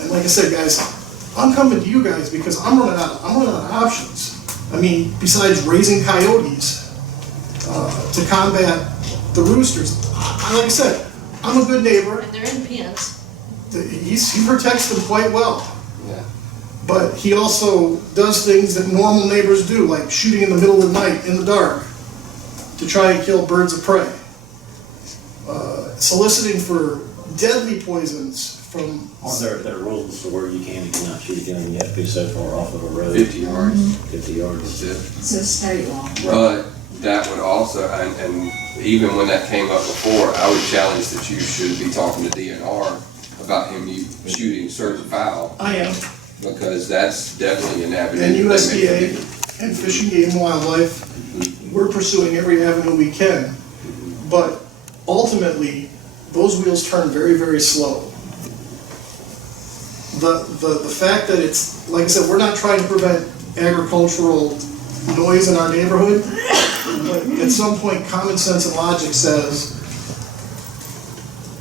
And like I said, guys, I'm coming to you guys because I'm running out of options. I mean, besides raising coyotes to combat the roosters, like I said, I'm a good neighbor. And they're in pens. He protects them quite well. Yeah. But he also does things that normal neighbors do, like shooting in the middle of the night in the dark to try and kill birds of prey. Soliciting for deadly poisons from... Aren't there rules to where you can and cannot shoot a gun, and you have to be so far off of a road? 50 yards. 50 yards. That's it. It's a state law. But that would also, and even when that came up before, I would challenge that you should be talking to DNR about him shooting certain fowl. I am. Because that's definitely an avenue. And USDA and Fish and Game and Wildlife, we're pursuing every avenue we can. But ultimately, those wheels turn very, very slow. The fact that it's, like I said, we're not trying to prevent agricultural noise in our neighborhood, but at some point, common sense and logic says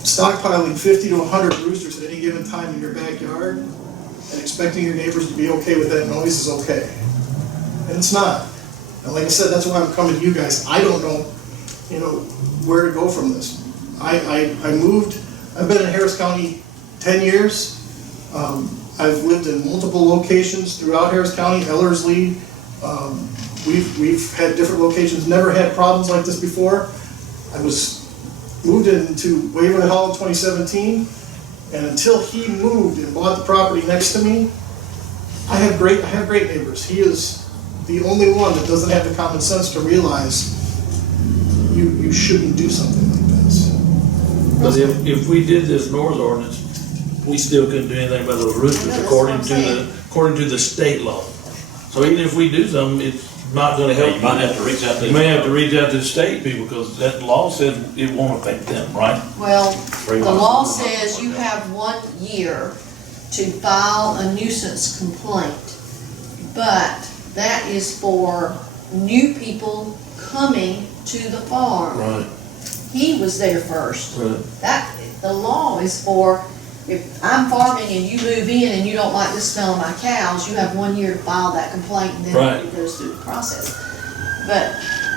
stockpiling 50 to 100 roosters at any given time in your backyard and expecting your neighbors to be okay with that noise is okay. And it's not. And like I said, that's why I'm coming to you guys. I don't know, where to go from this. I moved, I've been in Harris County 10 years. I've lived in multiple locations throughout Harris County, Ellerslie. We've had different locations, never had problems like this before. I was moved into Waverly Hall in 2017, and until he moved and bought the property next to me, I have great neighbors. He is the only one that doesn't have the common sense to realize you shouldn't do something like this. But if we did this noise ordinance, we still couldn't do anything about those roosters I know, that's according what to I'm according to the state law. So even if we do something, it's not gonna help. You might have to reach out to. You may have to reach out to the state people, because that law says it won't affect them, right? Well, Bring the on. law says you have 1 year to file a nuisance complaint. But that is for new people coming to the farm. Right, He was there first. right. The law is for, if I'm farming and you move in and you don't like the smell of my cows, you have 1 year to file that complaint, and then Right. it goes through the process. But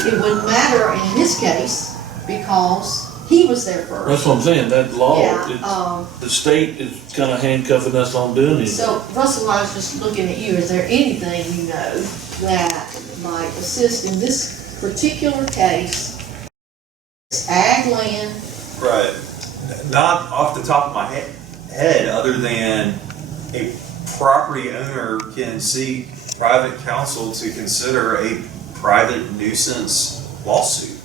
it wouldn't matter in this case, because he was there That's first. what I'm saying, that law, Yeah, the state is kinda handcuffing us on doing anything. so Russell, I was just looking at you, is there anything you know that might assist in this particular case? It's ag land. Right. Not off the top of my head, other than a property owner can seek private counsel to consider a private nuisance lawsuit.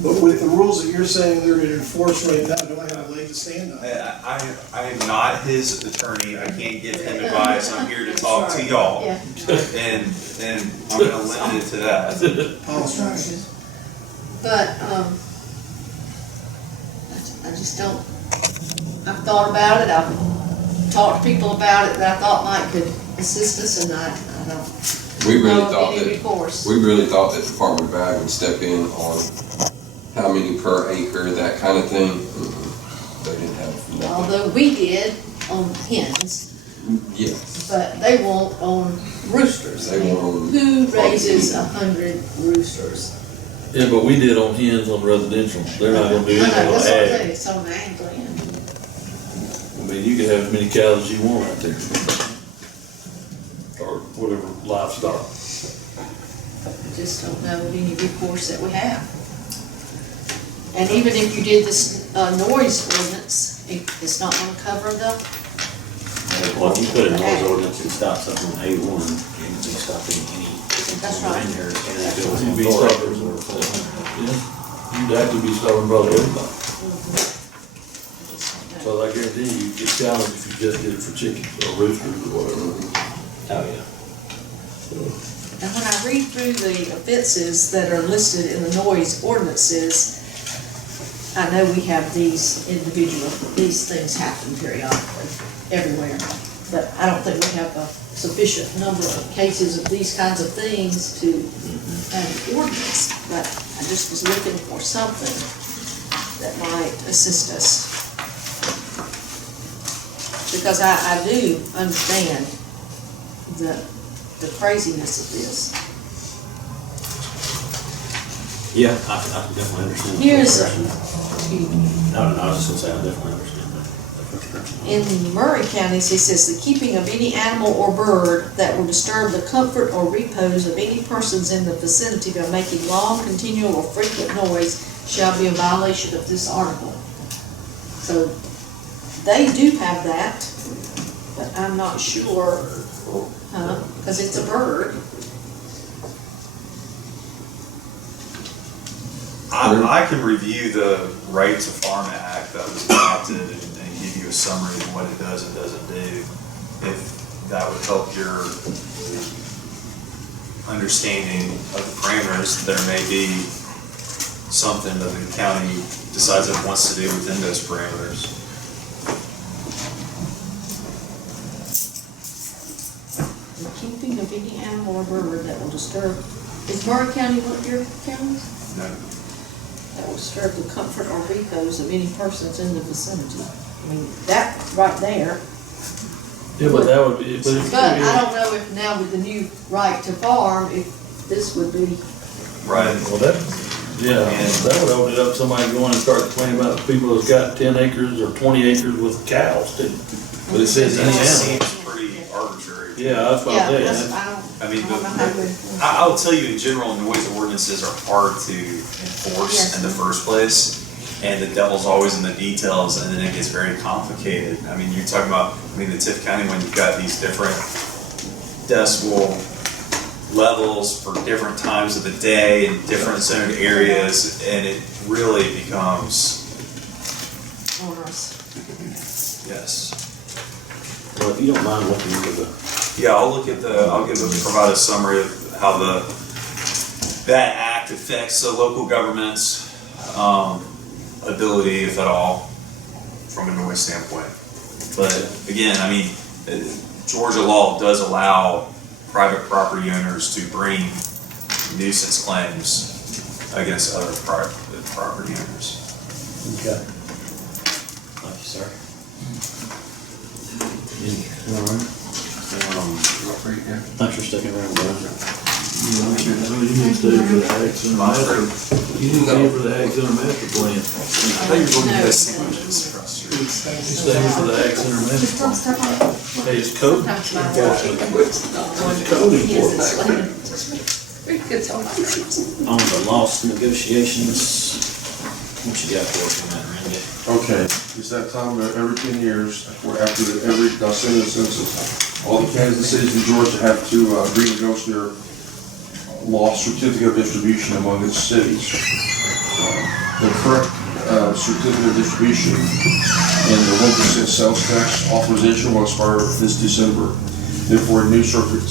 But with the rules that you're saying they're gonna enforce right now, do I have a leg to stand on? I am not his attorney, I can't give him advice, I'm here to talk to y'all. Yeah. And I'm gonna limit it to that. But, I just don't, I've thought about it, I've talked to people about it that I thought Mike could assist us, and I don't We really know thought any that, recourse. we really thought that Department of Ag would step in on how many per acre, that kind of thing. They didn't have nothing. Although we did on hens, Yes, but they won't on roosters. They won't on- Who raises 100 roosters? Yeah, but we did on hens on residential, they're not gonna do I know, anything on that's what I'm ag. saying, it's on ag land. I mean, you can have as many cows as you want out there. Or whatever livestock. I just don't know of any recourse that we have. And even if you did this noise ordinance, it's not gonna cover the, Well, if you put a noise ordinance and stop something on A1, you can stop any. That's right. In there, and it You'd goes be on stopping, forward. yeah, you'd have to be stopping probably everybody. So I guarantee you get challenged if you just did it for chickens or roosters or whatever. Oh, yeah. and when I read through the offenses that are listed in the noise ordinances, I know we have these things happen periodically, everywhere. But I don't think we have a sufficient number of cases of these kinds of things to have an ordinance. But I just was looking for something that might assist us. Because I do understand the craziness of this. Yeah, I can definitely understand. Here's, No, I was just gonna say, I definitely understand that. in Murray County, it says, the keeping of any animal or bird that will disturb the comfort or repose of any persons in the vicinity by making long, continual, or frequent noise shall be a violation of this article. So, they do have that, but I'm not sure, because it's a bird. I can review the Right to Farm Act that was adopted and give you a summary of what it does and doesn't do. If that would help your understanding of the parameters, there may be something that the county decides it wants to do within those parameters. The keeping of any animal or bird that will disturb, is Murray County one of your counties? No. That will disturb the comfort or repose of any persons in the vicinity. I mean, that right there. Yeah, but that would be, But I don't know if now with the new right to farm, if this would be. Right. well, that would open it up, somebody going and start complaining about people that's got 10 acres or 20 acres with cows too. But it says any That animal. seems pretty arbitrary. Yeah, that's what I'm Yeah, saying. that's, I mean, I don't know how to. I'll tell you, in general, noise ordinances are hard to enforce in the first place. And the devil's always in the details, and then it gets very complicated. I mean, you're talking about, the Tiff County one, you've got these different decibel levels for different times of the day and different zoned areas, and it really becomes, Onerous. yes. Well, if you don't mind looking into the, Yeah, I'll provide a summary of how that act affects the local government's ability, if at all, from a noise standpoint. But again, I mean, Georgia law does allow private property owners to bring nuisance claims against other private property owners. okay. Thank you, sir. All right. Thanks for sticking around, bro. You need to stay for the Ag Center master. You need to stay for the Ag Center master plan. I thought you were going to get sandwiches across the street. Stay for the Ag Center master plan. Hey, it's code. It's code enforcement. On the lost negotiations, what you got for us on that, Randy? Okay, it's that time that every 10 years, after every decennial census, all the counties and cities in Georgia have to renegotiate their lost certificate of distribution among its cities. The current certificate of distribution and the 1% sales tax authorization will expire this December. Therefore, a new certificate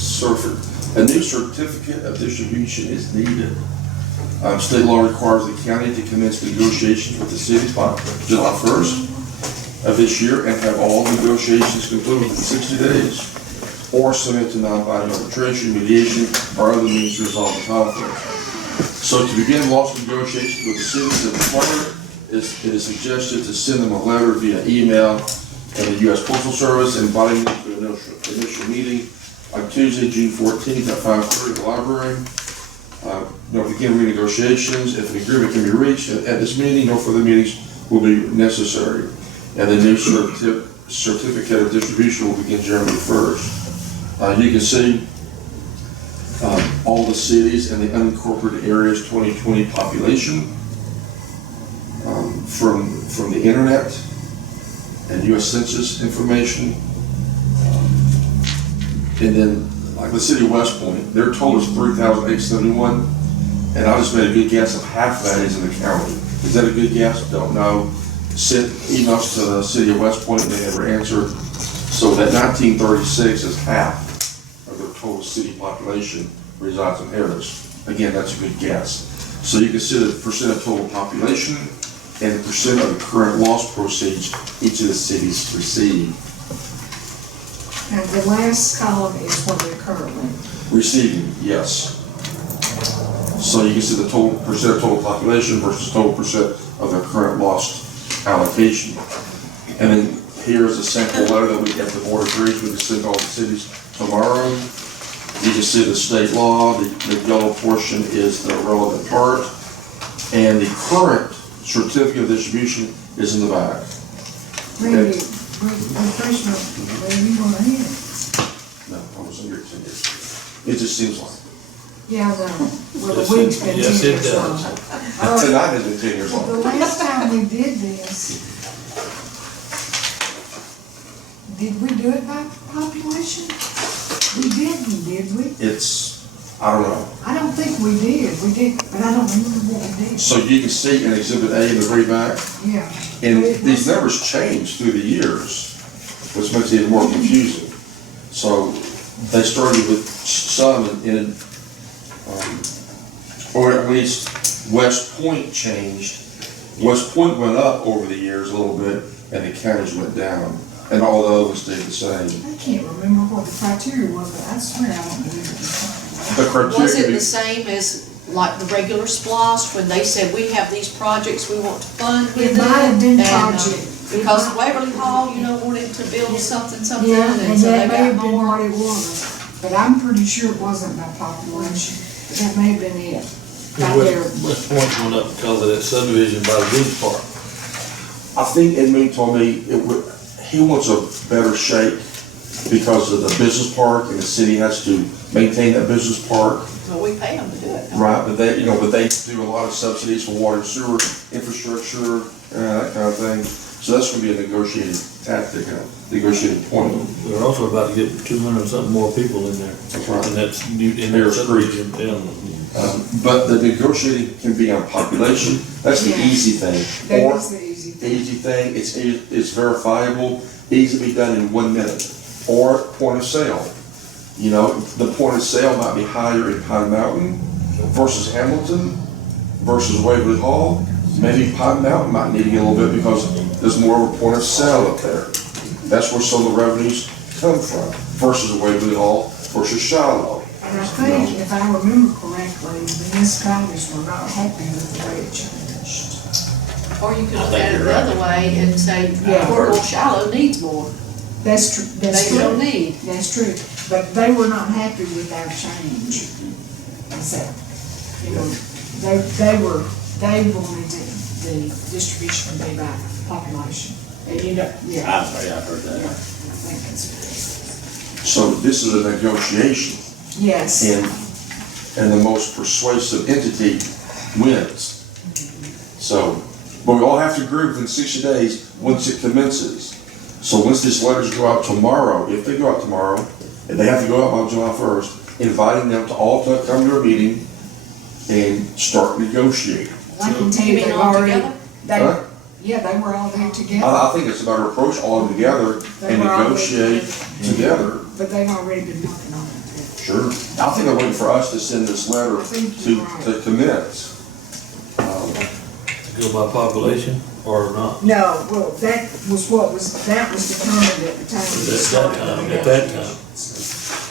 of distribution is needed. State law requires the county to commence negotiations with the cities by July 1st of this year and have all negotiations concluded within 60 days, or submit to non-binding arbitration, mediation, or other means to resolve the conflict. So to begin lost negotiations with the cities that require it is suggested to send them a letter via email and the U.S. Postal Service inviting them to an initial meeting on Tuesday, June 14th at 5:30 at the library. Begin renegotiations. If an agreement can be reached at this meeting, no further meetings will be necessary. And the new certificate of distribution will begin January 1st. You can see all the cities and the unincorporated areas 2020 population from the internet and U.S. Census information. And then, like the city of West Point, their total is 3,871, and I just made a good guess of half of that is in the county. Is that a good guess? Don't know. Sent emails to the city of West Point and they never answered. So that 1936 is half of their total city population resides in Harris. Again, that's a good guess. So you can see the percent of total population and the percent of the current loss proceeds each of the cities receive. And the last column is what they're currently. Receiving, yes. So you can see the total percent of total population versus total percent of their current lost allocation. And then here's a sample letter that we have the board agrees we can send all the cities tomorrow. You can see the state law, the yellow portion is the relevant part, and the current certificate of distribution is in the back. Randy, refresh my, where you wanna hear? No, I was in here 10 years. It just seems like. Yeah, well, the week's been 10 Yes, it years does. long. Tonight has been 10 years The long. last time we did this, did we do it by population? We didn't, did we? I don't know. I don't think we did, but I don't remember what we did. So you can see in Exhibit A in the very back, Yeah. and But it these was- numbers change through the years, which makes it even more confusing. So they started with some or at least West Point changed. West Point went up over the years a little bit, and the counties went down, and all the others stayed the same. I can't remember what the criteria was, but I swear I don't believe it. The criteria Was it could be- the same as like the regular SPOS, when they said, we have these projects we want to fund with It might have been And, project. Because Waverly Hall, wanted to build something, Yeah, and and so that they may got have been more. what it was, but I'm pretty sure it wasn't by population, but that may have been it. Right there. West Point went up because of that subdivision by the beach park. I think Edmund told me he wants a better shape because of the business park, and the city has to maintain that business park. Well, we pay them to do it. Right, but they do a lot of subsidies for water and sewer infrastructure, that kind of thing. So that's gonna be a negotiated tactic, a negotiated point. We're also about to get 200 and something more people in there. That's right. And that's new, in Bear their Creek. subdivision, yeah. But the negotiating can be on population, that's the easy thing. That Or, is the easy thing. easy thing, it's verifiable, easy to be done in 1 minute. Or point of sale. You know, the point of sale might be higher in Pine Mountain versus Hamilton versus Waverly Hall. Maybe Pine Mountain might need to get a little bit because there's more of a point of sale up there. That's where some of the revenues come from versus Waverly Hall versus Shiloh. And I think, if I remember correctly, municipalities were not happy with the way it changed. Or you could I look think at it you're the right. other way and say, Yeah. Portable Shallow needs more. That's true, They that's still true. need. That's true, but they were not happy with our change. I said, you know, they wanted the distribution to be by population. And you know, yeah. I'm sorry, I've heard Yeah, I that. think that's, So this is a negotiation, yes. and the most persuasive entity wins. So, but we all have to agree within 60 days once it commences. So once these letters go out tomorrow, if they go out tomorrow, and they have to go out by July 1st, inviting them to all to come to a meeting and start negotiating. I can tell You you mean they've all already, together? Huh? yeah, they were all there together, I think it's about to approach all together and negotiate together. but they've already been working on it. Sure. I think they're waiting for us to send this letter I think you're right. to commence. To go by population or not. No, well, that was determined at the time. At that time.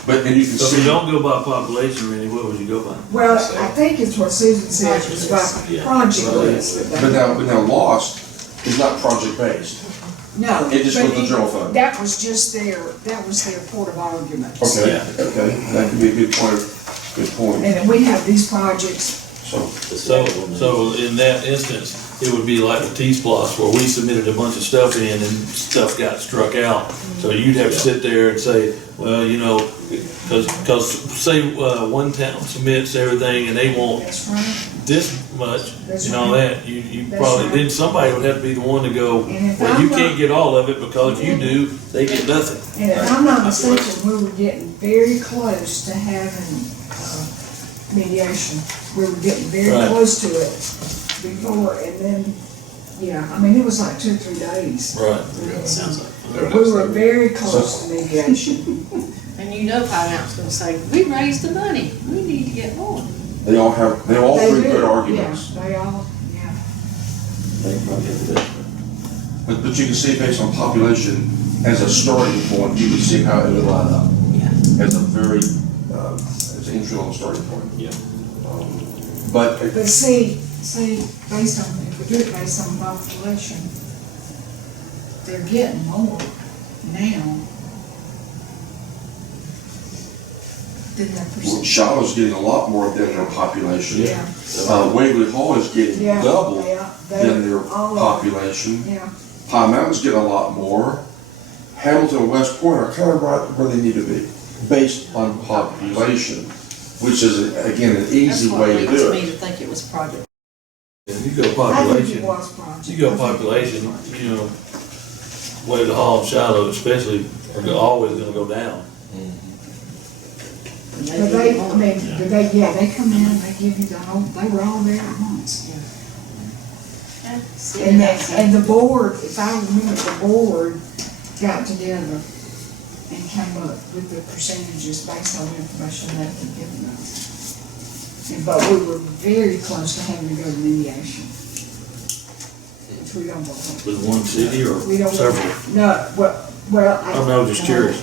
But, and you can So if you see, don't go by population, Randy, what would you go by? Well, I think it's what Susan said, it was about Yeah. project Right. list. but now Lost is not project-based. No. It just but goes to the general fund. That was just their port of argument. Okay, Yeah. okay, that could be a good point, good point. And then we have these projects, So in that instance, it would be like the T-Splosh where we submitted a bunch of stuff in and stuff got struck out. So you'd have to sit there and say, well, you know, cause say, one town submits everything and they want that's right. this much That's and all right. that, you That's probably, right. then somebody would have to be the one to go, And if well, you I'm not- can't get all of it because if you do, they get nothing. And if I'm not mistaken, we were getting very close to having, mediation. We were getting very Right. close to it before, and then, yeah, I mean, it was like 2 or 3 days. Right. Sounds like. We were very close to mediation. And you know Pine Mountain's gonna say, we raised the money, we need to get more. They all They bring do, good arguments. Yeah, they all, yeah. But you can see based on population, as a starting point, you can see how it would line up. Yeah. As a very, as an entry level starting point. Yeah. But, But see, based on, if we do it based on population, they're getting more now than their percent. Shiloh's getting a lot more than their population. Yeah. Waverly Hall is getting Yeah, double they're than their all of population. them. Yeah, Pine Mountain's getting a lot more. Hamilton and West Point are kind of right where they need to be, based on population, which is, again, an easy way to do That's what leads me it. to think it was project. If you go I think it population, was project. you go population, you know, Waverly Hall and Shiloh especially are always gonna go down. But they, I mean, but they, yeah, they come in and they give you the whole, they were all there at once. And that, and the board, if I remember, the board got together and came up with the percentages based on the information that they'd given us. But we were very close to having to go to mediation. Which we don't want. With one city or We don't several? want, no, well, I. I'm not just curious.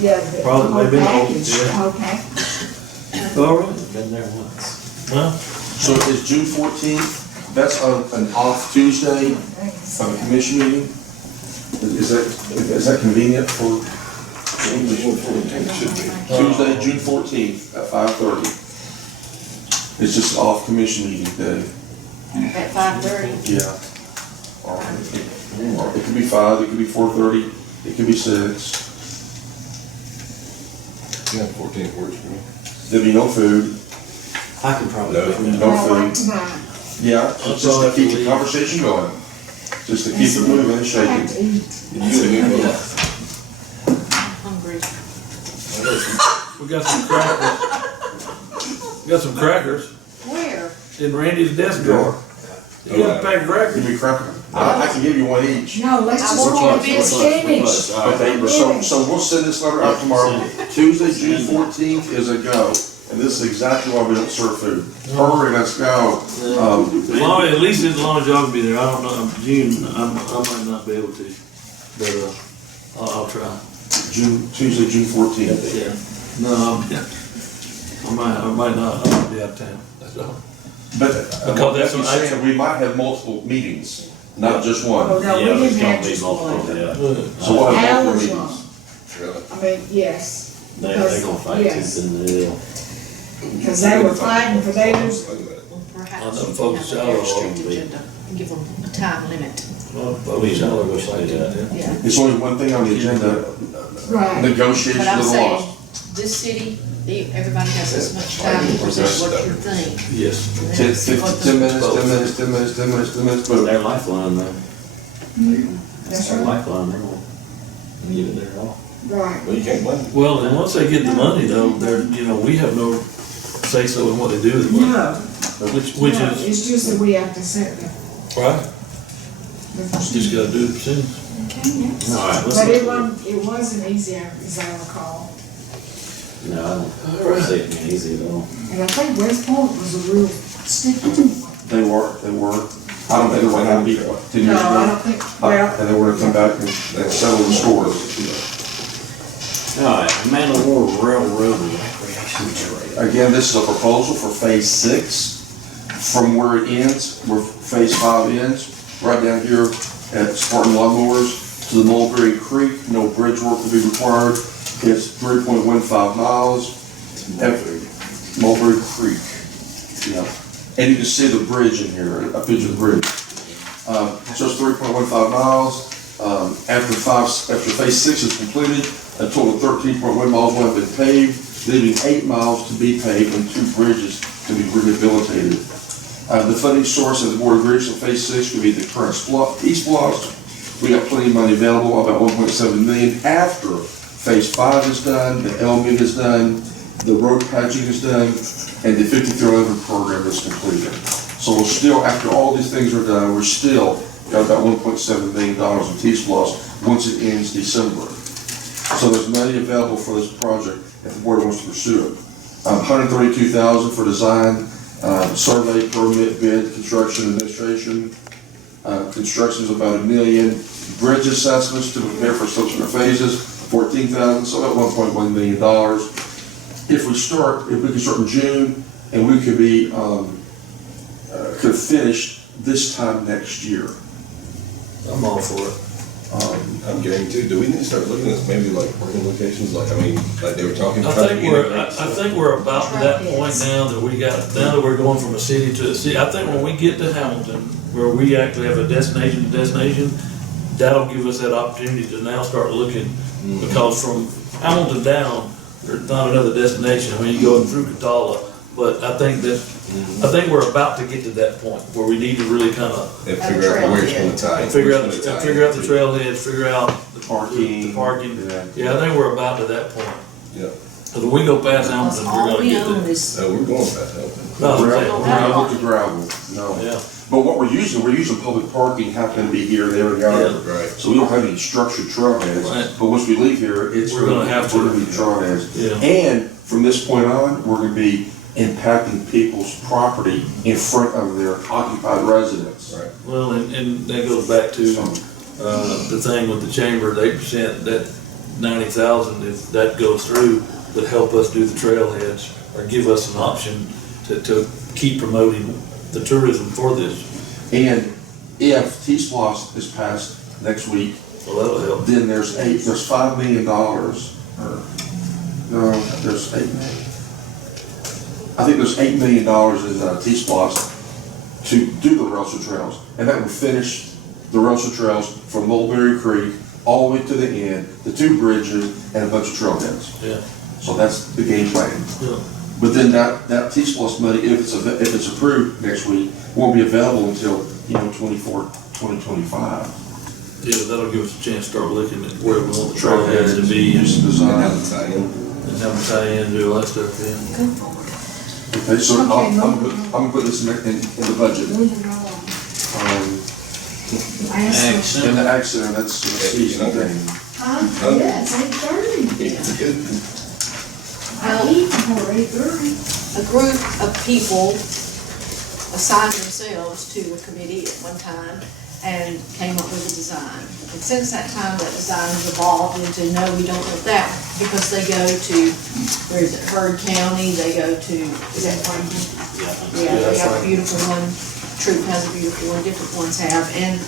Yeah, the Probably whole maybe the whole- package, yeah. the whole package. All right. Been there once. Well, So is June 14th, that's an off Tuesday of a commission meeting? Is that convenient for Tuesday, June 14th at 5:30? It's just an off commission meeting day. At 5:30. Yeah. Or it could be 5, it could be 4:30, it could be 6. Yeah, 14 works for me. There'd be no food, I can probably. No. do that. no Well, like food. tonight, Yeah, it's just to keep the conversation going. just to keep it moving and I shaking. have to eat. Hungry. We got some crackers. We got some crackers Where? in Randy's desk drawer. You got a pack of crackers? Give me a cracker. I can give you one each. No, let's I just want go you on to to be finish. Okay, so we'll send this letter out tomorrow. Tuesday, June 14th is a go, and this is exactly why we don't serve food. Hurry, let's go. As long, at least as long as y'all can be there, I don't know, June, I might not be able to, but, I'll try. Tuesday, June 14th. Yeah. No, I might not, I might be out of town, that's all. But Because that's what what I'm saying, we might have multiple meetings, not just Oh, one. no, we Yeah, didn't it's gonna have be just one. multiple, yeah. So we'll have multiple Hours meetings. long. Really? I mean, yes, They gonna fight Yes. tooth and nail. because they were fighting for theirs. Well, perhaps I know you can folks have a shallow very are strict gonna be- agenda and give them a time limit. Well, we shall go say that, yeah. Yeah. It's only one thing on the agenda, Right. negotiation But I'm of the saying, laws. this city, everybody has as much time to present what you think. Yes. 10 minutes, 10 minutes, boom. Their lifeline, though. That's Their right. lifeline, they're gonna give it their all. Right. Well, you can't win. Well, and once they get the money though, they're, we have no say so in what they do with the money. No, Which no, is, it's just that we have to set the. right, the just gotta do the percentage. Okay, yeah. All right, let's. But it wasn't easy, as I recall. No, I don't see it being easy at all. And I think West Point was a real sticky one. They were. I don't think they're going to beat 10 years No, I ago. don't think, well, And they were to come back and settle the scores. All right, Amanda Ward Railroad Recreation Trail. Again, this is a proposal for phase 6, from where it ends, where phase 5 ends, right down here at Spartan Lawnmowers to the Mulberry Creek. No bridge work will be required. It's 3.15 miles. Mulberry Creek. Yeah. And you can see the bridge in here, a picture of the bridge. So it's 3.15 miles. After phase 6 is completed, a total of 13.1 miles will have been paved, leaving 8 miles to be paved and 2 bridges to be rehabilitated. The funding source of the Board of Bridges in phase 6 will be the current East Blocks. We got plenty of money available, about 1.7 million. After phase 5 is done, the LMIG is done, the road patching is done, and the 5311 program is completed. So we're still, after all these things are done, we're still got about $1.7 million in T-SPLOST once it ends December. So there's money available for this project if the board wants to pursue it. $132,000 for design, survey, permit, bid, construction, administration. Construction is about $1 million. Bridge assessments to prepare for subsequent phases, $14,000, so about $1.1 million. If we can start in June, and we could be, could finish this time next year. I'm all for it. I'm getting to, do we need to start looking at maybe like working locations, like they were talking? I think we're about to that point now that we're going from a city to a city. I think when we get to Hamilton, where we actually have a destination to destination, that'll give us that opportunity to now start looking, because from Hamilton down, there's not another destination. I mean, you go through Catala, but I think we're about to get to that point where we need to really kind of figure out where it's going to tie. figure out the trailheads, figure out the parking. Yeah, I think we're about to that point. Yeah. Because when we go past Hamilton, we're All gonna we get own there. is, No, we're going past Hamilton. No, We're I'm saying, not looking gravel, no. yeah. But what we're using public parking, happen to be here, there, and yonder. Right. So we don't have any structured trailheads. Right. But once we leave here, We're gonna have to. we're gonna be trailheads. Yeah. And from this point on, we're gonna be impacting people's property in front of their occupied residence. Right. Well, and that goes back to, the thing with the chamber, the 8%, that 90,000, if that goes through, would help us do the trailheads, or give us an option to keep promoting the tourism for this. And if T-SPLOST is passed next week, Well, that'll help. then there's $5 million, there's $8 million. I think there's $8 million in T-SPLOST to do the railroad trails, and that would finish the railroad trails from Mulberry Creek all the way to the end, the 2 bridges, and a bunch of trailheads. Yeah. So that's the game plan. Yeah. But then that T-SPLOST money, if it's approved next week, won't be available until 24, 2025. Yeah, that'll give us a chance to start looking at where we want the trailheads to be and Just And design. have the tie-in. have them tie in, do all that stuff, yeah. Okay, so I'm gonna put this in the budget. In the ag center, that's seasonal thing. Yeah, it's 8:30. Well, Before 8:30. a group of people assigned themselves to a committee at one time and came up with a design. And since that time, that design has evolved into, no, we don't want that, because they go to, where is it, Heard County, they go to, is that Franklin? Yeah, they have a beautiful one, Troop has a beautiful one, different ones have, and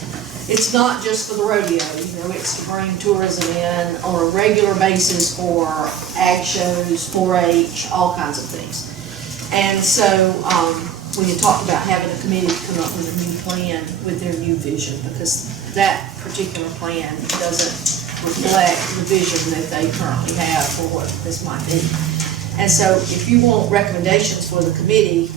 it's not just for the rodeo, you know, it's to bring tourism in on a regular basis for ag shows, 4-H, all kinds of things. And so, we had talked about having a committee to come up with a new plan with their new vision, because that particular plan doesn't reflect the vision that they currently have for what this might be. And so if you want recommendations for the committee,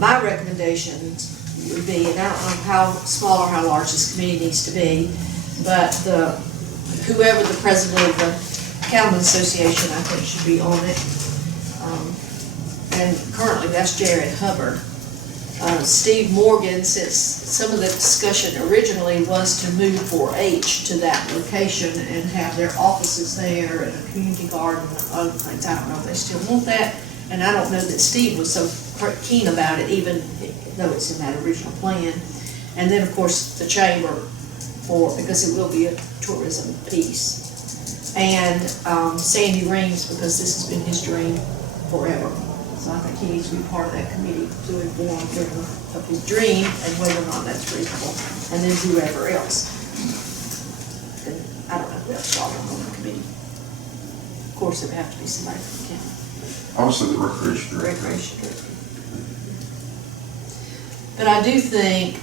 my recommendations would be, and I don't know how small or how large this committee needs to be, but whoever the president of the Cattlemen's Association, I think, should be on it. And currently, that's Jared Hubbard. Steve Morgan, since some of the discussion originally was to move 4-H to that location and have their offices there and a community garden and other things, I don't know if they still want that. And I don't know that Steve was so keen about it, even though it's in that original plan. And then, of course, the chamber because it will be a tourism piece. And Sandy Reams, because this has been his dream forever. So I think he needs to be part of that committee to inform him of his dream and whether or not that's reasonable. And then whoever else. And I don't know who else y'all want on the committee. Of course, it would have to be somebody from the county. I would say the recreation director. Recreation director. But I do think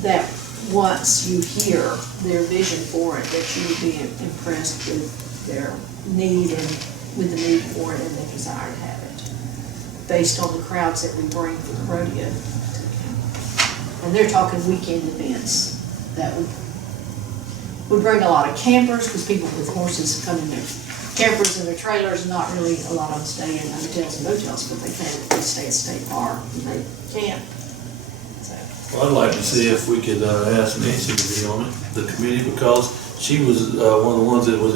that once you hear their vision for it, that you would be impressed with their need and with the need for it and the desire to have it, based on the crowds that we bring for the rodeo. And they're talking weekend events that would bring a lot of campers, because people with horses come in their campers and their trailers, and not really a lot of them stay in hotels and motels, but they stay at State Park and they camp. So. Well, I'd like to see if we could ask Nancy to be on it, the committee, because she was one of the ones that was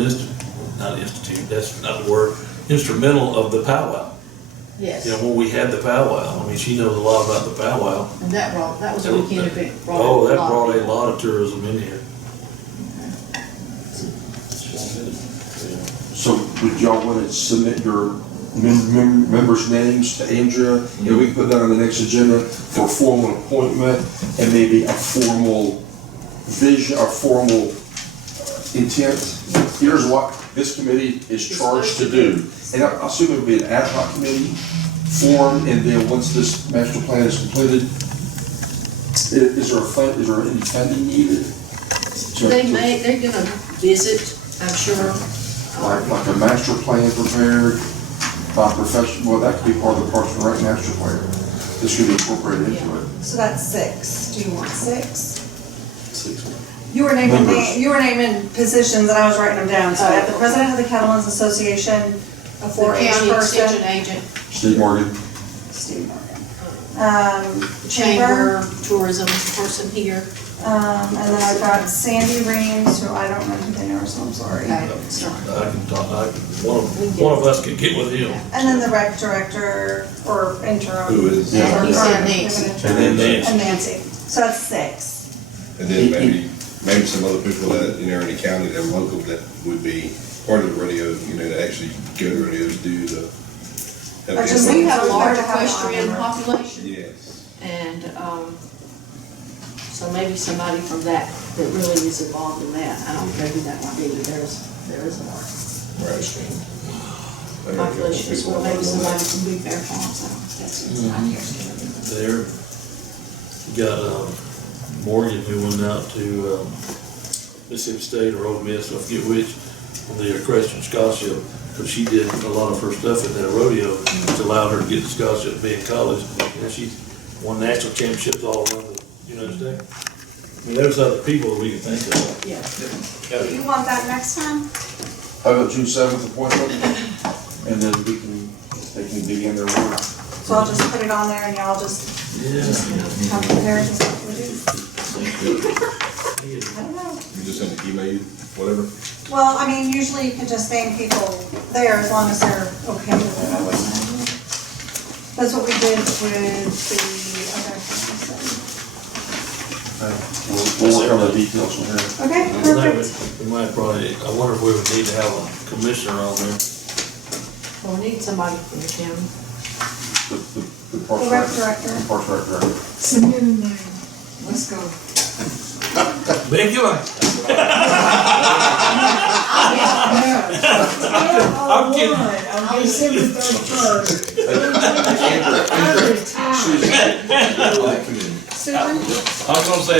that's not the word, instrumental of the powwow. Yes. You know, when we had the powwow, I mean, she knows a lot about the powwow. And that was a weekend event. Oh, that brought a lot of tourism in here. So would y'all want to submit your members' names to Andrea? And we can put that on the next agenda for a formal appointment and maybe a formal vision, a formal intent. Here's what this committee is charged to do. And I assume it would be an ad hoc committee formed, and then once this master plan is completed, is there any funding needed? They're gonna visit, I'm sure. Like a master plan prepared by professional, well, that could be part of the Parks and Rec master plan. This could be incorporated into it. So that's 6. Do you want 6? 6. You were naming Members. you were naming positions and I was writing them down. So I have the president of the Cattlemen's Association, a The 4-H county person, extension agent, Steve Morgan. Steve Morgan. chamber, tourism person here. And then I've got Sandy Reams, who I don't know who they are, so I'm sorry. Okay, sorry. I can talk, one of us can get with him. And then the rec director or interim. Who is? Yeah. Or- He said or- Nancy. And then Nancy. And Nancy. So that's 6. And then maybe some other people that, you know, in the county that are local that would be part of the rodeo, you know, that actually go to rodeos, do the. Or just We have a large To have an equestrian honor. population, Yes. and, so maybe somebody from that really is involved in that. I don't know who that might be, but there is a large Right. population as well. Maybe somebody from Big Bear Farms, I don't know if that's not here. There, you got Morgan who went out to Mississippi State or Ole Miss, I forget which, on the equestrian scholarship, but she did a lot of her stuff at that rodeo, which allowed her to get the scholarship to be in college. And she won national championships all around the You understand? I mean, there's other people that we can think of. Yeah. You want that next time? How about June 7th appointment? And then they can begin their work. So I'll just put it on there and y'all just come prepared to stuff we do. I don't know. You just send an email, whatever. Well, I mean, usually you can just name people there as long as they're okay with it, I would imagine. That's what we did with the other things. We'll work on the details from here. Okay, perfect. We might probably, I wonder if we would need to have a commissioner on there. Well, we need somebody from the county. The Parks The rec director. Parks rec director. Submit a name. Let's go. Big you are. I'm kidding. On December 31st. Andrew, I'm retired. Susan, you like committee. Susan? I was gonna say,